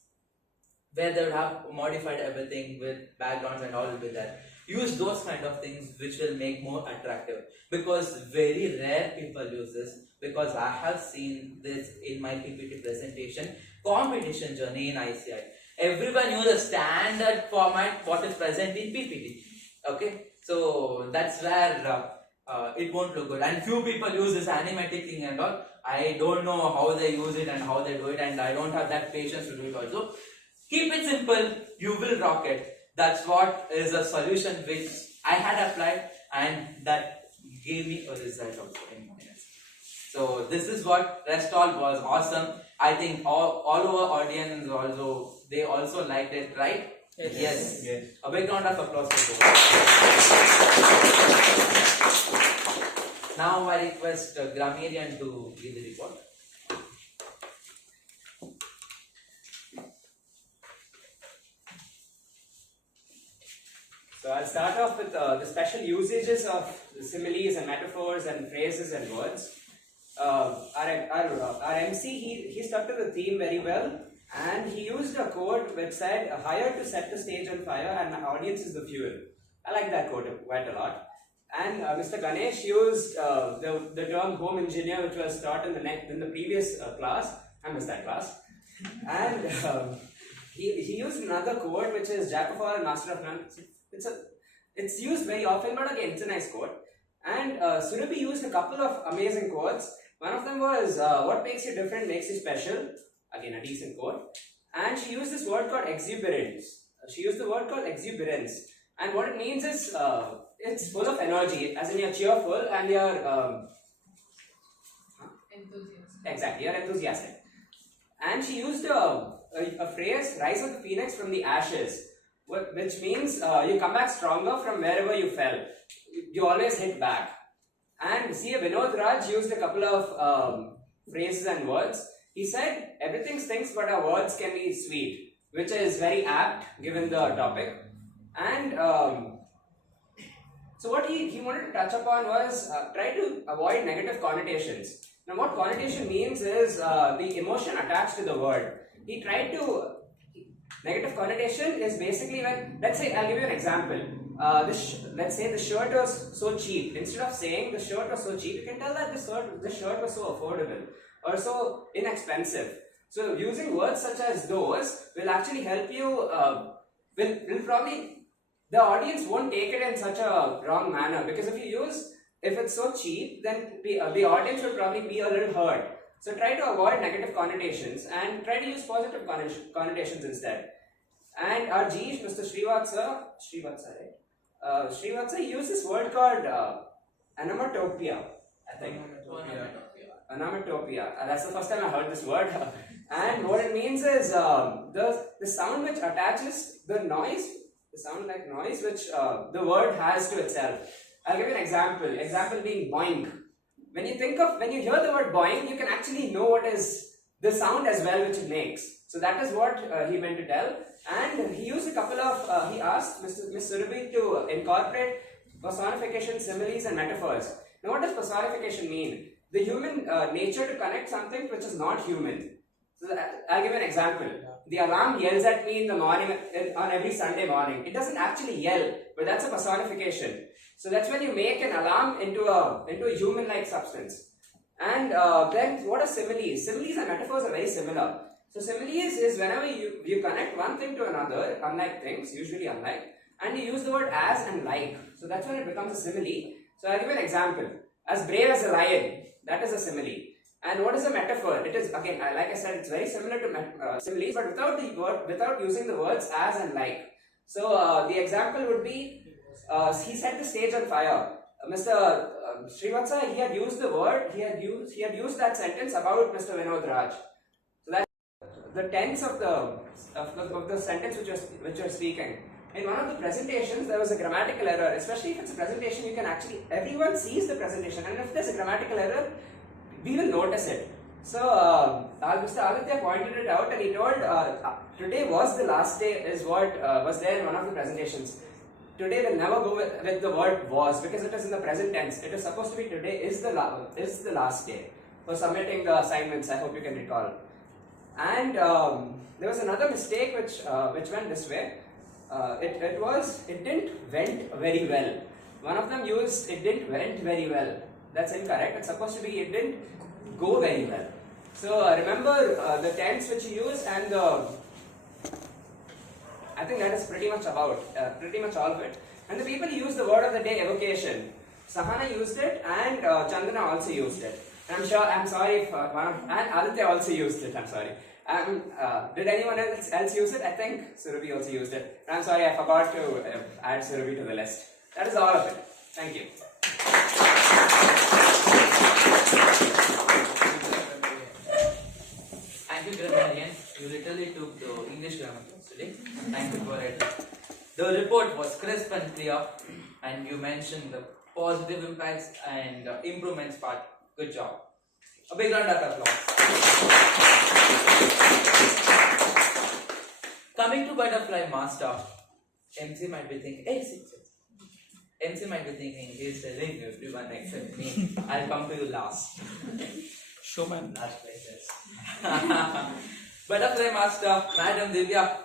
where they would have modified everything with backgrounds and all will be there. Use those kind of things which will make more attractive, because very rare people use this, because I have seen this in my PPT presentation competition journey in ICI. Everyone uses standard format what is present in PPT. Okay, so that's where it won't look good. And few people use this animatic thing and all. I don't know how they use it and how they do it, and I don't have that patience to do it also. Keep it simple, you will rock it. That's what is a solution which I had applied, and that gave me a result also in minutes. So this is what rest all was awesome. I think all our audience also, they also liked it, right? Yes. A big round of applause for both. Now I request Grammarian to give the report. So I'll start off with the special usages of similes and metaphors and phrases and words. Our MC, he stuck to the theme very well, and he used a quote which said, "Hire to set the stage on fire and my audience is the fuel." I like that quote quite a lot. And Mr. Ganesh used the term home engineer, which was taught in the previous class. I missed that class. And he used another quote which is "Jack of all and master of none." It's used very often, but again, it's a nice quote. And Surabhi used a couple of amazing quotes. One of them was, "What makes you different makes you special." Again, a decent quote. And she used this word called exuberance. She used the word called exuberance. And what it means is, it's full of energy, as in you're cheerful and you're... Enthusiastic. Exactly, you're enthusiastic. And she used a phrase, "Rise of the phoenix from the ashes," which means you come back stronger from wherever you fell. You always hit back. And see, Vinod Raj used a couple of phrases and words. He said, "Everything stinks but our words can be sweet," which is very apt given the topic. And so what he wanted to touch upon was try to avoid negative connotations. Now what connotation means is the emotion attached to the word. He tried to... Negative connotation is basically when, let's say, I'll give you an example. Let's say the shirt was so cheap. Instead of saying the shirt was so cheap, you can tell that the shirt was so affordable or so inexpensive. So using words such as those will actually help you, will probably, the audience won't take it in such a wrong manner, because if it's so cheap, then the audience will probably be a little hurt. So try to avoid negative connotations and try to use positive connotations instead. And our G, Mr. Srivatsa, right? Srivatsa used this word called onomatopoeia, I think. Onomatopoeia. That's the first time I heard this word. And what it means is the sound which attaches the noise, the sound like noise which the word has to itself. I'll give you an example. Example being boing. When you hear the word boing, you can actually know what is the sound as well which it makes. So that is what he meant to tell. And he used a couple of, he asked Ms. Surabhi to incorporate personification, similes and metaphors. Now what does personification mean? The human nature to connect something which is not human. So I'll give you an example. The alarm yells at me in the morning, on every Sunday morning. It doesn't actually yell, but that's a personification. So that's when you make an alarm into a human-like substance. And then what are similes? Similes and metaphors are very similar. So similes is whenever you connect one thing to another, unlike things, usually unlike, and you use the word as and like. So that's when it becomes a simile. So I'll give you an example. As brave as a lion, that is a simile. And what is a metaphor? It is, again, like I said, it's very similar to similes, but without using the words as and like. So the example would be, he set the stage on fire. Mr. Srivatsa, he had used the word, he had used that sentence about Mr. Vinod Raj. So that the tense of the sentence which you're speaking. In one of the presentations, there was a grammatical error. Especially if it's a presentation, you can actually, everyone sees the presentation, and if there's a grammatical error, we will notice it. So Mr. Aditya pointed it out, and he told today was the last day is what was there in one of the presentations. Today will never go with the word was, because it is in the present tense. It is supposed to be today is the last day for submitting the assignments. I hope you can recall. And there was another mistake which went this way. It didn't went very well. One of them used it didn't went very well. That's incorrect. It's supposed to be it didn't go very well. So remember the tense which you use, and I think that is pretty much all of it. And the people use the word of the day, evocation. Sahana used it, and Chandana also used it. And I'm sorry if and Aditya also used it. I'm sorry. Did anyone else use it? I think Surabhi also used it. And I'm sorry, I forgot to add Surabhi to the list. That is all of it. Thank you. Thank you, grammarian. You literally took the English grammar class today. Thank you for it. The report was crisp and clear, and you mentioned the positive impacts and improvements part. Good job. A big round of applause. Coming to Butterfly Master, MC might be thinking, MC might be thinking, he's telling everyone except me. I'll come to you last. Showman. Last places. Butterfly Master, Madam Divya,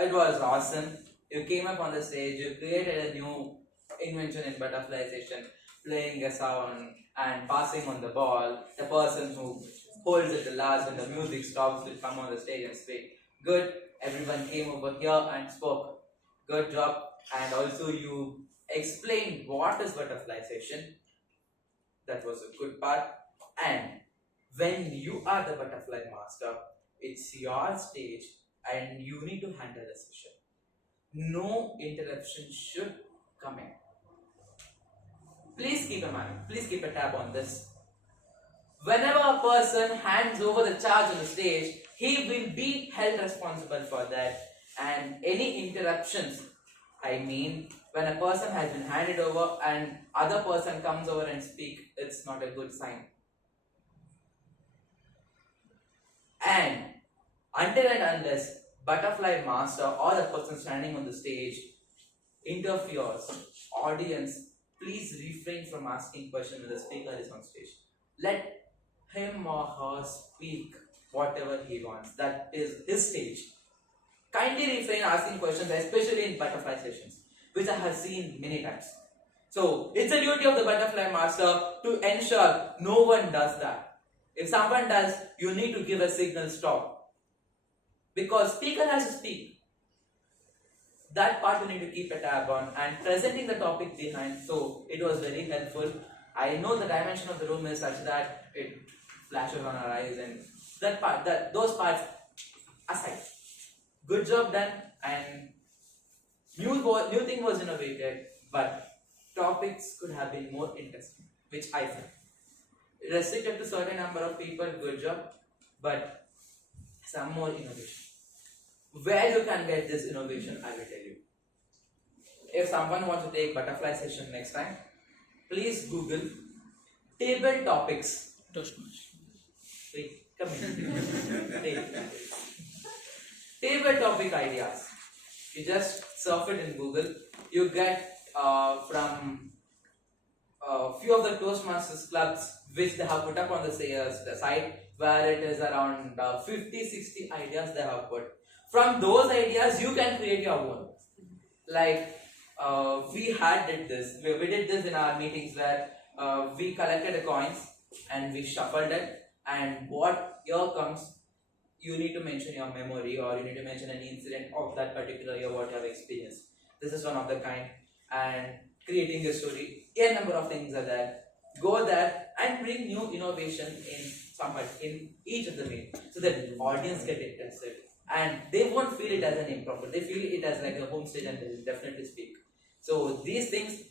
it was awesome. You came up on the stage, you created a new invention in butterflyization, playing a sound and passing on the ball. The person who holds it the last when the music stops will come on the stage and speak. Good, everyone came over here and spoke. Good job. And also you explained what is butterflyization. That was a good part. And when you are the butterfly master, it's your stage and you need to handle the session. No interruption should come in. Please keep in mind, please keep a tab on this. Whenever a person hands over the charge on the stage, he will be held responsible for that. And any interruptions, I mean, when a person has been handed over and other person comes over and speak, it's not a good sign. And until and unless butterfly master or the person standing on the stage interferes, audience, please refrain from asking questions when the speaker is on stage. Let him or her speak whatever he wants. That is his stage. Kindly refrain asking questions, especially in butterfly sessions, which I have seen many times. So it's a duty of the butterfly master to ensure no one does that. If someone does, you need to give a signal stop. Because speaker has to speak. That part you need to keep a tab on, and presenting the topic behind. So it was very helpful. I know the dimension of the room is such that it flashes on our eyes, and that part, those parts aside. Good job done, and new thing was innovated, but topics could have been more interesting, which I felt. Restricted to certain number of people, good job. but some more innovation. Where you can get this innovation, I will tell you. If someone wants to take butterfly session next time, please Google table topics. Wait, come in. Table topic ideas. You just surf it in Google. You get from few of the Toastmasters clubs which they have put up on the site, where it is around 50-60 ideas they have put. From those ideas, you can create your own. Like we did this in our meetings where we collected the coins and we shuffled it, and what year comes, you need to mention your memory, or you need to mention any incident of that particular year what you have experienced. This is one of the kind. And creating a story, a number of things are there. Go there and bring new innovation in each of the meetings, so that the audience get interested and they won't feel it as an improper. They feel it as like a home stage and they will definitely speak. So these things,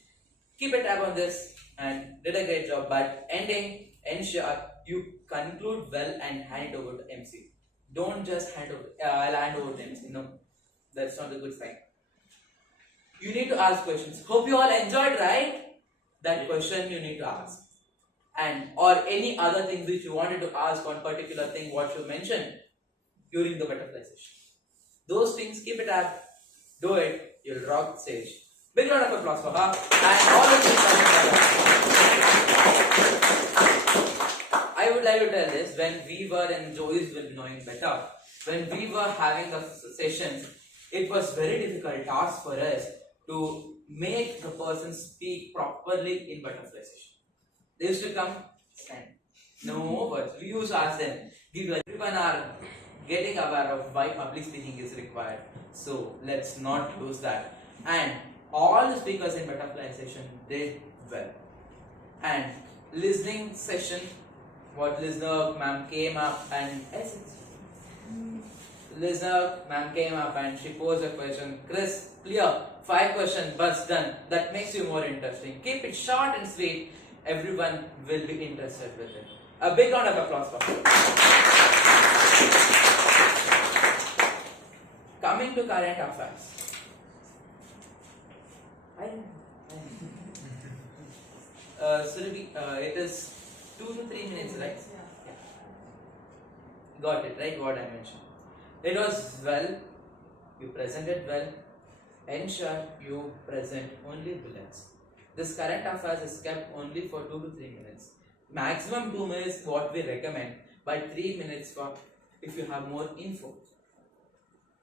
keep a tab on this and did a great job. But ensure you conclude well and hand it over to MC. Don't just hand over. I'll hand over to MC. No, that's not a good sign. You need to ask questions. Hope you all enjoyed, right? That question you need to ask. And or any other things which you wanted to ask on particular thing what you mentioned during the butterfly session. Those things, keep it up, do it, you'll rock the stage. Big round of applause for her. And all of this. I would like to tell this, when we were in Joey's will knowing better, when we were having the sessions, it was very difficult task for us to make the person speak properly in butterfly session. They used to come, stand. No words. We used to ask them, everyone are getting aware of why public speaking is required. So let's not lose that. And all the speakers in butterfly session did well. And listening session, what listener ma'am came up and listener ma'am came up and she posed a question. Chris, clear, 5 questions, but done. That makes you more interesting. Keep it short and sweet. Everyone will be interested with it. A big round of applause for her. Coming to current affairs. It is 2 to 3 minutes, right? Yeah. Got it, right? What I mentioned. It was well. You presented well. Ensure you present only bullets. This current affairs is kept only for 2 to 3 minutes. Maximum 2 minutes what we recommend, but 3 minutes for if you have more info.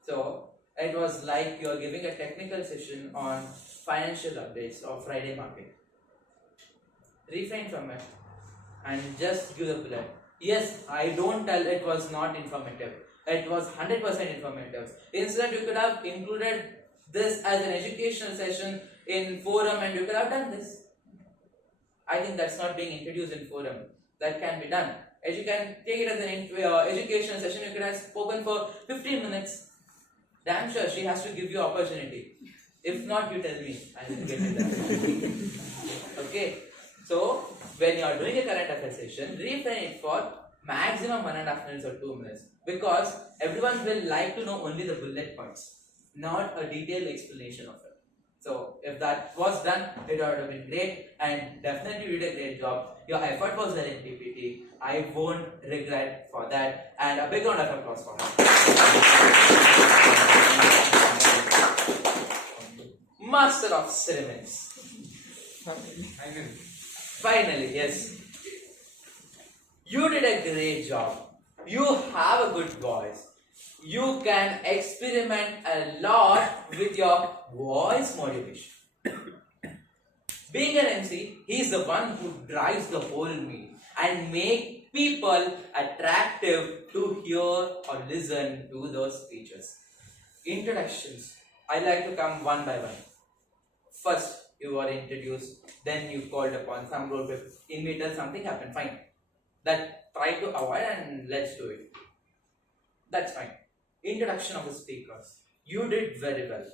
So it was like you are giving a technical session on financial updates of Friday market. Refrain from it and just give the bullet. Yes, I don't tell it was not informative. It was 100% informative. Instead, you could have included this as an educational session in forum and you could have done this. I think that's not being introduced in forum. That can be done. As you can take it as an educational session, you could have spoken for 15 minutes. Damn sure she has to give you opportunity. If not, you tell me. I will get it done. Okay. So, when you are doing a current affairs session, refrain it for maximum 1.5 minutes or 2 minutes. Because everyone will like to know only the bullet points, not a detailed explanation of it. So, if that was done, it would have been great, and definitely you did a great job. Your effort was there in PPT. I won't regret for that. And a big round of applause for her. Master of Ceremonies. Finally, yes. You did a great job. You have a good voice. You can experiment a lot with your voice modulation. Being an MC, he is the one who drives the whole meeting and make people attractive to hear or listen to those speeches. Introductions. I like to come one by one. First, you are introduced, then you called upon some role in middle, something happened, fine. That try to avoid and let's do it. That's fine. Introduction of the speakers. You did very well.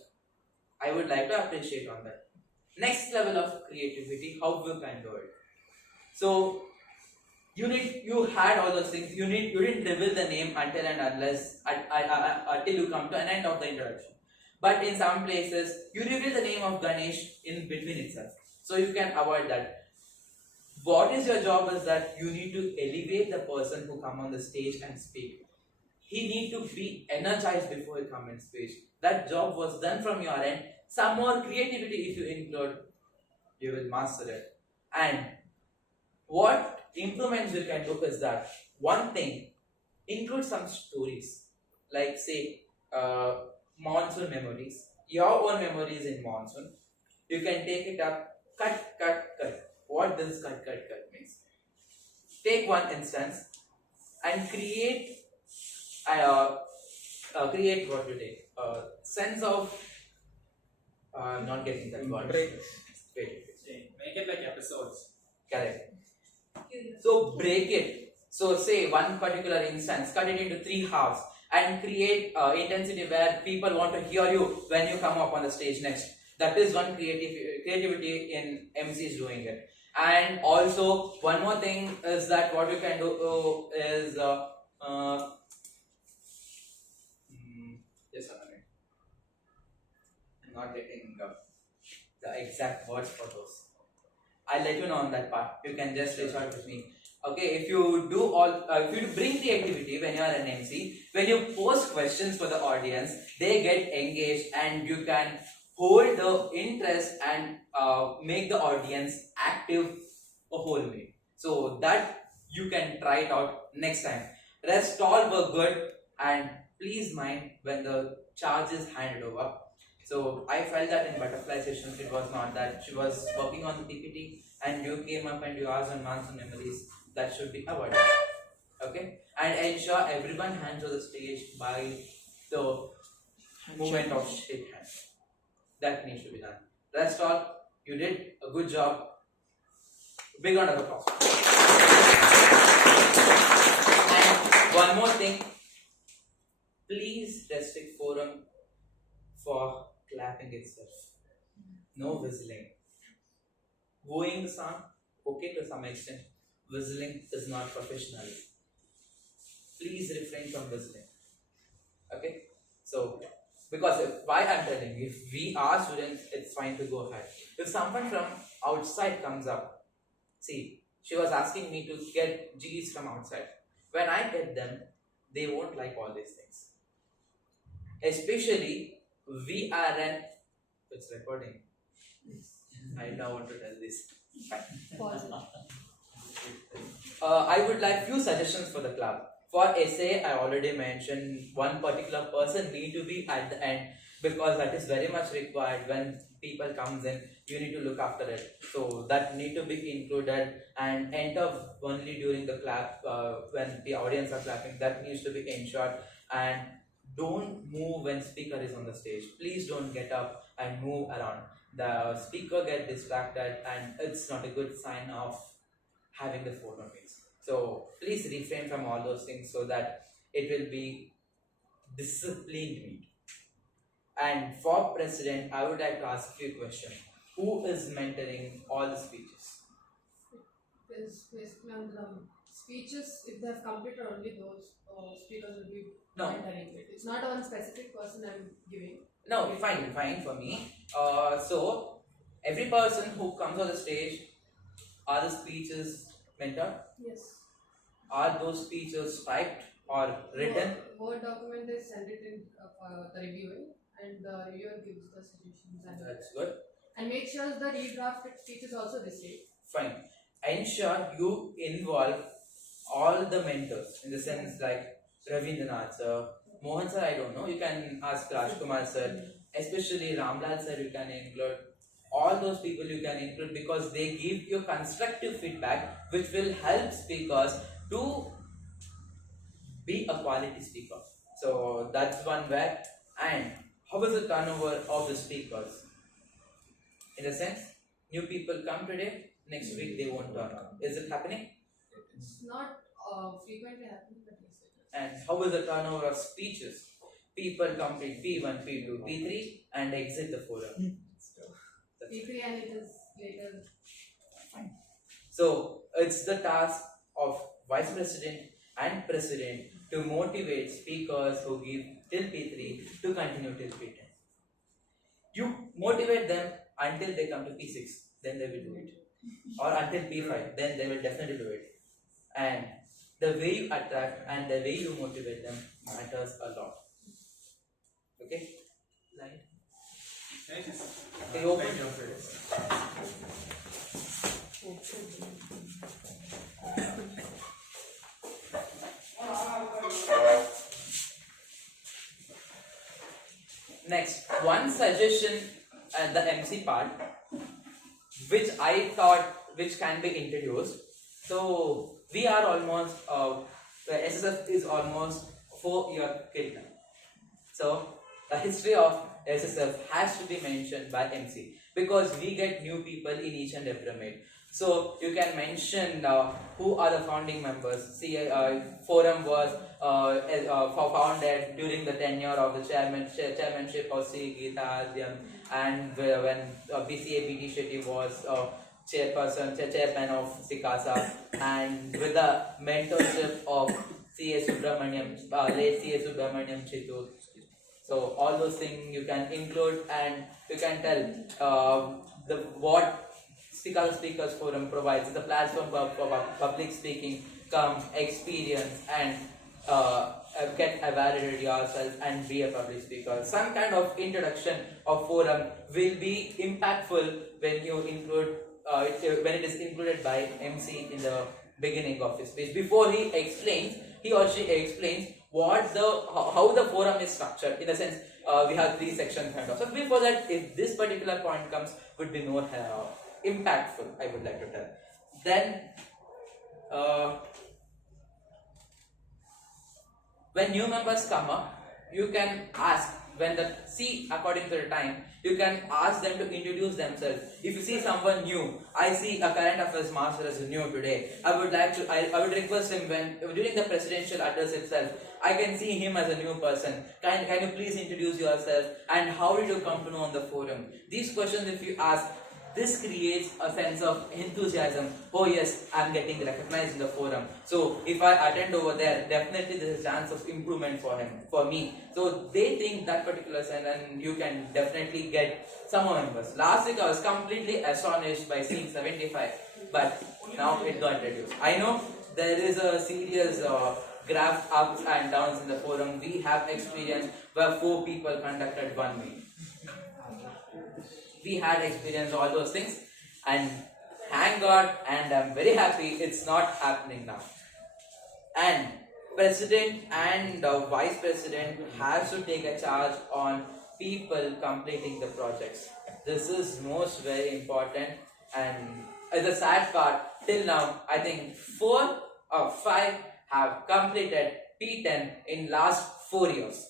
I would like to appreciate on that. Next level of creativity, how you can do it. So, you had all those things. You didn't reveal the name until and until you come to an end of the introduction. But in some places, you reveal the name of Ganesh in between itself, so you can avoid that. What is your job is that you need to elevate the person who come on the stage and speak. He need to be energized before he come and speak. That job was done from your end. Some more creativity if you include, you will master it. And what improvements you can do is that one thing, include some stories, like say Monsoon Memories, your own memories in Monsoon. You can take it up, cut. What does cut means? Take one instance and create what you take, sense of not getting that word. Wait. Make it like episodes. Correct. So break it. So say one particular instance, cut it into 3 halves and create intensity where people want to hear you when you come up on the stage next. That is one creativity in MCs doing it. And also one more thing is that what you can do is just a minute. I'm not getting the exact words for those. I'll let you know on that part. You can just reach out with me. Okay, if you do if you bring creativity when you are an MC, when you post questions for the audience, they get engaged and you can hold the interest and make the audience active a whole way. So that you can try it out next time. Rest all were good, and please mind when the charge is handed over. So I felt that in butterfly sessions it was not that she was working on the PPT and you came up and you asked on Monsoon Memories. That should be avoided. Okay, and ensure everyone hands on the stage by the movement of shake hands. That needs to be done. Rest all, you did a good job. Big round of applause. And one more thing, please restrict forum for clapping itself. No whistling. Wooing the song, okay to some extent. Whistling is not professional. Please refrain from whistling. Okay? So, because why I'm telling you, if we are students, it's fine to go ahead. If someone from outside comes up, see, she was asking me to get G's from outside. When I get them, they won't like all these things. Especially, we are an... It's recording. I now want to tell this. I would like few suggestions for the club. For essay, I already mentioned one particular person need to be at the end because that is very much required when people comes in. You need to look after it. So that need to be included and enter only during the clap when the audience are clapping. That needs to be ensured. And don't move when speaker is on the stage. Please don't get up and move around. The speaker get distracted and it's not a good sign of having the photo meets. So please refrain from all those things so that it will be disciplined meet. And for president, I would like to ask you a question. Who is mentoring all the speeches? There's basically on the speeches, if they have completed only those speakers will be mentoring it. It's not one specific person I'm giving. No, fine for me. So every person who comes on the stage, are the speeches mentored? Yes. Are those speeches typed or written? Word document is sent it in for the reviewing, and the reviewer gives the suggestions. And that's good. And make sure the redrafted speech is also received. Fine. Ensure you involve all the mentors in the sense like Ravindranath sir, Mohan sir, I don't know. You can ask Rajkumar sir, especially Ramlal sir. You can include all those people. You can include because they give you constructive feedback, which will help speakers to be a quality speaker. So that's one way. And how is the turnover of the speakers? In the sense, new people come today, next week they won't turn up. Is it happening? It's not frequently happening, but yes, it is. And how is the turnover of speeches? People complete P1, P2, P3 and exit the forum. P3 and it is later. So it's the task of vice president and president to motivate speakers who give till P3 to continue till P10. You motivate them until they come to P6, then they will do it. Or until P5, then they will definitely do it. And the way you attract and the way you motivate them matters a lot. Okay? Line. They open your face. Next, one suggestion at the MC part, which I thought which can be introduced. So we are almost the SSF is almost 4-year kid now. So the history of SSF has to be mentioned by MC because we get new people in each and every meet. So you can mention who are the founding members. See, forum was founded during the tenure of the chairmanship of SICASA, and when BCA BT Shetty was chairman of SICASA, and with the mentorship of late CA Subramaniam Chittur. So all those things you can include, and you can tell what Speakers Forum provides is a platform for public speaking, experience, and get evaluated yourself and be a public speaker. Some kind of introduction of forum will be impactful when you include when it is included by MC in the beginning of his speech. Before he or she explains how the forum is structured. In the sense, we have 3 sections kind of. So before that, if this particular point comes, would be more impactful, I would like to tell. Then when new members come up, you can ask according to the time, you can ask them to introduce themselves. If you see someone new, I see a current affairs master as new today, I would request him during the presidential address itself, I can see him as a new person. Can you please introduce yourself, and how did you come to know on the forum? These questions, if you ask, this creates a sense of enthusiasm. Oh yes, I am getting recognized in the forum. So if I attend over there, definitely there is a chance of improvement for me. So they think that particular sense, and you can definitely get some more members. Last week I was completely astonished by seeing 75, but now it got reduced. I know there is a serious graph ups and downs in the forum. We have experience where 4 people conducted 1 meet. We had experienced all those things, and thank God, and I'm very happy it's not happening now. And president and vice president has to take a charge on people completing the projects. This is most very important, and the sad part, till now I think 4 or 5 have completed P10 in last 4 years.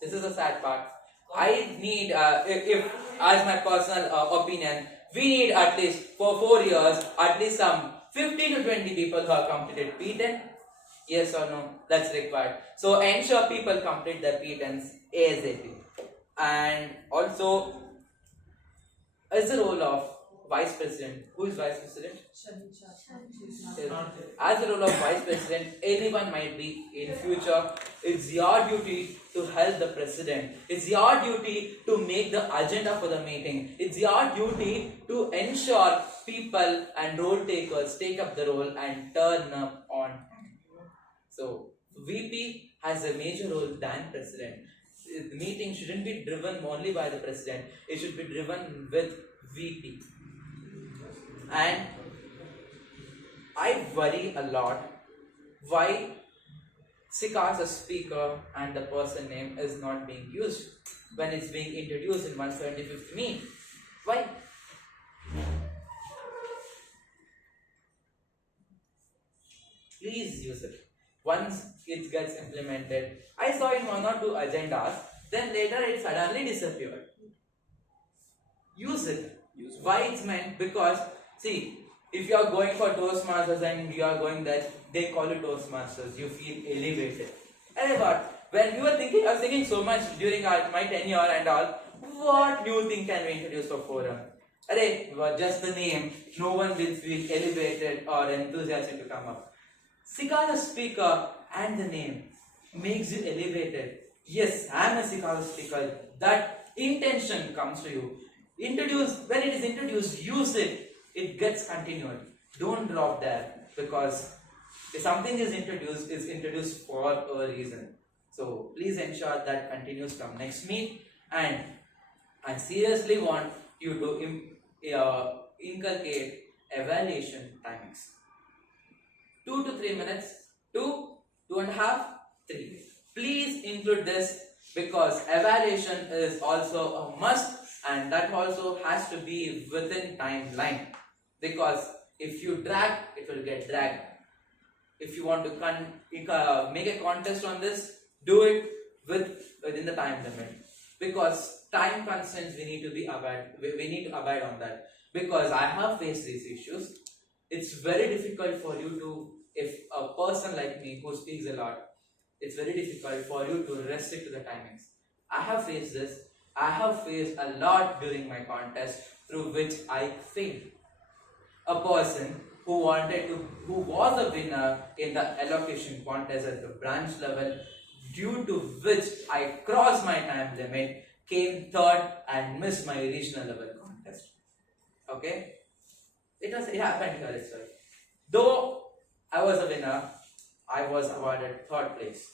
This is the sad part. I need, if as my personal opinion, we need at least for 4 years, at least some 15 to 20 people who have completed P10. Yes or no? That's required. So ensure people complete their P10s ASAP. And also, as the role of vice president, who is vice president? As the role of vice president, anyone might be in future. It's your duty to help the president. It's your duty to make the agenda for the meeting. It's your duty to ensure people and role takers take up the role and turn up on. So VP has a major role than president. The meeting shouldn't be driven only by the president. It should be driven with VP. And I worry a lot why SICASA speaker and the person name is not being used when it's being introduced in 175th meet. Why? Please use it. Once it gets implemented, I saw in 1 or 2 agendas, then later it suddenly disappeared. Use it. Why it's meant? Because see, if you are going for Toastmasters and you are going there, they call you Toastmasters, you feel elevated. And what? When we were thinking, I was thinking so much during my tenure and all, what new thing can we introduce for forum? Arey, just the name, no one will feel elevated or enthusiastic to come up. SICASA speaker and the name makes you elevated. Yes, I am a SICASA speaker. That intention comes to you. Introduce, when it is introduced, use it. It gets continued. Don't drop there, because if something is introduced for a reason. So please ensure that continues from next meet, and I seriously want you to inculcate evaluation timings. 2 to 3 minutes, 2.5, 3. Please include this, because evaluation is also a must, and that also has to be within timeline, because if you drag, it will get dragged. If you want to make a contest on this, do it within the time limit, because time constraints we need to abide on that, because I have faced these issues. It's very difficult for you to, if a person like me who speaks a lot, it's very difficult for you to restrict to the timings. I have faced this. I have faced a lot during my contest, through which I failed. A person who was a winner in the allocation contest at the branch level, due to which I crossed my time limit, came third and missed my regional level contest. Okay? It happened here itself. Though I was a winner, I was awarded third place.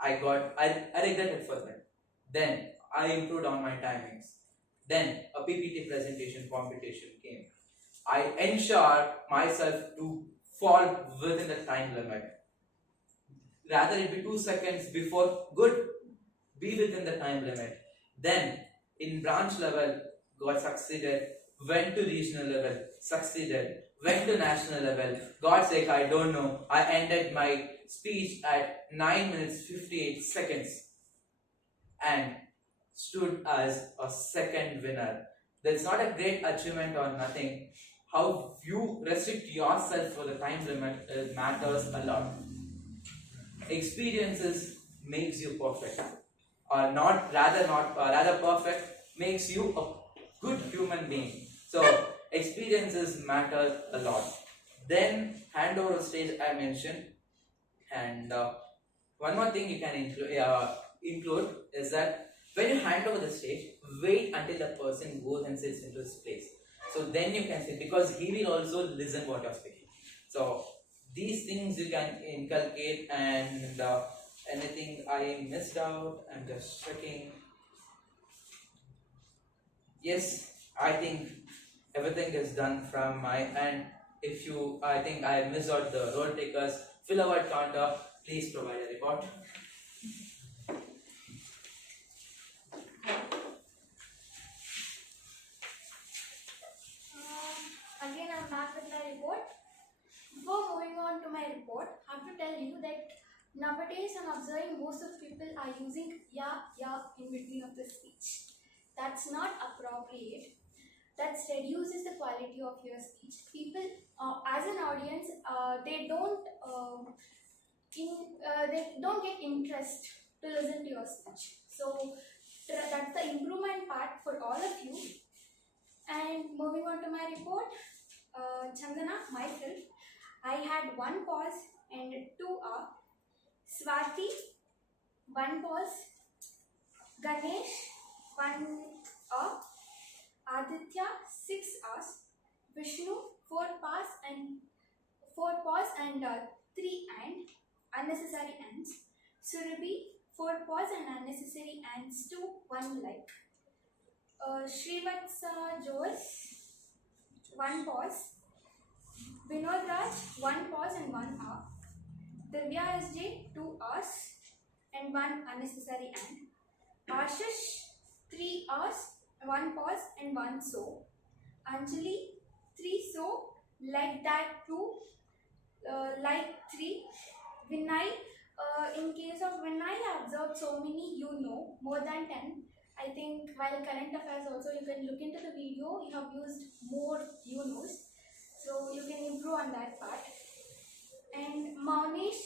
I regretted for that. Then I improved on my timings. Then a PPT presentation competition came. I ensured myself to fall within the time limit. Rather it be 2 seconds before, good, be within the time limit. Then in branch level, got succeeded, went to regional level, succeeded, went to national level. God's sake, I don't know. I ended my speech at 9 minutes 58 seconds and stood as a second winner. That's not a great achievement or nothing. How you restrict yourself for the time limit matters a lot. Experiences makes you perfect, or rather perfect makes you a good human being. So experiences matter a lot. Then handover stage I mentioned, and one more thing you can include is that when you hand over the stage, wait until the person goes and sits into his place. So then you can sit, because he will also listen what you're speaking. So these things you can inculcate, and anything I missed out, I'm just checking. Yes, I think everything is done from my end. I think I missed out the role takers, fill our counter, please provide a report. Again, I'm back with my report. Before moving on to my report, I have to tell you that nowadays I'm observing most of people are using yeah in between of the speech. That's not appropriate. That reduces the quality of your speech. People, as an audience, they don't get interest to listen to your speech. So that's the improvement part for all of you. And moving on to my report, Chandana, myself, I had 1 pause and 2 Swati, 1 pause, Ganesh, 1 Aditya, 6 hours, Vishnu, 4 pause and 3 and unnecessary ands, Surabhi, 4 pause and unnecessary ands to 1 like, Srivatsa Joel, 1 pause, Vinod Raj, 1 pause and 1 hour, Divya SJ, 2 hours and 1 unnecessary and, Ashish, 3 hours, 1 pause and 1 so, Anjali, 3 so, like that 2, like 3, Vinay, in case of Vinay, I observed so many more than 10. I think while current affairs also, you can look into the video, you have used more knows, so you can improve on that part. And Maunesh,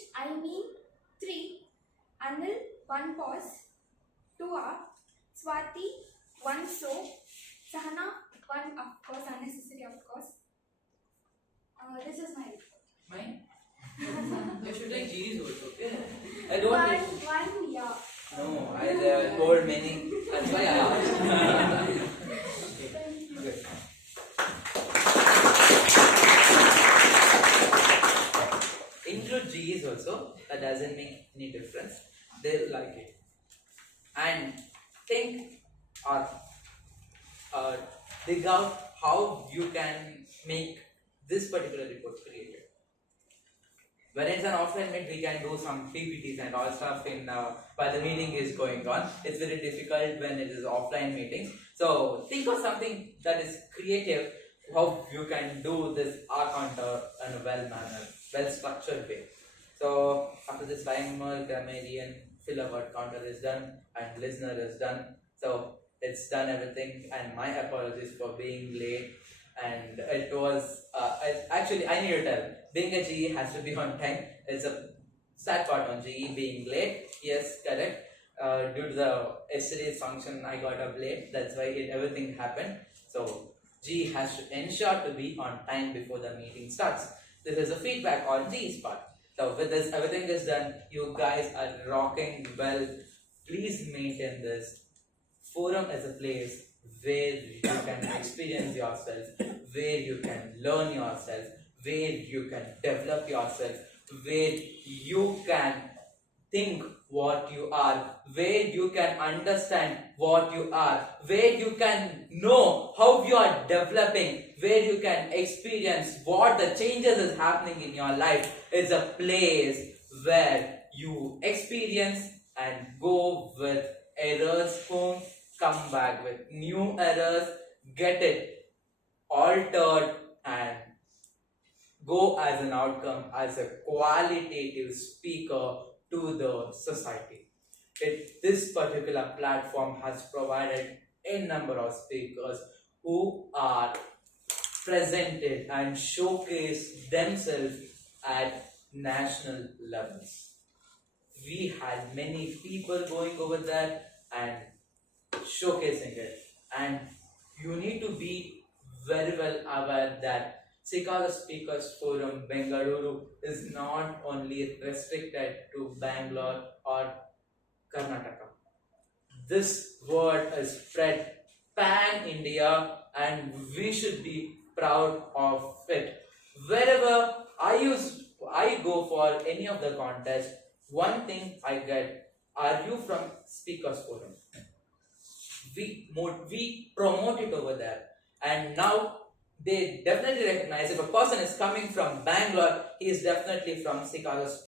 3, Anil, 1 pause, 2 hour, Swati, 1 so, Sahana, one of course, unnecessary of course. This is my report. Mine? You should like GEs also, okay? I don't One, yeah. No, I told many. That's why I asked. Okay. Include GEs also. That doesn't make any difference. They'll like it. And think or dig out how you can make this particular report created. When it's an offline meet, we can do some PPTs and all stuff in while the meeting is going on. It's very difficult when it is offline meetings. So think of something that is creative, how you can do this R counter in a well structured way. So after this timer, grammarian, filler word counter is done and listener is done. So it's done everything, and my apologies for being late. And it was actually I need to tell, being a GE has to be on time. It's a sad part on GE being late. Yes, correct. Due to the yesterday's function, I got up late. That's why everything happened. So GE has to ensure to be on time before the meeting starts. This is a feedback on GE's part. So with this, everything is done. You guys are rocking well. Please maintain this. Forum as a place where you can experience yourself, where you can learn yourself, where you can develop yourself, where you can think what you are, where you can understand what you are, where you can know how you are developing, where you can experience what the changes is happening in your life. It's a place where you experience and go with errors home, come back with new errors, get it altered, and go as an outcome as a qualitative speaker to the society. This particular platform has provided a number of speakers who are presented and showcase themselves at national levels. We had many people going over there and showcasing it, and you need to be very well aware that SICASA Speakers Forum Bengaluru is not only restricted to Bangalore or Karnataka. This word is spread pan-India, and we should be proud of it. Wherever I go for any of the contests, one thing I get: are you from Speakers Forum? We promote it over there, and now they definitely recognize if a person is coming from Bangalore, he is definitely from SICASA